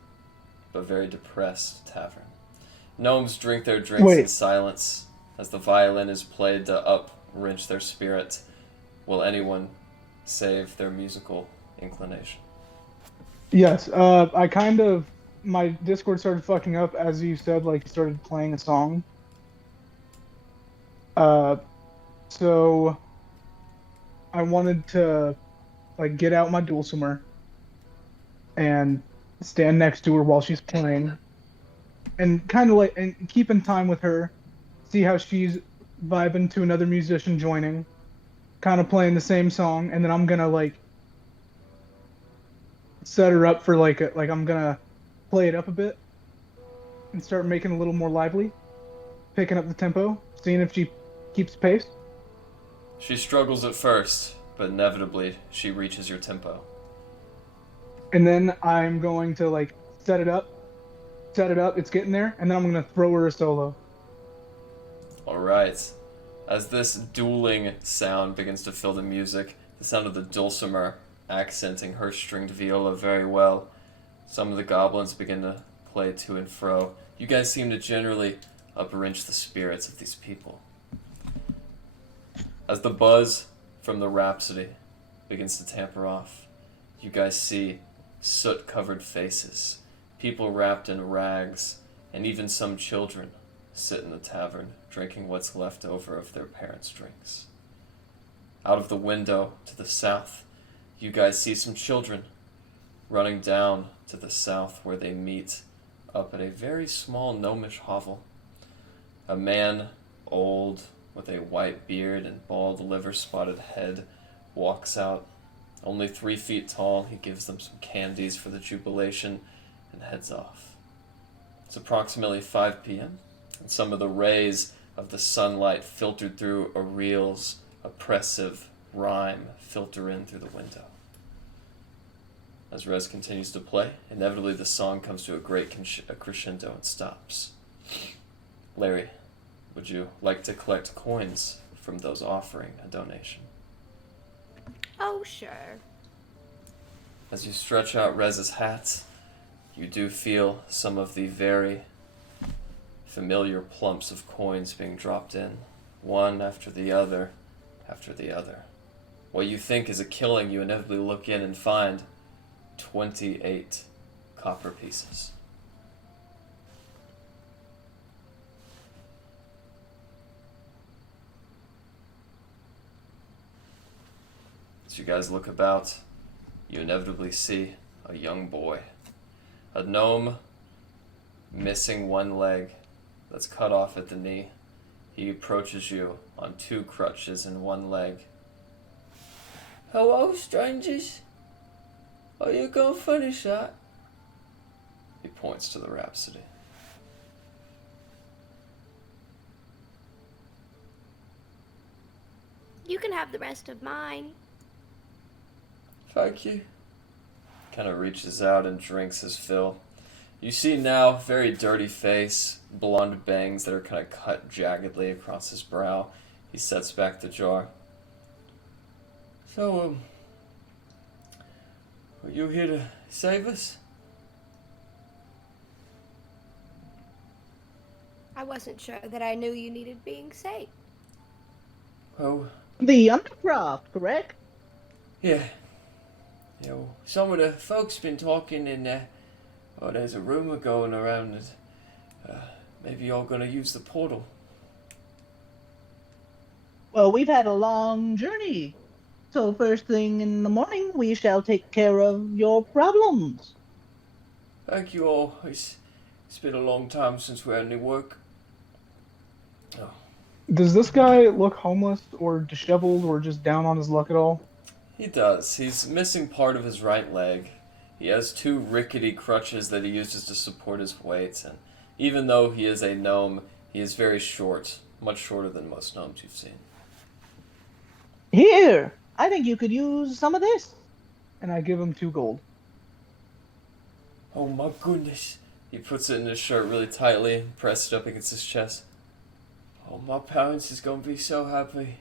but very depressed tavern. Gnomes drink their drinks in silence as the violin is played to up-wrench their spirit. Will anyone save their musical inclination? Yes, my Discord started fucking up as you said, like you started playing a song. So I wanted to like get out my dulcimer and stand next to her while she's playing and kind of like and keep in time with her, see how she's vibing to another musician joining, kind of playing the same song, and then I'm gonna like set her up for I'm gonna play it up a bit and start making it a little more lively, picking up the tempo, seeing if she keeps pace. She struggles at first, but inevitably she reaches your tempo. And then I'm going to like set it up, it's getting there, and then I'm gonna throw her a solo. Alright. As this dueling sound begins to fill the music, the sound of the dulcimer accenting her stringed viola very well, some of the goblins begin to play to and fro. You guys seem to generally up-wrench the spirits of these people. As the buzz from the rhapsody begins to tamper off, you guys see soot-covered faces, people wrapped in rags, and even some children sit in the tavern, drinking what's left over of their parents' drinks. Out of the window to the south, you guys see some children running down to the south where they meet up at a very small gnomish hovel. A man, old, with a white beard and bald liver-spotted head, walks out. Only 3 feet tall, he gives them some candies for the jubilation and heads off. It's approximately 5 p.m., and some of the rays of the sunlight filtered through Auril's oppressive rhyme filter in through the window. As Rez continues to play, inevitably the song comes to a great crescendo and stops. Larry, would you like to collect coins from those offering a donation? Oh, sure. As you stretch out Rez's hat, you do feel some of the very familiar plumps of coins being dropped in, one after the other, after the other. What you think is a killing, you inevitably look in and find 28 copper pieces. As you guys look about, you inevitably see a young boy. A gnome missing one leg that's cut off at the knee. He approaches you on 2 crutches and 1 leg. Hello, strangers. Are you gonna finish that? He points to the rhapsody. You can have the rest of mine. Thank you. Kind of reaches out and drinks his fill. You see now, very dirty face, blonde bangs that are kind of cut jaggedly across his brow. He sets back the jar. So, are you here to save us? I wasn't sure that I knew you needed being saved. Oh, The Undercroft, correct? yeah. You know, some of the folks been talking and, there's a rumor going around that, maybe you're gonna use the portal. Well, we've had a long journey. So first thing in the morning, we shall take care of your problems. Thank you all. It's been a long time since we had any work. Oh. Does this guy look homeless or disheveled or just down on his luck at all? He does. He's missing part of his right leg. He has 2 rickety crutches that he uses to support his weight, and even though he is a gnome, he is very short, much shorter than most gnomes you've seen. Here, I think you could use some of this. And I give him 2 gold. Oh my goodness. He puts it in his shirt really tightly and presses it up against his chest. Oh, my parents is gonna be so happy.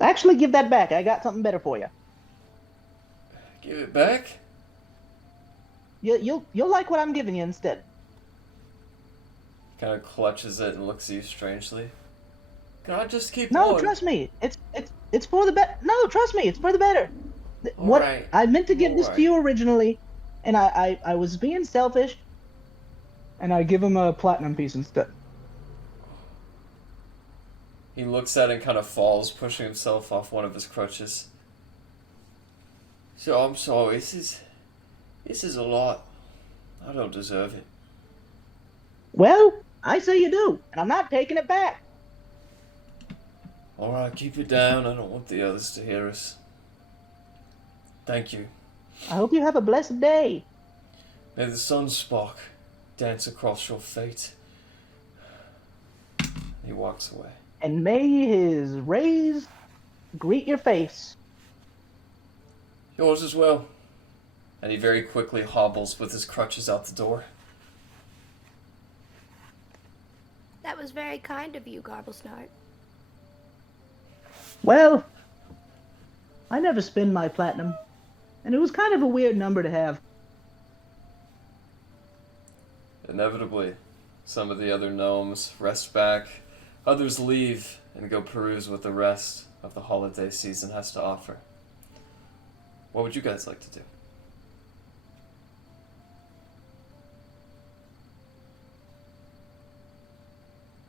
Actually, give that back. I got something better for you. Give it back? You'll like what I'm giving you instead. Kind of clutches it and looks at you strangely. Can I just keep No, on? trust me. It's for the better. No, trust me. It's for the better. What Alright. I meant to give this to Alright. you originally, and I was being selfish. And I give him a platinum piece instead. He looks at it and kind of falls, pushing himself off one of his crutches. So I'm sorry, this is a lot. I don't deserve it. Well, I say you do, and I'm not taking it back. Alright, keep it down. I don't want the others to hear us. Thank you. I hope you have a blessed day. May the sun spark dance across your fate. He walks away. And may his rays greet your face. Yours as well. And he very quickly hobbles with his crutches out the door. That was very kind of you, Garblesnart. Well, I never spend my platinum, and it was kind of a weird number to have. Inevitably, some of the other gnomes rest back, others leave and go peruse what the rest of the holiday season has to offer. What would you guys like to do?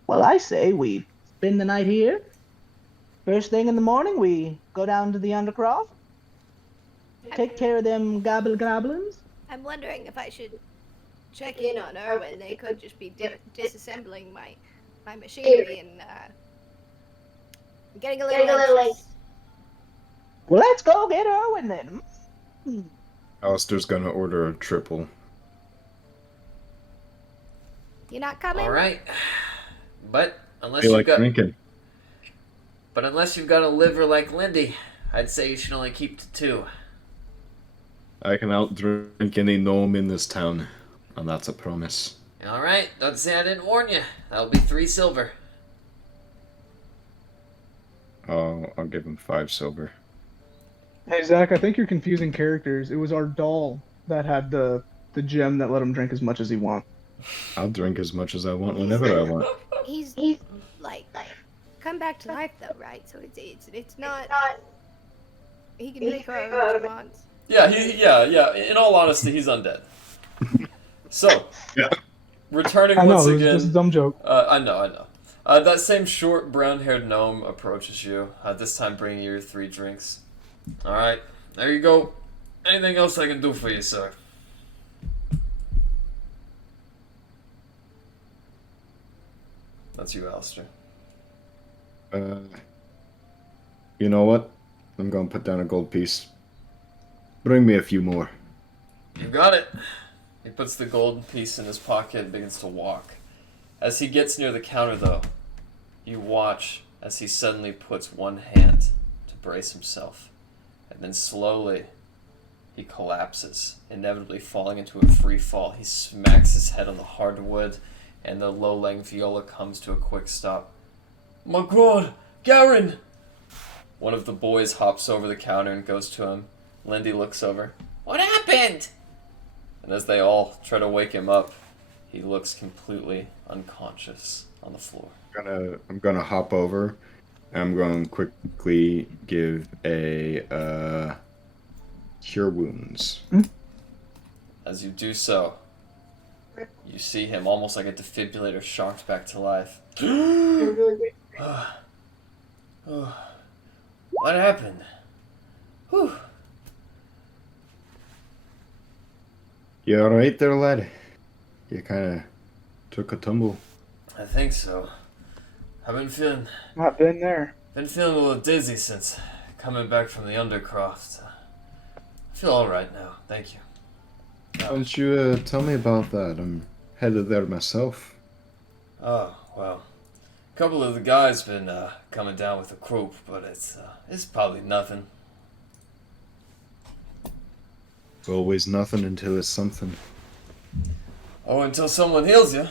Well, I say we spend the night here. First thing in the morning, we go down to the Undercroft, take care of them goblins. I'm wondering if I should check in on Erwin. They could just be disassembling my machinery and getting a little anxious. Well, let's go get Erwin then. Alistair's gonna order a triple. You're not coming? Alright. But unless Feel you've like got drinking. But unless you've got a liver like Lindy, I'd say you should only keep to 2. I can outdrink any gnome in this town, and that's a promise. Alright, don't say I didn't warn you. That'll be 3 silver. Oh, I'll give him 5 silver. Hey, Zach, I think you're confusing characters. It was our doll that had the gem that let him drink as much as he wants. I'll drink as much as I want whenever I want. He's like come back to life though, right? So it's not. He can drink whatever he wants. Yeah. In all honesty, he's undead. So, returning I know, once it was again. just a dumb joke. I know. That same short, brown-haired gnome approaches you. This time, bringing you your 3 drinks. All right, there you go. Anything else I can do for you, sir? That's you, Alistair. You know what? I'm gonna put down a gold piece. Bring me a few more. You got it. He puts the gold piece in his pocket and begins to walk. As he gets near the counter, though, you watch as he suddenly puts one hand to brace himself, and then slowly he collapses, inevitably falling into a free fall. He smacks his head on the hardwood, and the low-lang viola comes to a quick stop. My God, Garen! One of the boys hops over the counter and goes to him. Lindy looks over. What happened? And as they all try to wake him up, he looks completely unconscious on the floor. I'm gonna hop over. I'm going to quickly give a cure wounds. As you do so, you see him almost like a defibrillator shocked back to life. What happened? Whew. You alright there, lad? You kinda took a tumble. I think so. I've been feeling Not been there. a little dizzy since coming back from the Undercroft. I feel alright now, thank you. Why don't you tell me about that? I'm headed there myself. Oh, well. A couple of the guys been coming down with a croup, but it's probably nothing. It's always nothing until it's something. Oh, until someone heals you.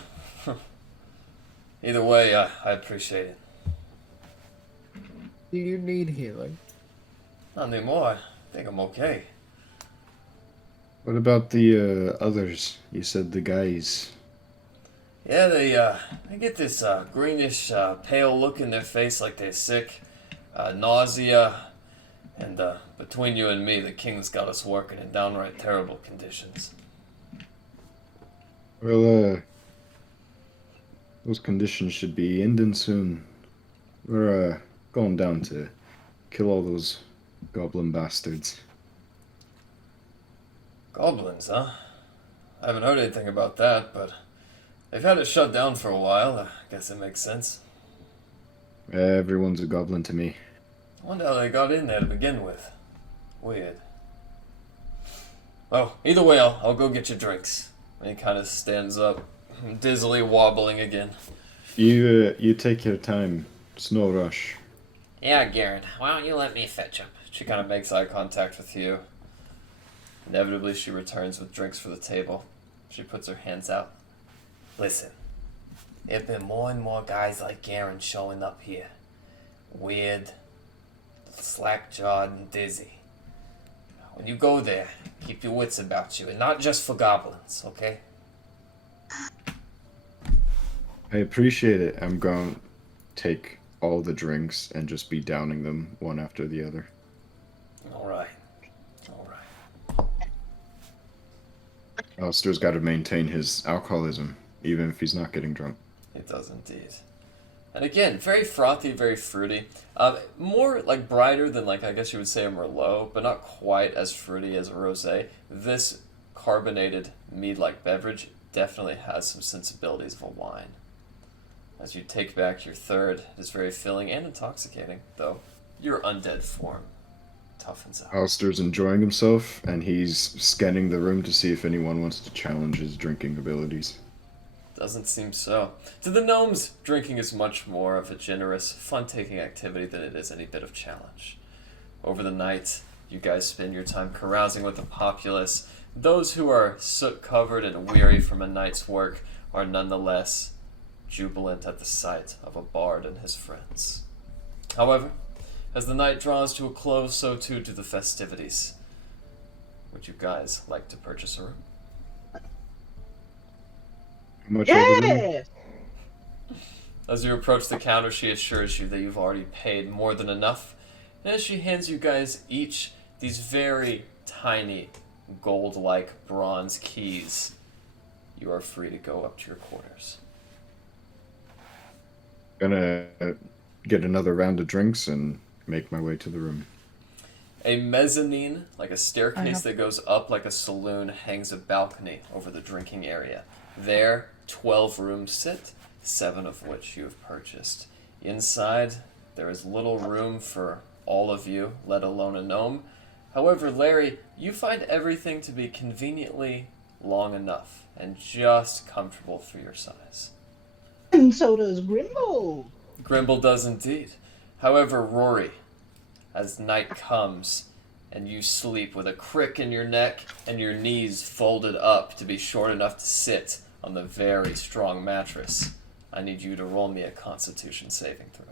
Either way, I appreciate it. Do you need healing? Not anymore. I think I'm okay. What about the others? You said the guys. Yeah, they get this greenish, pale look in their face like they're sick, nausea, and between you and me, the king's got us working in downright terrible conditions. Well, those conditions should be ending soon. We're going down to kill all those goblin bastards. Goblins, huh? I haven't heard anything about that, but they've had it shut down for a while. I guess it makes sense. Everyone's a goblin to me. I wonder how they got in there to begin with. Weird. Well, either way, I'll go get your drinks. And he kind of stands up, dizzily wobbling again. You take your time. It's no rush. Yeah, Garen, why don't you let me fetch him? She kind of makes eye contact with you. Inevitably, she returns with drinks for the table. She puts her hands out. Listen, there have been more and more guys like Garen showing up here. Weird, slack-jawed, and dizzy. When you go there, keep your wits about you, and not just for goblins, okay? I appreciate it. I'm going to take all the drinks and just be downing them one after the other. Alright. Alistair's got to maintain his alcoholism, even if he's not getting drunk. It does indeed. And again, very frothy, very fruity. More like brighter than I guess you would say a Merlot, but not quite as fruity as a rosé. This carbonated mead-like beverage definitely has some sensibilities of a wine. As you take back your third, it is very filling and intoxicating, though your undead form toughens out. Alistair's enjoying himself, and he's scanning the room to see if anyone wants to challenge his drinking abilities. Doesn't seem so. To the gnomes, drinking is much more of a generous, fun-taking activity than it is any bit of challenge. Over the night, you guys spend your time carousing with the populace. Those who are soot-covered and weary from a night's work are nonetheless jubilant at the sight of a bard and his friends. However, as the night draws to a close, so too do the festivities. Would you guys like to purchase a room? How much are the room? Yes! As you approach the counter, she assures you that you've already paid more than enough. And as she hands you guys each these very tiny gold-like bronze keys, you are free to go up to your quarters. Gonna get another round of drinks and make my way to the room. A mezzanine, like a staircase that goes up like a saloon, hangs a balcony over the drinking area. There, 12 rooms sit, 7 of which you have purchased. Inside, there is little room for all of you, let alone a gnome. However, Larry, you find everything to be conveniently long enough and just comfortable for your size. And so does Grimble. Grimble does indeed. However, Rory, as night comes and you sleep with a crick in your neck and your knees folded up to be short enough to sit on the very strong mattress, I need you to roll me a Constitution saving throw.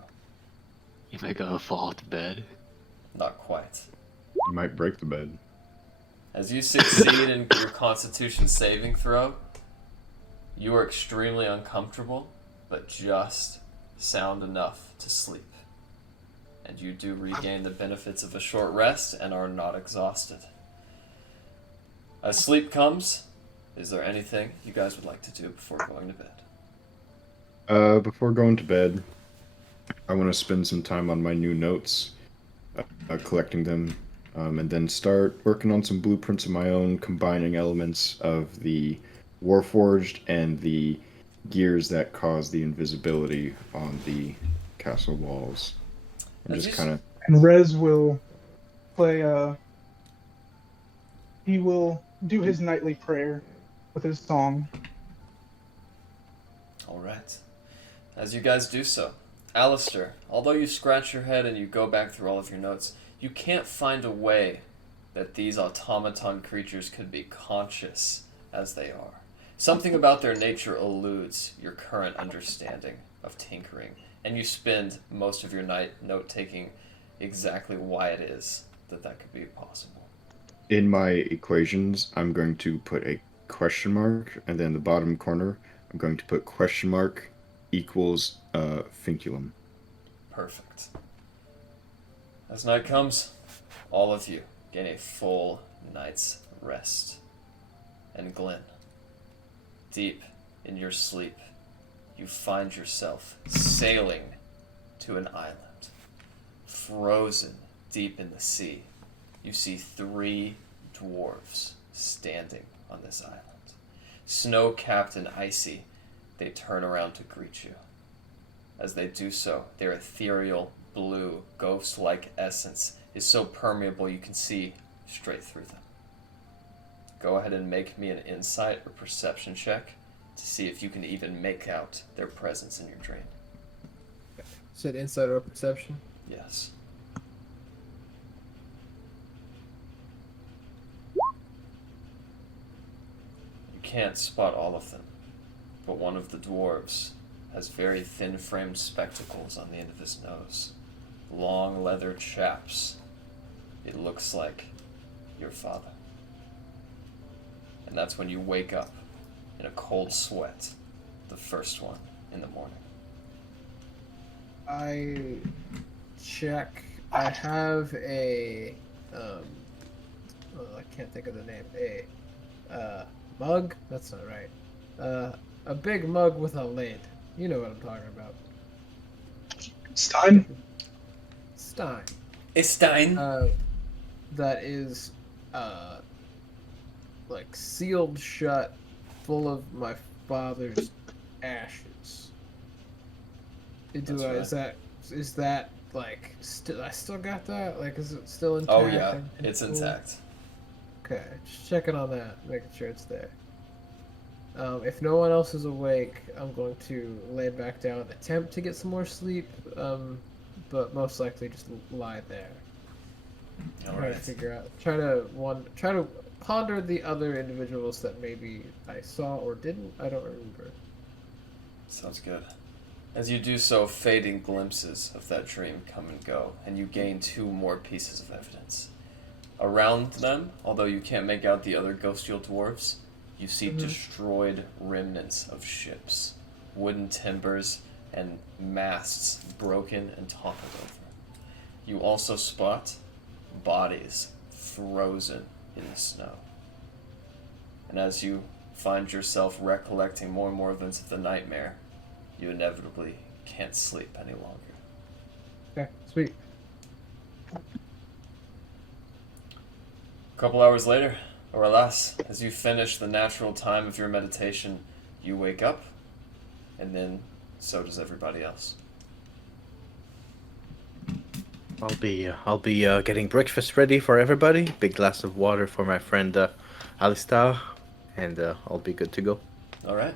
You might go fall to bed. Not quite. You might break the bed. As you succeed in your Constitution saving throw, you are extremely uncomfortable, but just sound enough to sleep. And you do regain the benefits of a short rest and are not exhausted. As sleep comes, is there anything you guys would like to do before going to bed? Before going to bed, I want to spend some time on my new notes, collecting them, and then start working on some blueprints of my own, combining elements of the Warforged and the gears that cause the invisibility on the castle walls. And just kind of... And Rez will play, he will do his nightly prayer with his song. Alright. As you guys do so, Alistair, although you scratch your head and you go back through all of your notes, you can't find a way that these automaton creatures could be conscious as they are. Something about their nature eludes your current understanding of tinkering, and you spend most of your night note-taking exactly why it is that could be possible. In my equations, I'm going to put a question mark, and then the bottom corner, I'm going to put question mark equals finculum. Perfect. As night comes, all of you gain a full night's rest. And Glenn, deep in your sleep, you find yourself sailing to an island. Frozen deep in the sea, you see 3 dwarves standing on this island. Snow-capped and icy, they turn around to greet you. As they do so, their ethereal, blue, ghost-like essence is so permeable you can see straight through them. Go ahead and make me an insight or perception check to see if you can even make out their presence in your dream. Said insight or perception? Yes. You can't spot all of them, but one of the dwarves has very thin-framed spectacles on the end of his nose. Long leather chaps. It looks like your father. And that's when you wake up in a cold sweat, the first one in the morning. I check. I have a I can't think of the name. A mug? That's not right. A big mug with a lid. You know what I'm talking about. Stein? Stein. A Stein? That is like sealed shut, full of my father's ashes. Is that like still? I still got that. Like, is it still intact? Oh yeah, it's intact. Okay, just checking on that, making sure it's there. If no one else is awake, I'm going to lay back down, attempt to get some more sleep, but most likely just lie there. Try to figure out, try to ponder the other individuals that maybe I saw or didn't. I don't remember. Sounds good. As you do so, fading glimpses of that dream come and go, and you gain 2 more pieces of evidence. Around them, although you can't make out the other ghostial dwarves, you see destroyed remnants of ships, wooden timbers, and masts broken and toppled over. You also spot bodies frozen in the snow. And as you find yourself recollecting more and more events of the nightmare, you inevitably can't sleep any longer. Okay, sweet. A couple hours later, or less, as you finish the natural time of your meditation, you wake up, and then so does everybody else. I'll be getting breakfast ready for everybody. Big glass of water for my friend Alistair, and I'll be good to go. All right.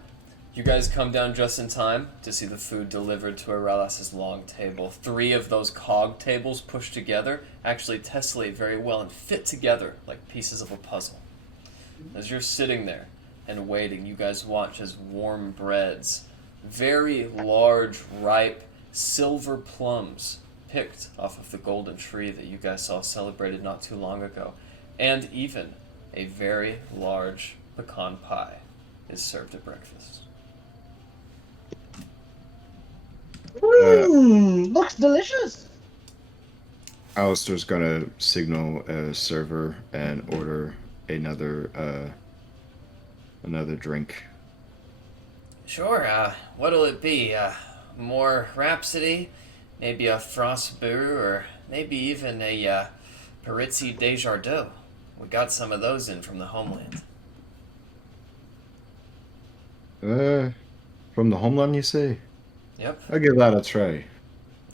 You guys come down just in time to see the food delivered to Aralas's long table. 3 of those cog tables pushed together actually tessellate very well and fit together like pieces of a puzzle. As you're sitting there and waiting, you guys watch as warm breads, very large, ripe, silver plums picked off of the golden tree that you guys saw celebrated not too long ago, and even a very large pecan pie is served at breakfast. Looks delicious. Alistair's gonna signal a server and order another drink. Sure, what'll it be? More Rhapsody? Maybe a Frost Brew, or maybe even a Perizzi Desjardins? We got some of those in from the homeland. From the homeland, you say? Yep. I'll give that a try.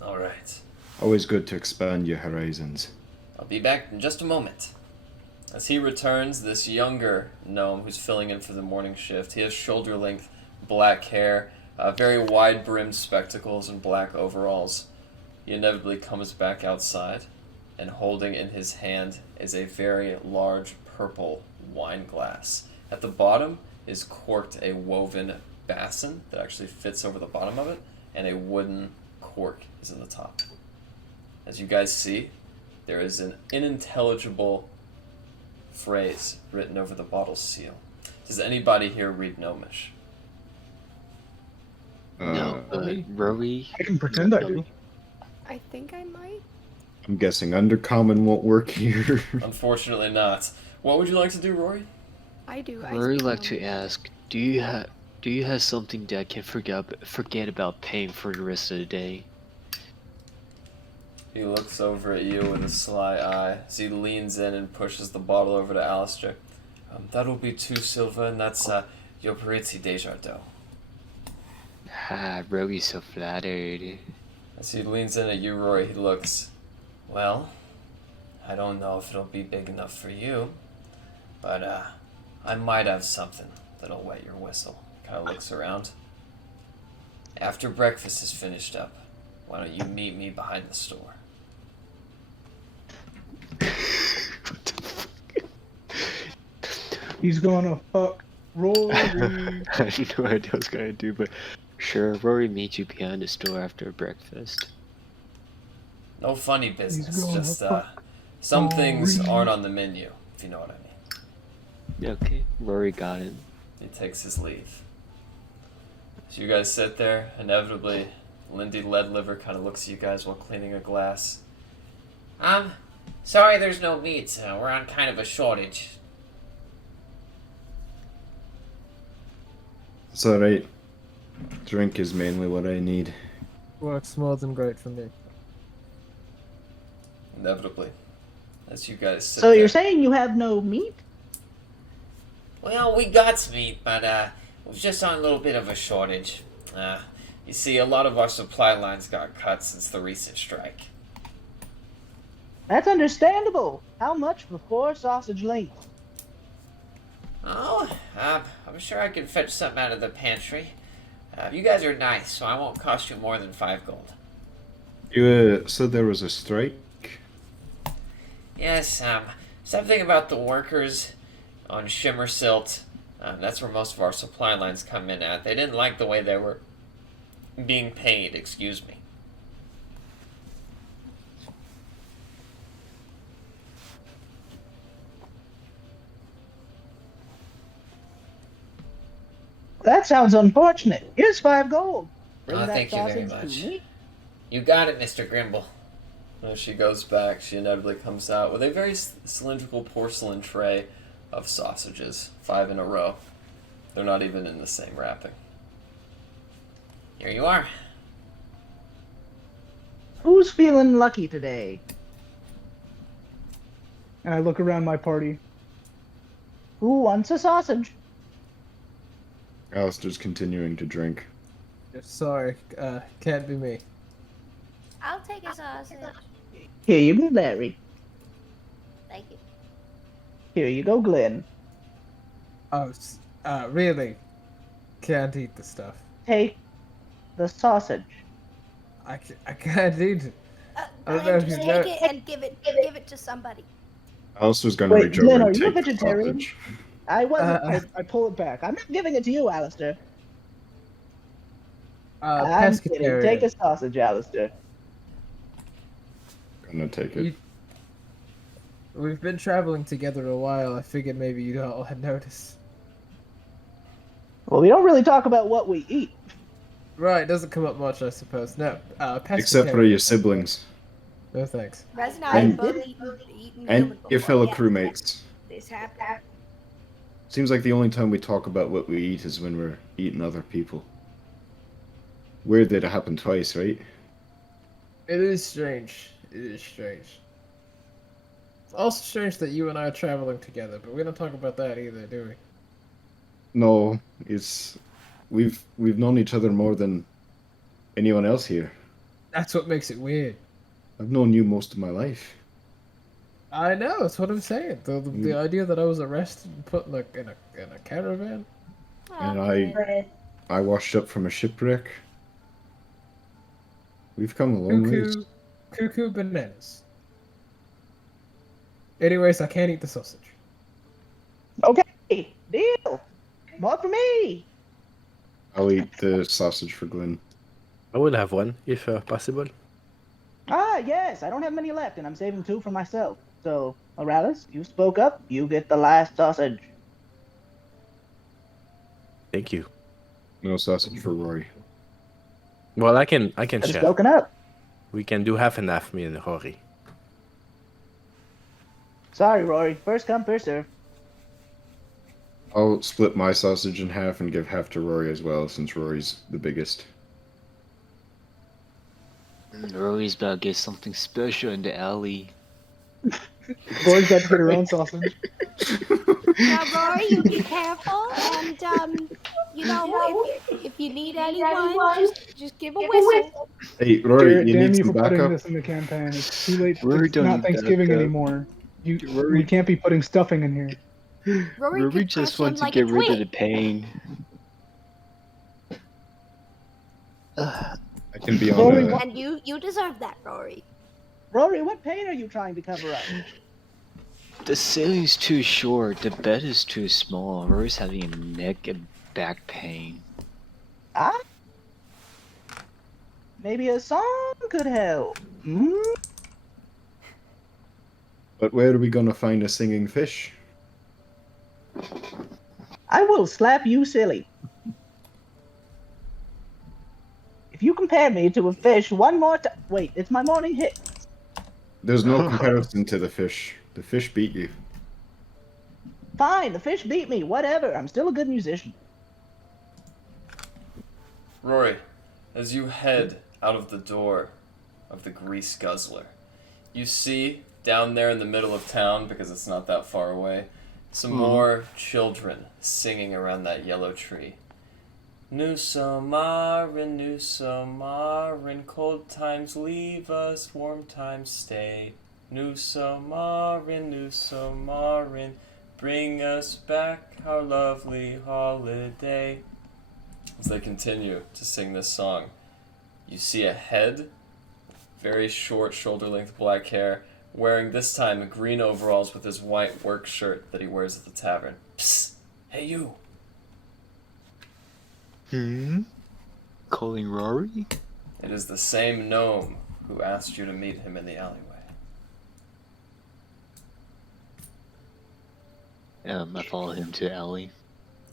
Alright. Always good to expand your horizons. I'll be back in just a moment. As he returns, this younger gnome who's filling in for the morning shift, he has shoulder-length black hair, very wide-brimmed spectacles, and black overalls. He inevitably comes back outside, and holding in his hand is a very large purple wine glass. At the bottom is corked a woven basin that actually fits over the bottom of it, and a wooden cork is in the top. As you guys see, there is an unintelligible phrase written over the bottle seal. Does anybody here read Gnomish? No, Rory. I can pretend I do. I think I might. I'm guessing Undercommon won't work here. Unfortunately not. What would you like to do, Rory? I do. Rory like to ask, do you have something that I can forget about paying for the rest of the day? He looks over at you with a sly eye as he leans in and pushes the bottle over to Alistair. That'll be 2 silver, and that's your Perizzi Desjardins. Ah, Rory's so flattered. As he leans in at you, Rory, he looks, well, I don't know if it'll be big enough for you, but I might have something that'll wet your whistle. Kind of looks around. After breakfast is finished up, why don't you meet me behind the store? He's gonna fuck Rory. I have no idea what I was gonna do, but sure, Rory meets you behind the store after breakfast. No funny business, gonna just fuck some things Rory. aren't on the menu, if you know what I mean. Okay, Rory got it. He takes his leave. So you guys sit there, inevitably, Lindy Leadliver kind of looks at you guys while cleaning a glass. Sorry there's no meat. We're on kind of a shortage. It's alright. Drink is mainly what I need. Works more than great for me. Inevitably. As you guys sit So there. you're saying you have no meat? Well, we got some meat, but we're just on a little bit of a shortage. You see, a lot of our supply lines got cut since the recent strike. That's understandable. How much for 4 sausage links? Oh, I'm sure I can fetch something out of the pantry. You guys are nice, so I won't cost you more than 5 gold. You said there was a strike? Yes, something about the workers on Shimmer Silt. That's where most of our supply lines come in at. They didn't like the way they were being paid, excuse me. That sounds unfortunate. Here's 5 gold. Bring that Thank you very sausage much. to me. You got it, Mr. Grimble. As she goes back, she inevitably comes out with a very cylindrical porcelain tray of sausages, 5 in a row. They're not even in the same wrapping. Here you are. Who's feeling lucky today? And I look around my party. Who wants a sausage? Alistair's continuing to drink. Sorry, can't be me. I'll take a sausage. Here you go, Larry. Thank you. Here you go, Glenn. Oh, really? can't eat the stuff. Take the sausage. I can't eat it. I don't know Glenn, if just you know. take it and give it to somebody. Alistair's gonna Wait, reach Glenn, over are and you a take the vegetarian? sausage. I wasn't. I pull it back. I'm not giving it to you, Alistair. I'm kidding. Pescatarian. Take a sausage, Alistair. Gonna take it. We've been traveling together a while. I figured maybe you all had noticed. Well, we don't really talk about what we eat. Right, doesn't come up much, I suppose. No, Except for pescatarian. your siblings No thanks. Rez and I And- have both eaten and human your before. fellow Yeah, crewmates. this happened. Seems like the only time we talk about what we eat is when we're eating other people. Weird that it happened twice, right? It is strange. It is strange. It's also strange that you and I are traveling together, but we don't talk about that either, do we? No, it's we've known each other more than anyone else here. That's what makes it weird. I've known you most of my life. I know. That's what I'm saying. The idea that I was arrested and put in a caravan. And I washed up from a shipwreck. We've come a long ways. Cuckoo bananas. Anyways, I can't eat the sausage. Okay, deal. More for me. I'll eat the sausage for Glenn. I would have one, if possible. Ah, yes. I don't have many left, and I'm saving 2 for myself. So, Auralis, you spoke up. You get the last sausage. Thank you. No sausage for Rory. Well, I can Just share. spoken up. We can do half and half, me and Rory. Sorry, Rory. First come, first serve. I'll split my sausage in half and give half to Rory as well, since Rory's the biggest. Rory's about to get something special in the alley. Rory's got to get her own sausage. Now, Rory, you be careful, and if you need anyone, just give a whistle. Hey, Rory, Garrett, you damn need you some for putting backup? this in the campaign. It's too late. Rory It's don't not need Thanksgiving backup. anymore. Rory- We can't be putting stuffing in here. Rory could just crush him wants to like get a rid of the twig. pain. I can be on Rory, a... And you deserve that, Rory. Rory, what pain are you trying to cover up? The ceiling's too short, the bed is too small. Rory's having a neck and back pain. Ah? Maybe a song could help. Hmm? But where are we gonna find a singing fish? I will slap you silly. If you compare me to a fish one more time... Wait, it's my morning hit. There's no comparison to the fish. The fish beat you. Fine, the fish beat me. Whatever. I'm still a good musician. Rory, as you head out of the door of the Grease Guzzler, you see down there in the middle of town, because it's not that far away, some more children singing around that yellow tree. New Samarin, cold times leave us, warm times stay. New Samarin, bring us back our lovely holiday. As they continue to sing this song, you see a head, very short, shoulder-length black hair, wearing this time green overalls with his white work shirt that he wears at the tavern. Psst! Hey you! Calling Rory? It is the same gnome who asked you to meet him in the alleyway. I follow him to the alley.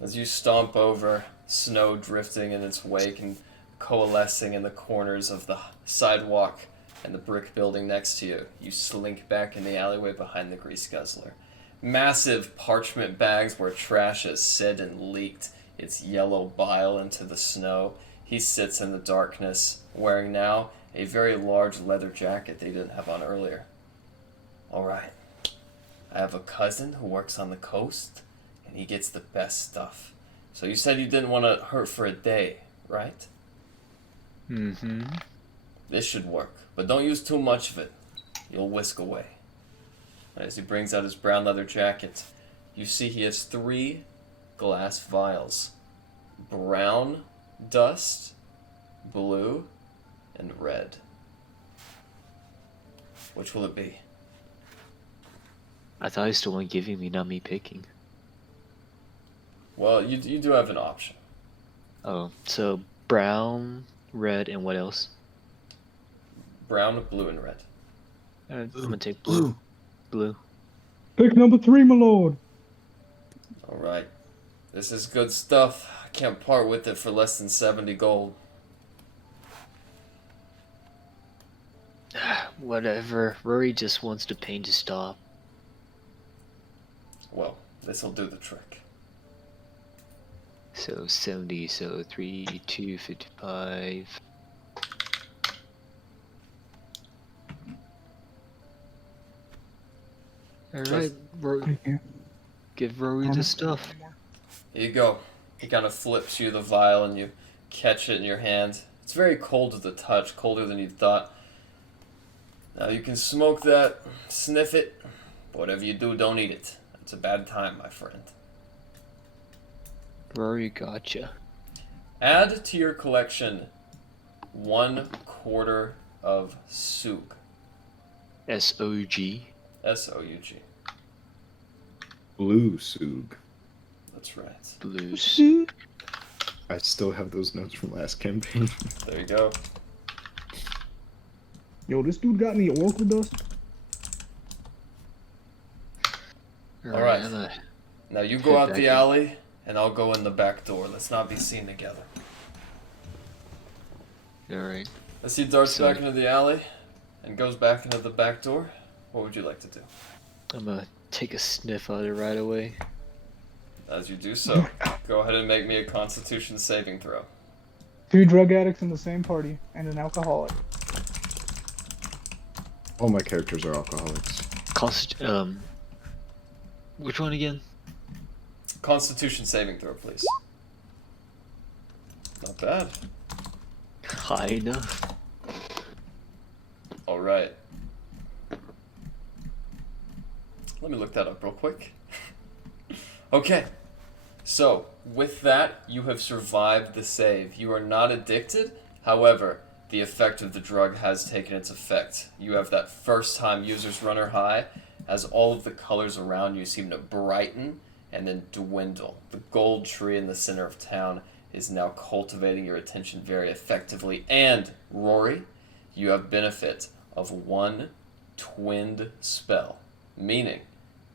As you stomp over, snow drifting in its wake and coalescing in the corners of the sidewalk and the brick building next to you, you slink back in the alleyway behind the Grease Guzzler. Massive parchment bags where trash has sit and leaked its yellow bile into the snow. He sits in the darkness, wearing now a very large leather jacket that he didn't have on earlier. Alright, I have a cousin who works on the coast, and he gets the best stuff. So you said you didn't want to hurt for a day, right? Mm-hmm. This should work, but don't use too much of it. You'll whisk away. As he brings out his brown leather jacket, you see he has 3 glass vials. brown dust, blue, and red. Which will it be? I thought he was the one giving me, not me picking. Well, you do have an option. Oh, so brown, red, and what else? Brown, blue, and red. I'm gonna take blue. Blue. Pick number 3, my lord. Alright. This is good stuff. I can't part with it for less than 70 gold. Whatever. Rory just wants the pain to stop. Well, this'll do the trick. So 70, so 3, 2, 55. Alright, give Rory the stuff. Here you go. He kind of flips you the vial and you catch it in your hand. It's very cold to the touch, colder than you'd thought. Now you can smoke that, sniff it, but whatever you do, don't eat it. It's a bad time, my friend. Rory gotcha. Add to your collection 1/4 of Soug. S-O-G. S-O-U-G. Blue Soug. That's right. Blue Soug. I still have those notes from last campaign. There you go. Yo, this dude got any oracle dust? Alright. Now you go out the alley, and I'll go in the back door. Let's not be seen together. Alright. As he darts back into the alley, and goes back into the back door, what would you like to do? I'm gonna take a sniff of it right away. As you do so, go ahead and make me a Constitution saving throw. 2 drug addicts in the same party, and an alcoholic. All my characters are alcoholics. Which one again? Constitution saving throw, please. Not bad. High enough. Alright. Let me look that up real quick. Okay. So, with that, you have survived the save. You are not addicted. However, the effect of the drug has taken its effect. You have that first time user's runner high as all of the colors around you seem to brighten and then dwindle. The gold tree in the center of town is now cultivating your attention very effectively. And, Rory, you have benefit of 1 twinned spell. Meaning,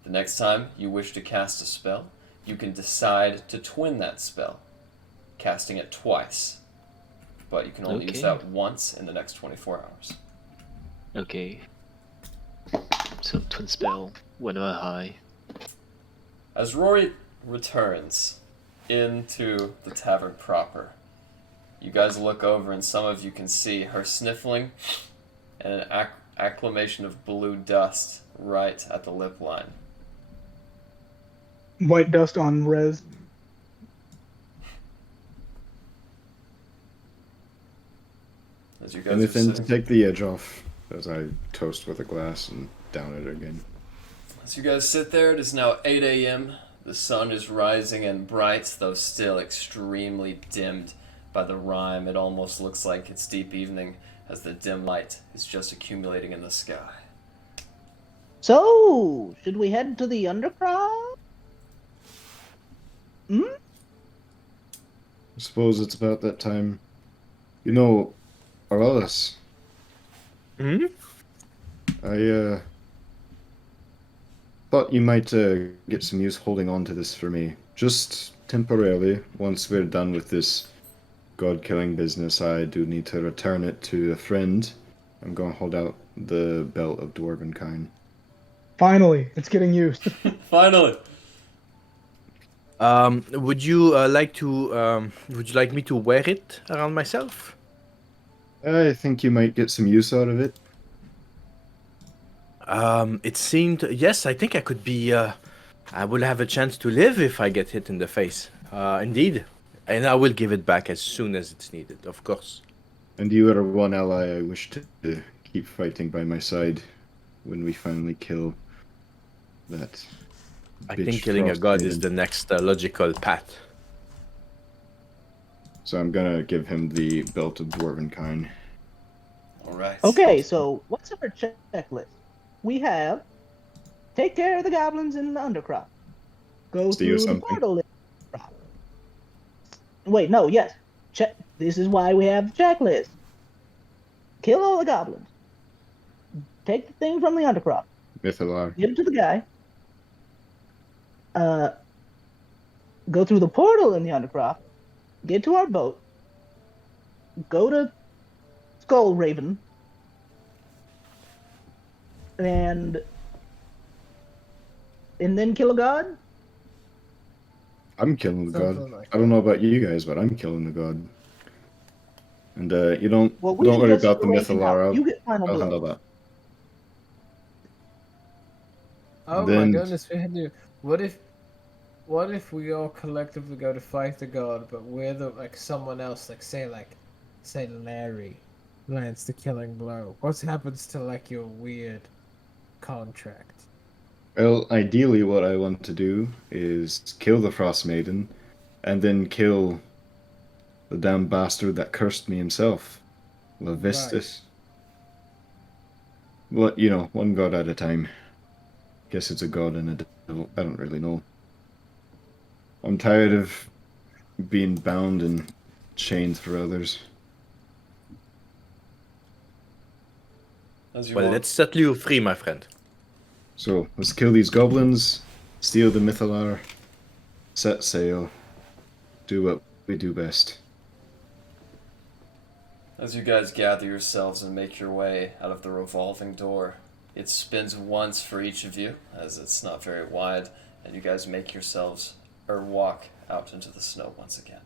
the next time you wish to cast a spell, you can decide to twin that spell, casting it twice. But you can only use that once in the next 24 hours. Okay. So, twin spell, when am I high? As Rory returns into the tavern proper, you guys look over and some of you can see her sniffling and an acclamation of blue dust right at the lip line. White dust on res. As you guys Anything are to sitting, take the edge off as I toast with a glass and down it again. as you guys sit there, it is now 8 a.m. The sun is rising and bright, though still extremely dimmed by the rime. It almost looks like it's deep evening as the dim light is just accumulating in the sky. So, should we head to the undercroft? I suppose it's about that time. You know, Aurelius. I thought you might get some use holding on to this for me. Just temporarily, once we're done with this god-killing business, I do need to return it to a friend. I'm going to hold out the belt of Dwarvenkind. Finally, it's getting used. Finally! Would you would you like me to wear it around myself? I think you might get some use out of it. It seemed, yes, I think I could be, I will have a chance to live if I get hit in the face. Indeed. And I will give it back as soon as it's needed, of course. And you are one ally I wish to keep fighting by my side when we finally kill that. I think killing a god is Frostmaiden. the next logical path. So I'm gonna give him the belted dwarven kind. All right. Okay, so what's our checklist? We have take care of the goblins in the undercroft. Go Steal through the something. portal. Wait, no, yes. Check. This is why we have the checklist. Kill all the goblins. Take the thing from the undercroft. Mythalar. Give it to the guy. Go through the portal in the undercroft. Get to our boat. Go to Skull Raven. And then kill a god? I'm killing the god. Something like I don't know about you guys, but I'm killing the god. And you don't Well, we worry just about the arranged it out. Mythalar. You get final I'll blow. handle that. Oh Then- my goodness, we had to. What if we all collectively go to fight the god, but we're the someone else, say Larry, lands the killing blow? What happens to your weird contract? Well, ideally, what I want to do is kill the Frostmaiden, and then kill the damn bastard that cursed me himself, Levistus. Well, one god at a time. Guess it's a god and a devil. I don't really know. I'm tired of being bound and chained for others. As you Well, walk- let's set you free, my friend. So, let's kill these goblins, steal the Mythalar, set sail, do what we do best. As you guys gather yourselves and make your way out of the revolving door, it spins once for each of you, as it's not very wide, and you guys make yourselves, or walk out into the snow once again.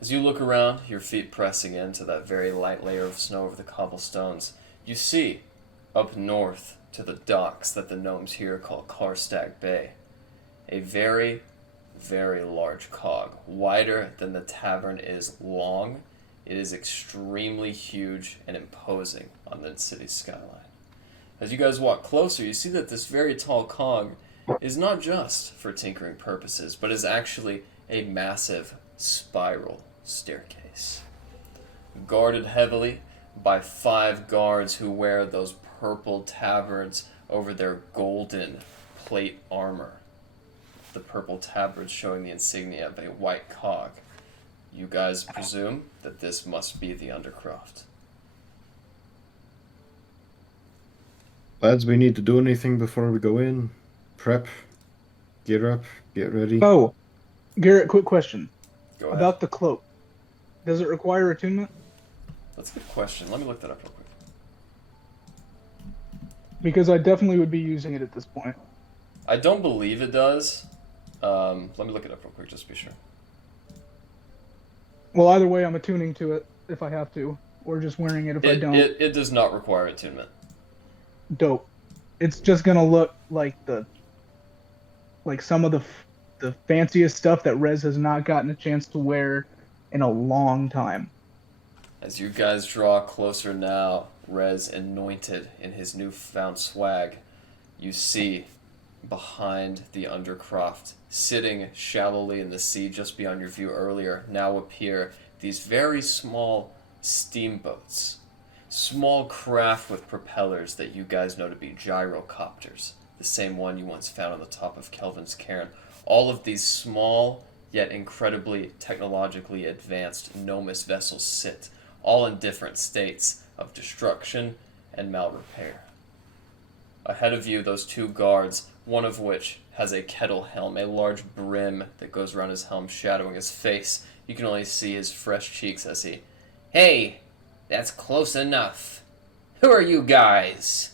As you look around, your feet pressing into that very light layer of snow over the cobblestones, you see, up north to the docks that the gnomes here call Karstag Bay, a very, very large cog, wider than the tavern is long. It is extremely huge and imposing on the city's skyline. As you guys walk closer, you see that this very tall cog is not just for tinkering purposes, but is actually a massive spiral staircase. Guarded heavily by 5 guards who wear those purple tabards over their golden plate armor. The purple tabards showing the insignia of a white cog. You guys presume that this must be the Undercroft. Lads, we need to do anything before we go in? Prep? Gear up? Get ready? Oh, Garrett, quick question. Go ahead. About the cloak. Does it require attunement? That's a good question. Let me look that up real quick. Because I definitely would be using it at this point. I don't believe it does. Let me look it up real quick just to be sure. Well, either way, I'm attuning to it if I have to, or just wearing it if I don't. It does not require attunement. Dope. It's just gonna look like some of the fanciest stuff that Rez has not gotten a chance to wear in a long time. As you guys draw closer now, Rez anointed in his newfound swag, you see behind the Undercroft, sitting shallowly in the sea just beyond your view earlier, now appear these very small steamboats. Small craft with propellers that you guys know to be gyrocopters, the same one you once found on the top of Kelvin's cairn. All of these small, yet incredibly technologically advanced Gnomis vessels sit, all in different states of destruction and malrepair. Ahead of you, those 2 guards, one of which has a kettle helm, a large brim that goes around his helm, shadowing his face. You can only see his fresh cheeks as he, "Hey, that's close enough. Who are you guys?"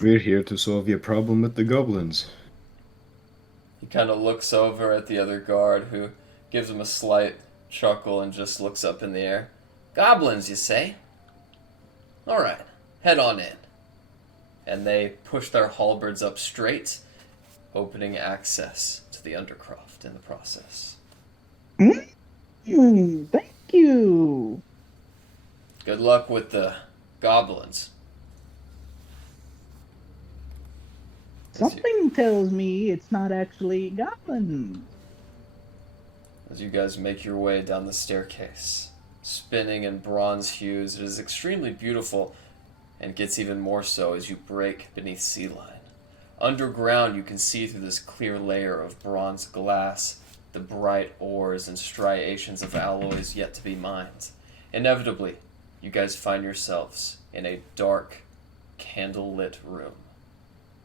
We're here to solve your problem with the goblins. He kind of looks over at the other guard, who gives him a slight chuckle and just looks up in the air. "Goblins, you say? All right, head on in." And they push their halberds up straight, opening access to the Undercroft in the process. Thank you. Good luck with the goblins. Something tells me it's not actually goblins. as you guys make your way down the staircase. Spinning in bronze hues, it is extremely beautiful, and gets even more so as you break beneath sea line. Underground, you can see through this clear layer of bronze glass the bright ores and striations of alloys yet to be mined. Inevitably, you guys find yourselves in a dark, candle-lit room.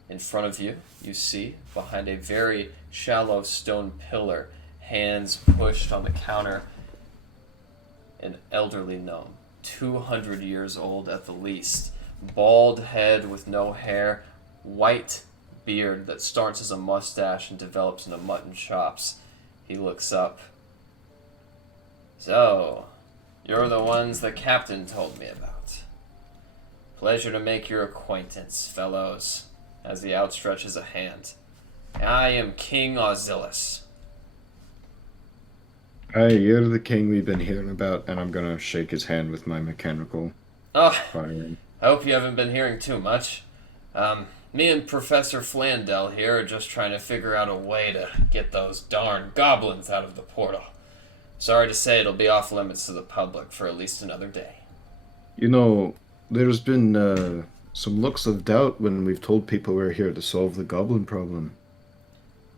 In front of you, you see, behind a very shallow stone pillar, hands pushed on the counter, an elderly gnome, 200 years old at the least, bald head with no hair, white beard that starts as a mustache and develops into mutton chops. He looks up. So, you're the ones the captain told me about. Pleasure to make your acquaintance, fellows, as he outstretches a hand. I am King Auzilis. Hi, you're the king we've been hearing about, and I'm gonna shake his hand with my mechanical firing. I hope you haven't been hearing too much. Me and Professor Flandel here are just trying to figure out a way to get those darn goblins out of the portal. Sorry to say it'll be off limits to the public for at least another day. You know, there's been some looks of doubt when we've told people we're here to solve the goblin problem.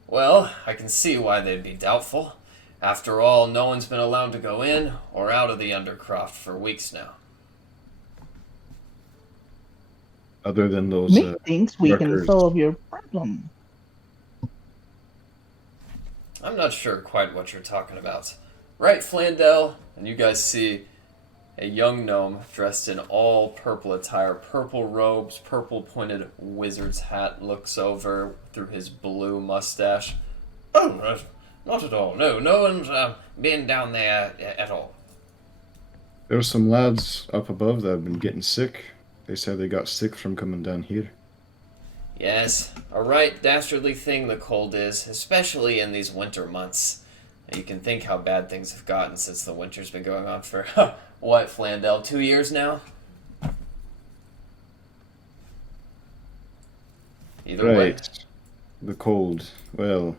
Well, I can see why they'd be doubtful. After all, no one's been allowed to go in or out of the Undercroft for weeks now. Other than those Me thinks we can workers. solve your problem. I'm not sure quite what you're talking about. Right, Flandel? And you guys see a young gnome dressed in all purple attire, purple robes, purple pointed wizard's hat, looks over through his blue mustache. Oh, not at all. No one's been down there at all. There's some lads up above that have been getting sick. They said they got sick from coming down here. Yes, a right dastardly thing the cold is, especially in these winter months. You can think how bad things have gotten since the winter's been going on for, what, Flandel, 2 years now? Either way. Right. The cold. Well,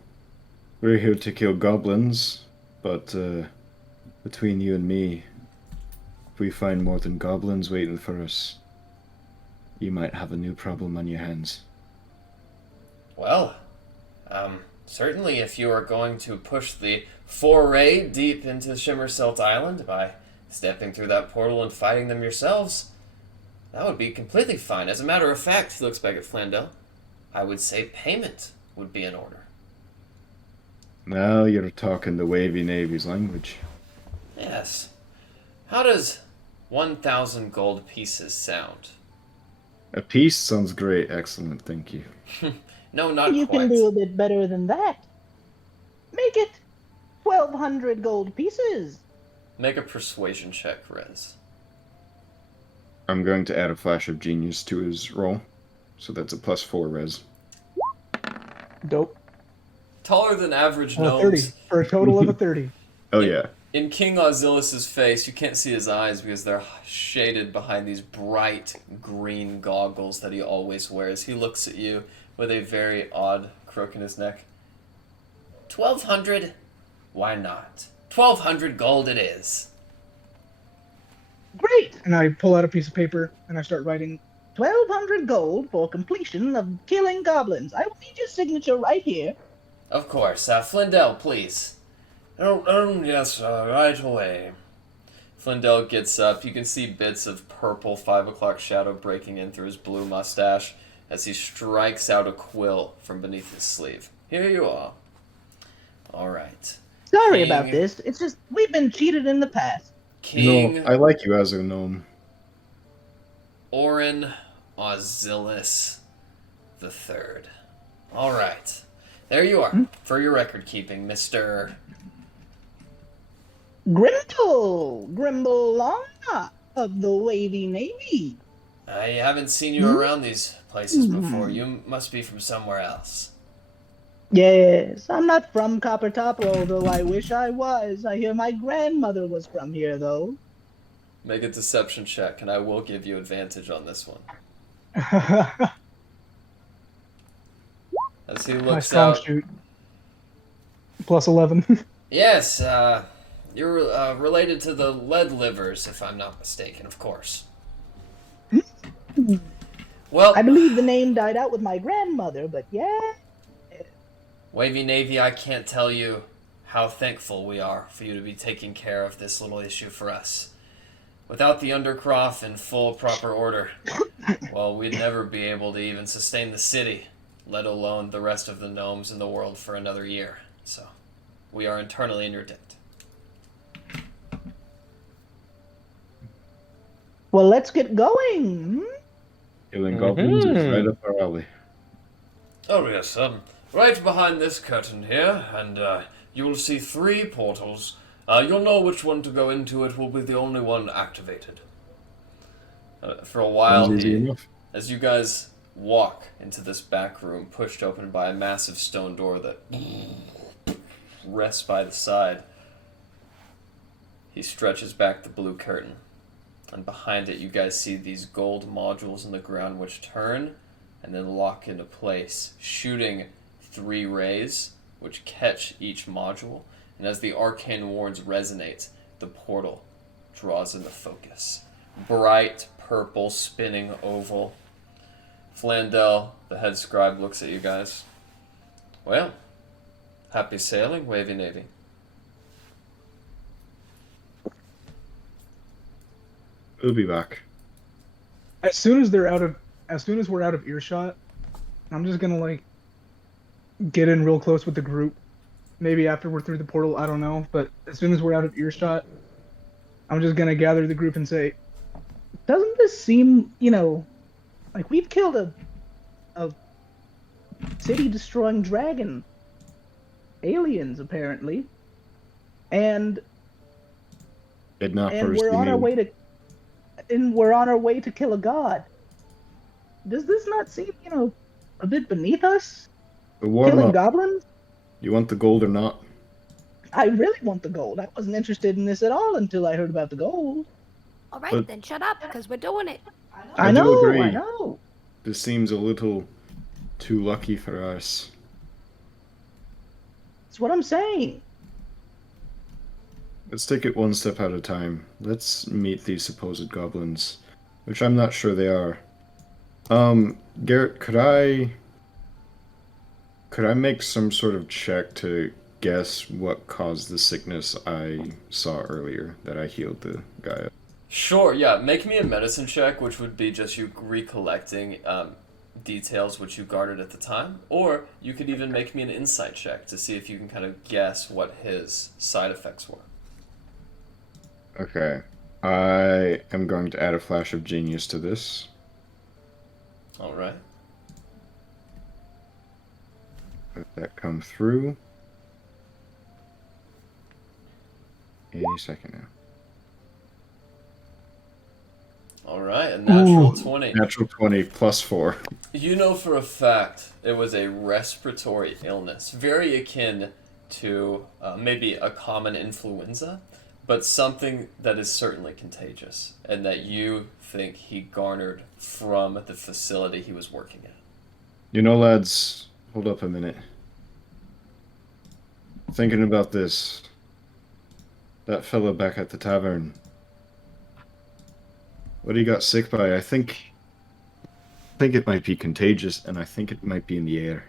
we're here to kill goblins, but between you and me, if we find more than goblins waiting for us, you might have a new problem on your hands. Well, certainly if you are going to push the foray deep into Shimmerselt Island by stepping through that portal and fighting them yourselves, that would be completely fine. As a matter of fact, he looks back at Flandel, I would say payment would be in order. Now you're talking the Wavy Navy's language. Yes. How does 1,000 gold pieces sound? A piece sounds great. Excellent, thank you. No, not You quite. can do a bit better than that. Make it 1,200 gold pieces. Make a persuasion check, Rez. I'm going to add a flash of genius to his roll, so that's a +4 res. Dope. Taller than average 30 gnomes. for a total of a 30. Oh yeah. In King Auzilis' face, you can't see his eyes because they're shaded behind these bright green goggles that he always wears. He looks at you with a very odd crook in his neck. 1,200? Why not? 1,200 gold it is. Great. And I pull out a piece of paper and I start writing. 1,200 gold for completion of killing goblins. I will need your signature right here. Of course. Flandel, please. Yes, right away. Flandel gets up. You can see bits of purple 5 o'clock shadow breaking in through his blue mustache as he strikes out a quill from beneath his sleeve. Here you are. All right. Sorry King- about this. It's just, we've been cheated in the past. King No, I like you as a gnome. Auril Auzilis the Third. All right. There you are, for your record keeping, Mr. Grimble Longknot of the Wavy Navy. I haven't seen you around these places before. You must be from somewhere else. Yes, I'm not from Coppertop, although I wish I was. I hear my grandmother was from here, though. Make a deception check, and I will give you advantage on this one. As he My looks strong out, shoot. +11. Yes, you're related to the lead livers, if I'm not mistaken, of course. Well, I believe the name died out with my grandmother, but yeah. Wavy Navy, I can't tell you how thankful we are for you to be taking care of this little issue for us. Without the Undercroft in full proper order, well, we'd never be able to even sustain the city, let alone the rest of the gnomes in the world for another year. So, we are eternally in your debt. Well, let's get going. Killing goblins is right up our alley. Oh yes, right behind this curtain here, and you will see 3 portals. You'll know which one to go into. It will be the only one activated. For a while, Sounds easy enough. as you guys walk into this back room, pushed open by a massive stone door that rests by the side, he stretches back the blue curtain. And behind it, you guys see these gold modules in the ground which turn and then lock into place, shooting 3 rays which catch each module. And as the arcane wards resonate, the portal draws into focus. Bright purple spinning oval. Flandel, the head scribe, looks at you guys. Well, happy sailing, Wavy Navy. We'll be back. As soon as we're out of earshot, I'm just gonna like get in real close with the group. Maybe after we're through the portal, I don't know. But as soon as we're out of earshot, I'm just gonna gather the group and say, "Doesn't this seem, like we've killed a city-destroying dragon, aliens apparently, and we're on our way to." And we're on our way to kill a god. Does this not seem, a bit beneath us? Killing goblins? You want the gold or not? I really want the gold. I wasn't interested in this at all until I heard about the gold. All right, then shut up, because we're doing it. I do know, agree. I know. This seems a little too lucky for us. That's what I'm saying. Let's take it one step at a time. Let's meet these supposed goblins, which I'm not sure they are. Garrett, could I make some sort of check to guess what caused the sickness I saw earlier that I healed the guy of? Sure, yeah. Make me a medicine check, which would be just you recollecting details which you guarded at the time. Or you could even make me an insight check to see if you can kind of guess what his side effects were. Okay. I am going to add a flash of genius to this. Alright. Let that come through. Any second now. Alright, a natural 20. Natural 20 plus 4. You know for a fact it was a respiratory illness, very akin to maybe a common influenza, but something that is certainly contagious, and that you think he garnered from the facility he was working at. You know, lads, hold up a minute. Thinking about this, that fella back at the tavern, what he got sick by, I think it might be contagious, and I think it might be in the air.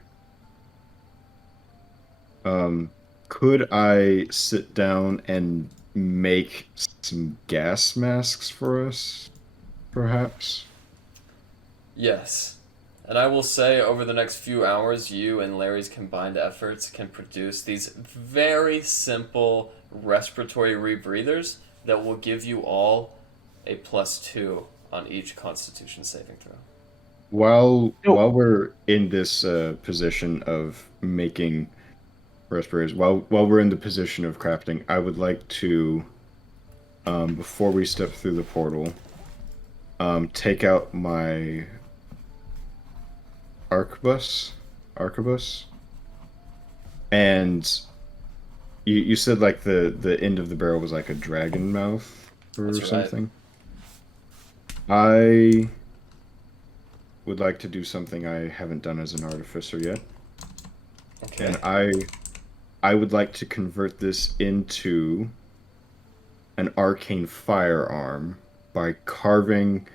Could I sit down and make some gas masks for us, perhaps? Yes. And I will say, over the next few hours, you and Larry's combined efforts can produce these very simple respiratory rebreathers that will give you all a +2 on each Constitution saving throw. While we're in this position of making respirators, while we're in the position of crafting, I would like to, before we step through the portal, take out my arquebus, and you said like the end of the barrel was like a dragon mouth or That's right. something. I would like to do something I haven't done as an artificer yet. Okay. And I I would like to convert this into an arcane firearm by carving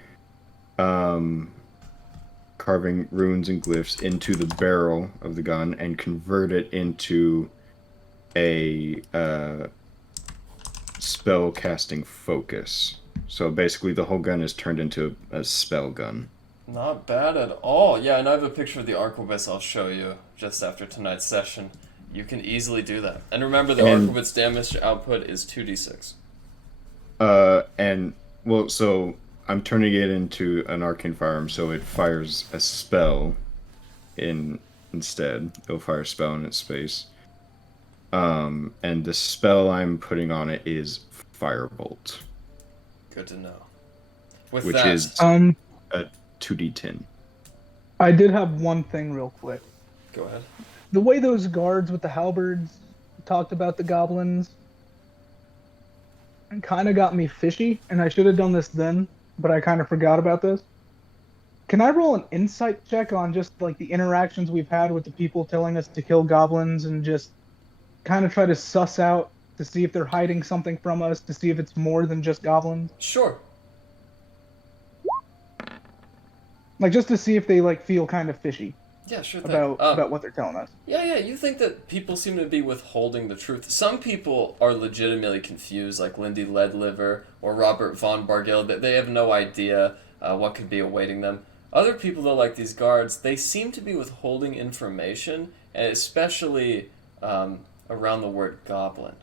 runes and glyphs into the barrel of the gun and convert it into a spell casting focus. So basically the whole gun is turned into a spell gun. Not bad at all. Yeah, and I have a picture of the arquebus I'll show you just after tonight's session. You can easily do that. And remember, the arquebus damage output is 2d6. So I'm turning it into an arcane firearm, so it fires a spell instead. It'll fire a spell in its space. And the spell I'm putting on it is Firebolt. Good to know. Which is a 2d10. I did have one thing real quick. Go ahead. The way those guards with the halberds talked about the goblins kind of got me fishy, and I should have done this then, but I kind of forgot about this. Can I roll an insight check on just like the interactions we've had with the people telling us to kill goblins, and just kind of try to suss out to see if they're hiding something from us, to see if it's more than just goblins? Sure. Like, just to see if they like feel kind of fishy. Yeah, sure thing. About what they're telling us. Yeah, you think that people seem to be withholding the truth. Some people are legitimately confused, like Lindy Leadliver or Robert von Bargill, that they have no idea what could be awaiting them. Other people, though, like these guards, they seem to be withholding information, and especially around the word goblin.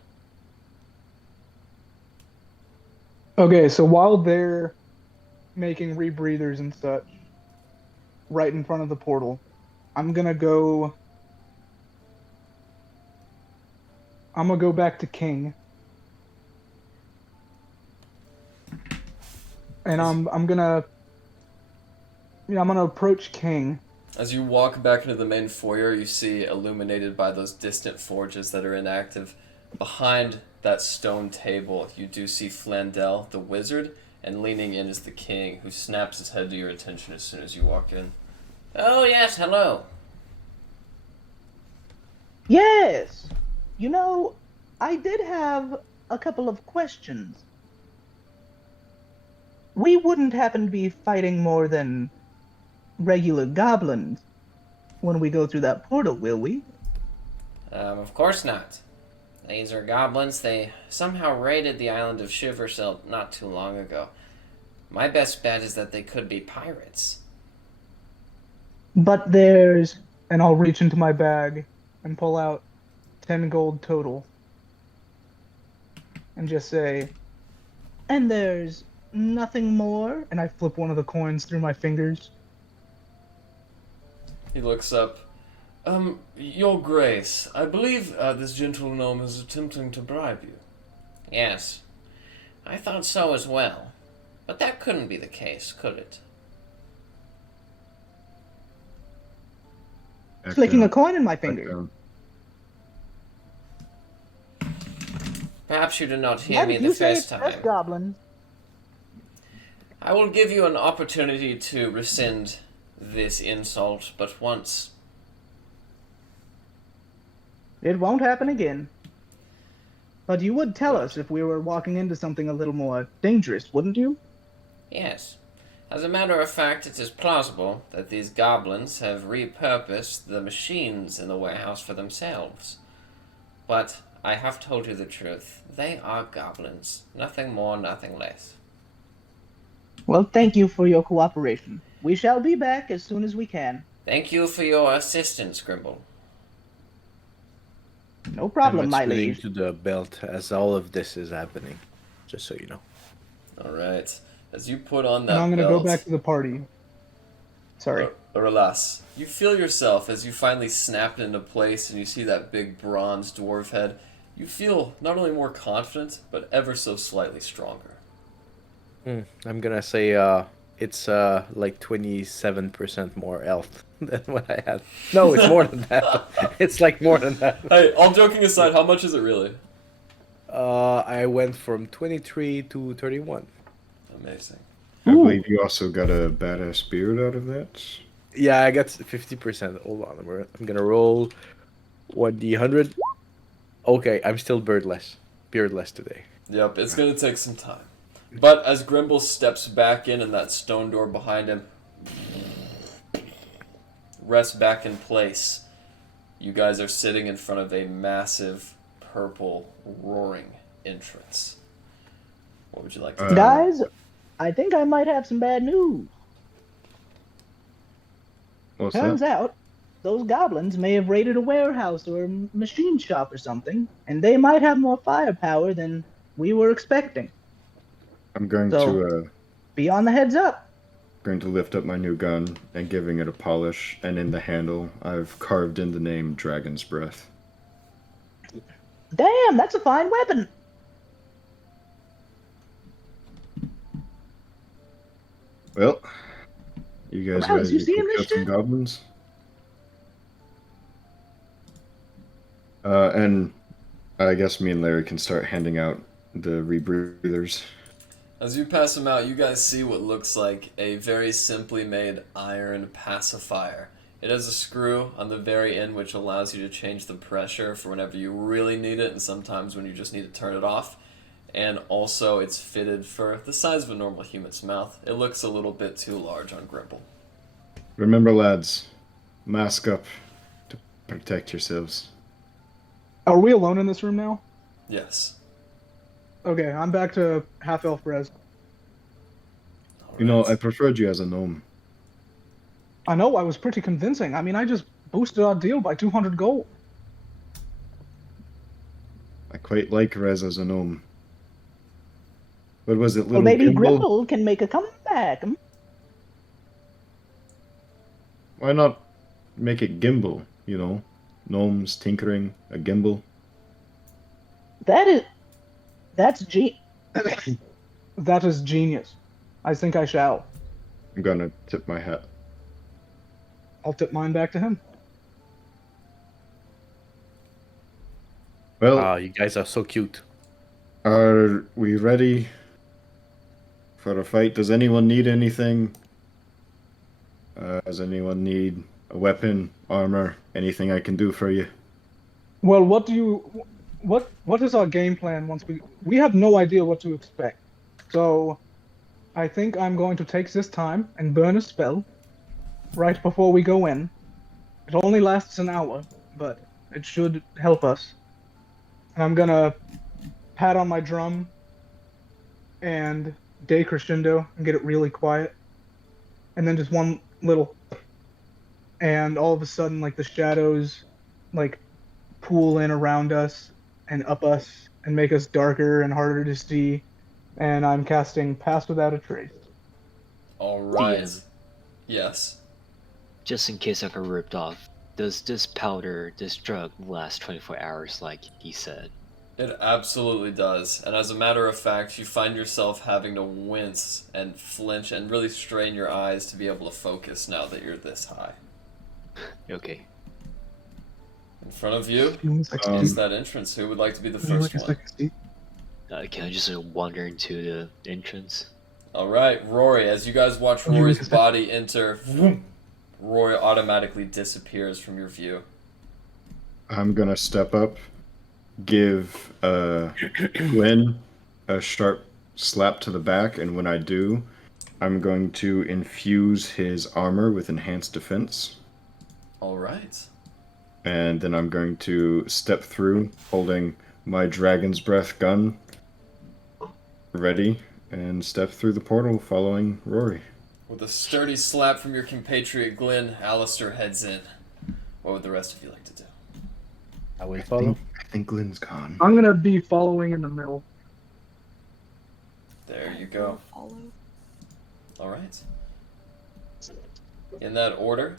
Okay, so while they're making rebreathers and such, right in front of the portal, I'm gonna go back to King. And I'm gonna approach King. As you walk back into the main foyer, you see, illuminated by those distant forges that are inactive, behind that stone table, you do see Flandel, the wizard, and leaning in is the king, who snaps his head to your attention as soon as you walk in. Oh, yes, hello. Yes! You know, I did have a couple of questions. We wouldn't happen to be fighting more than regular goblins when we go through that portal, will we? Of course not. These are goblins. They somehow raided the island of Shiversilt not too long ago. My best bet is that they could be pirates. But there's... And I'll reach into my bag and pull out 10 gold total. And just say... And there's nothing more? And I flip one of the coins through my fingers. He looks up. Your Grace, I believe this gentle gnome is attempting to bribe you. Yes. I thought so as well. But that couldn't be the case, could it? Flicking a coin in my finger. Perhaps you did not hear me the first time. Goblins? I will give you an opportunity to rescind this insult, but once. It won't happen again. But you would tell us if we were walking into something a little more dangerous, wouldn't you? Yes. As a matter of fact, it is plausible that these goblins have repurposed the machines in the warehouse for themselves. But I have told you the truth. They are goblins. Nothing more, nothing less. Well, thank you for your cooperation. We shall be back as soon as we can. Thank you for your assistance, Grimble. No problem, my leading liege. to the belt as all of this is happening, just so you know. Alright. As you put on that And I'm gonna belt, go back to the party. Sorry. Or alas, you feel yourself as you finally snap it into place and you see that big bronze dwarf head. You feel not only more confident, but ever so slightly stronger. I'm gonna say it's like 27% more health than what I had. No, it's more than that. It's like more than that. Hey, all joking aside, how much is it really? I went from 23 to 31. Amazing. I believe you also got a badass beard out of that. Yeah, I got 50%. Hold on, I'm gonna roll 1d100. Okay, I'm still beardless today. Yep, it's gonna take some time. But as Grimble steps back in and that stone door behind him rests back in place, you guys are sitting in front of a massive, purple, roaring entrance. What would you like to do? Guys, I think I might have some bad news. What's Turns that? out, those goblins may have raided a warehouse or a machine shop or something, and they might have more firepower than we were expecting. I'm going So- to Be on the heads up. going to lift up my new gun and giving it a polish, and in the handle I've carved in the name Dragon's Breath. Damn, that's a fine weapon. Well, you guys Wow, is ready you to seeing go this kill some shit? goblins? And I guess me and Larry can start handing out the rebreathers. As you pass them out, you guys see what looks like a very simply made iron pacifier. It has a screw on the very end which allows you to change the pressure for whenever you really need it and sometimes when you just need to turn it off. And also it's fitted for the size of a normal human's mouth. It looks a little bit too large on Grimble. Remember, lads, mask up to protect yourselves. Are we alone in this room now? Yes. Okay, I'm back to half elf res. You know, I Alright. preferred you as a gnome. I know I was pretty convincing. I mean, I just boosted our deal by 200 gold. I quite like Rez as a gnome. What was it, Well, little maybe Gimble? Grimble can make a comeback. Why not make it Gimble, you know? Gnomes tinkering, a gimbal. That's That is genius. I think I shall. I'm gonna tip my hat. I'll tip mine back to him. Well, You guys are so cute. are we ready for a fight? Does anyone need anything? Does anyone need a weapon, armor, anything I can do for you? Well, what is our game plan once we have no idea what to expect. So I think I'm going to take this time and burn a spell right before we go in. It only lasts an hour, but it should help us. And I'm gonna pat on my drum and decrescendo and get it really quiet. And then just one little, and all of a sudden, like, the shadows, like, pool in around us and up us and make us darker and harder to see. And I'm casting Pass Without a Trace. Alright. DM. Yes. Just in case I got ripped off, does this powder, this drug, last 24 hours like he said? It absolutely does. And as a matter of fact, you find yourself having to wince and flinch and really strain your eyes to be able to focus now that you're this high. Okay. In front of you Um, is that entrance. Who would like to be the first one? Can I just wander into the entrance? Alright, Rory, as you guys watch Rory's body enter, Rory automatically disappears from your view. I'm gonna step up, give Gwen a sharp slap to the back, and when I do, I'm going to infuse his armor with enhanced defense. Alright. And then I'm going to step through, holding my Dragon's Breath gun ready, and step through the portal following Rory. With a sturdy slap from your compatriot Glenn, Alistair heads in. What would the rest of you like to do? I will follow. I think Glenn's gone. I'm gonna be following in the middle. There you go. Follow. Alright. In that order,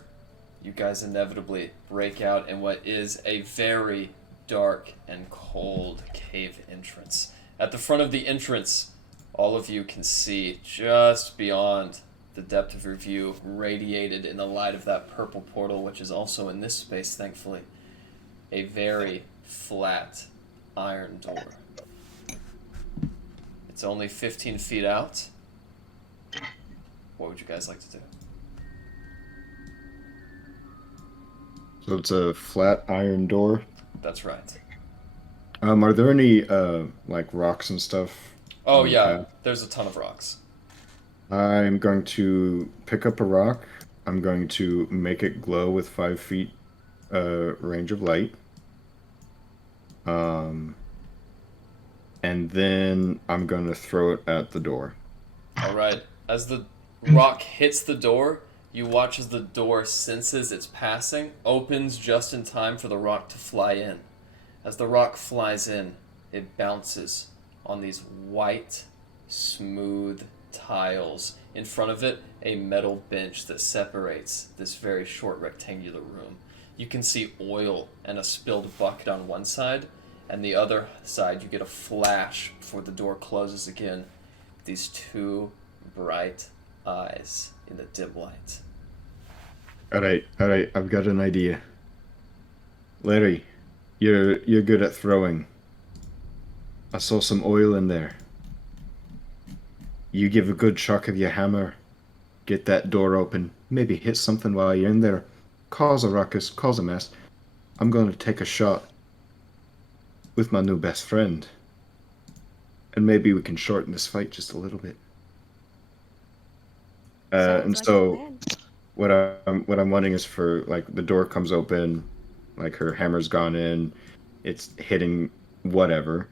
you guys inevitably break out in what is a very dark and cold cave entrance. At the front of the entrance, all of you can see just beyond the depth of your view, radiated in the light of that purple portal, which is also in this space, thankfully, a very flat iron door. It's only 15 feet out. What would you guys like to do? So it's a flat iron door. That's right. Are there any like rocks and stuff? Oh on the yeah, path? there's a ton of rocks. I'm going to pick up a rock. I'm going to make it glow with 5 feet range of light. And then I'm going to throw it at the door. Alright, as the rock hits the door, you watch as the door senses its passing, opens just in time for the rock to fly in. As the rock flies in, it bounces on these white, smooth tiles. In front of it, a metal bench that separates this very short rectangular room. You can see oil and a spilled bucket on one side, and the other side you get a flash before the door closes again. These two bright eyes in the dim light. Alright, I've got an idea. Larry, you're good at throwing. I saw some oil in there. You give a good shock of your hammer, get that door open, maybe hit something while you're in there, cause a ruckus, cause a mess. I'm going to take a shot with my new best friend. And maybe we can shorten this fight just a little bit. And Sounds like a so plan. what I'm wanting is for, like, the door comes open, like her hammer's gone in, it's hitting whatever,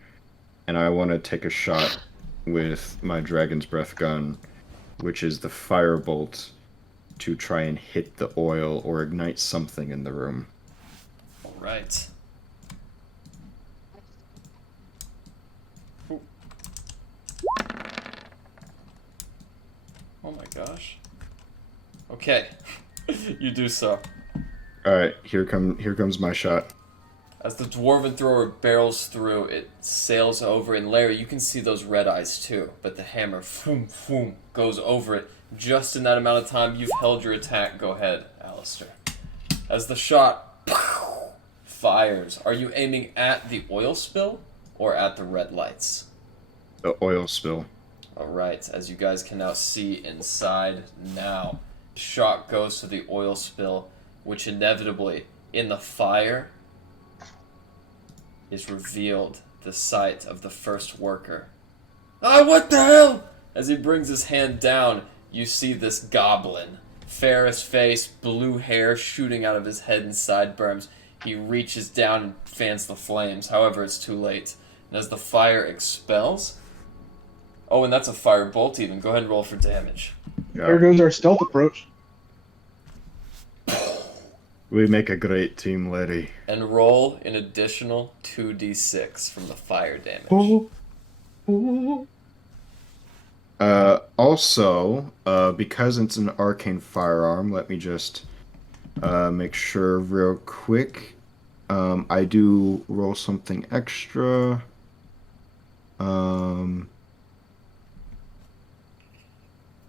and I want to take a shot with my dragon's breath gun, which is the firebolt, to try and hit the oil or ignite something in the room. Alright. Oh my gosh. Okay. You do so. Alright, here comes my shot. As the dwarven thrower barrels through, it sails over, and Larry, you can see those red eyes too, but the hammer, foom, foom, goes over it. Just in that amount of time, you've held your attack. Go ahead, Alistair. As the shot fires, are you aiming at the oil spill or at the red lights? The oil spill. Alright, as you guys can now see inside now, the shot goes to the oil spill, which inevitably, in the fire, is revealed the sight of the first worker. Ah, what the hell? As he brings his hand down, you see this goblin. Fair face, blue hair shooting out of his head and sideburns. He reaches down and fans the flames. However, it's too late. And as the fire expels... Oh, and that's a fire bolt even. Go ahead and roll for damage. There goes our stealth approach. We make a great team, Larry. And roll an additional 2d6 from the fire damage. Ooh. Ooh. Also, because it's an arcane firearm, let me just make sure real quick. I do roll something extra.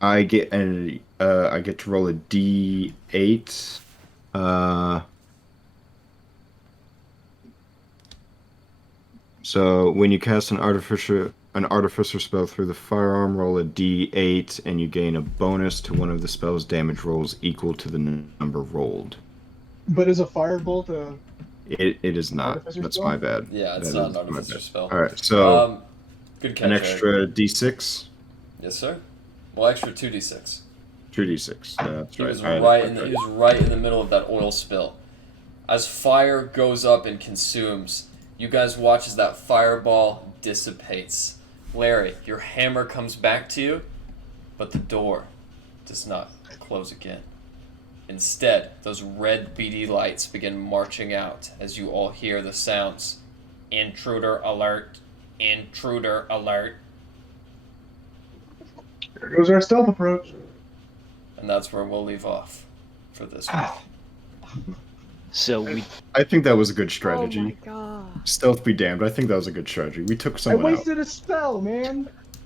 I get to roll a D8. So when you cast an artificer spell through the firearm, roll a D8, and you gain a bonus to one of the spell's damage rolls equal to the number rolled. But is a firebolt a... It is not. Artificer That's spell? my bad. Yeah, it's That not is an my artificer bad. spell. Alright, so good catch, an Eric. extra D6? Yes, sir. Well, extra 2d6. 2D6. That's He right. was I had right it in right. he was right in the middle of that oil spill. As fire goes up and consumes, you guys watch as that fireball dissipates. Larry, your hammer comes back to you, but the door does not close again. Instead, those red beady lights begin marching out as you all hear the sounds. Intruder alert! Intruder alert! There goes our stealth approach. And that's where we'll leave off for this week. So we I think that was a good Oh strategy. my god. Stealth be damned. I think that was a good strategy. We took I someone out. wasted a spell, man.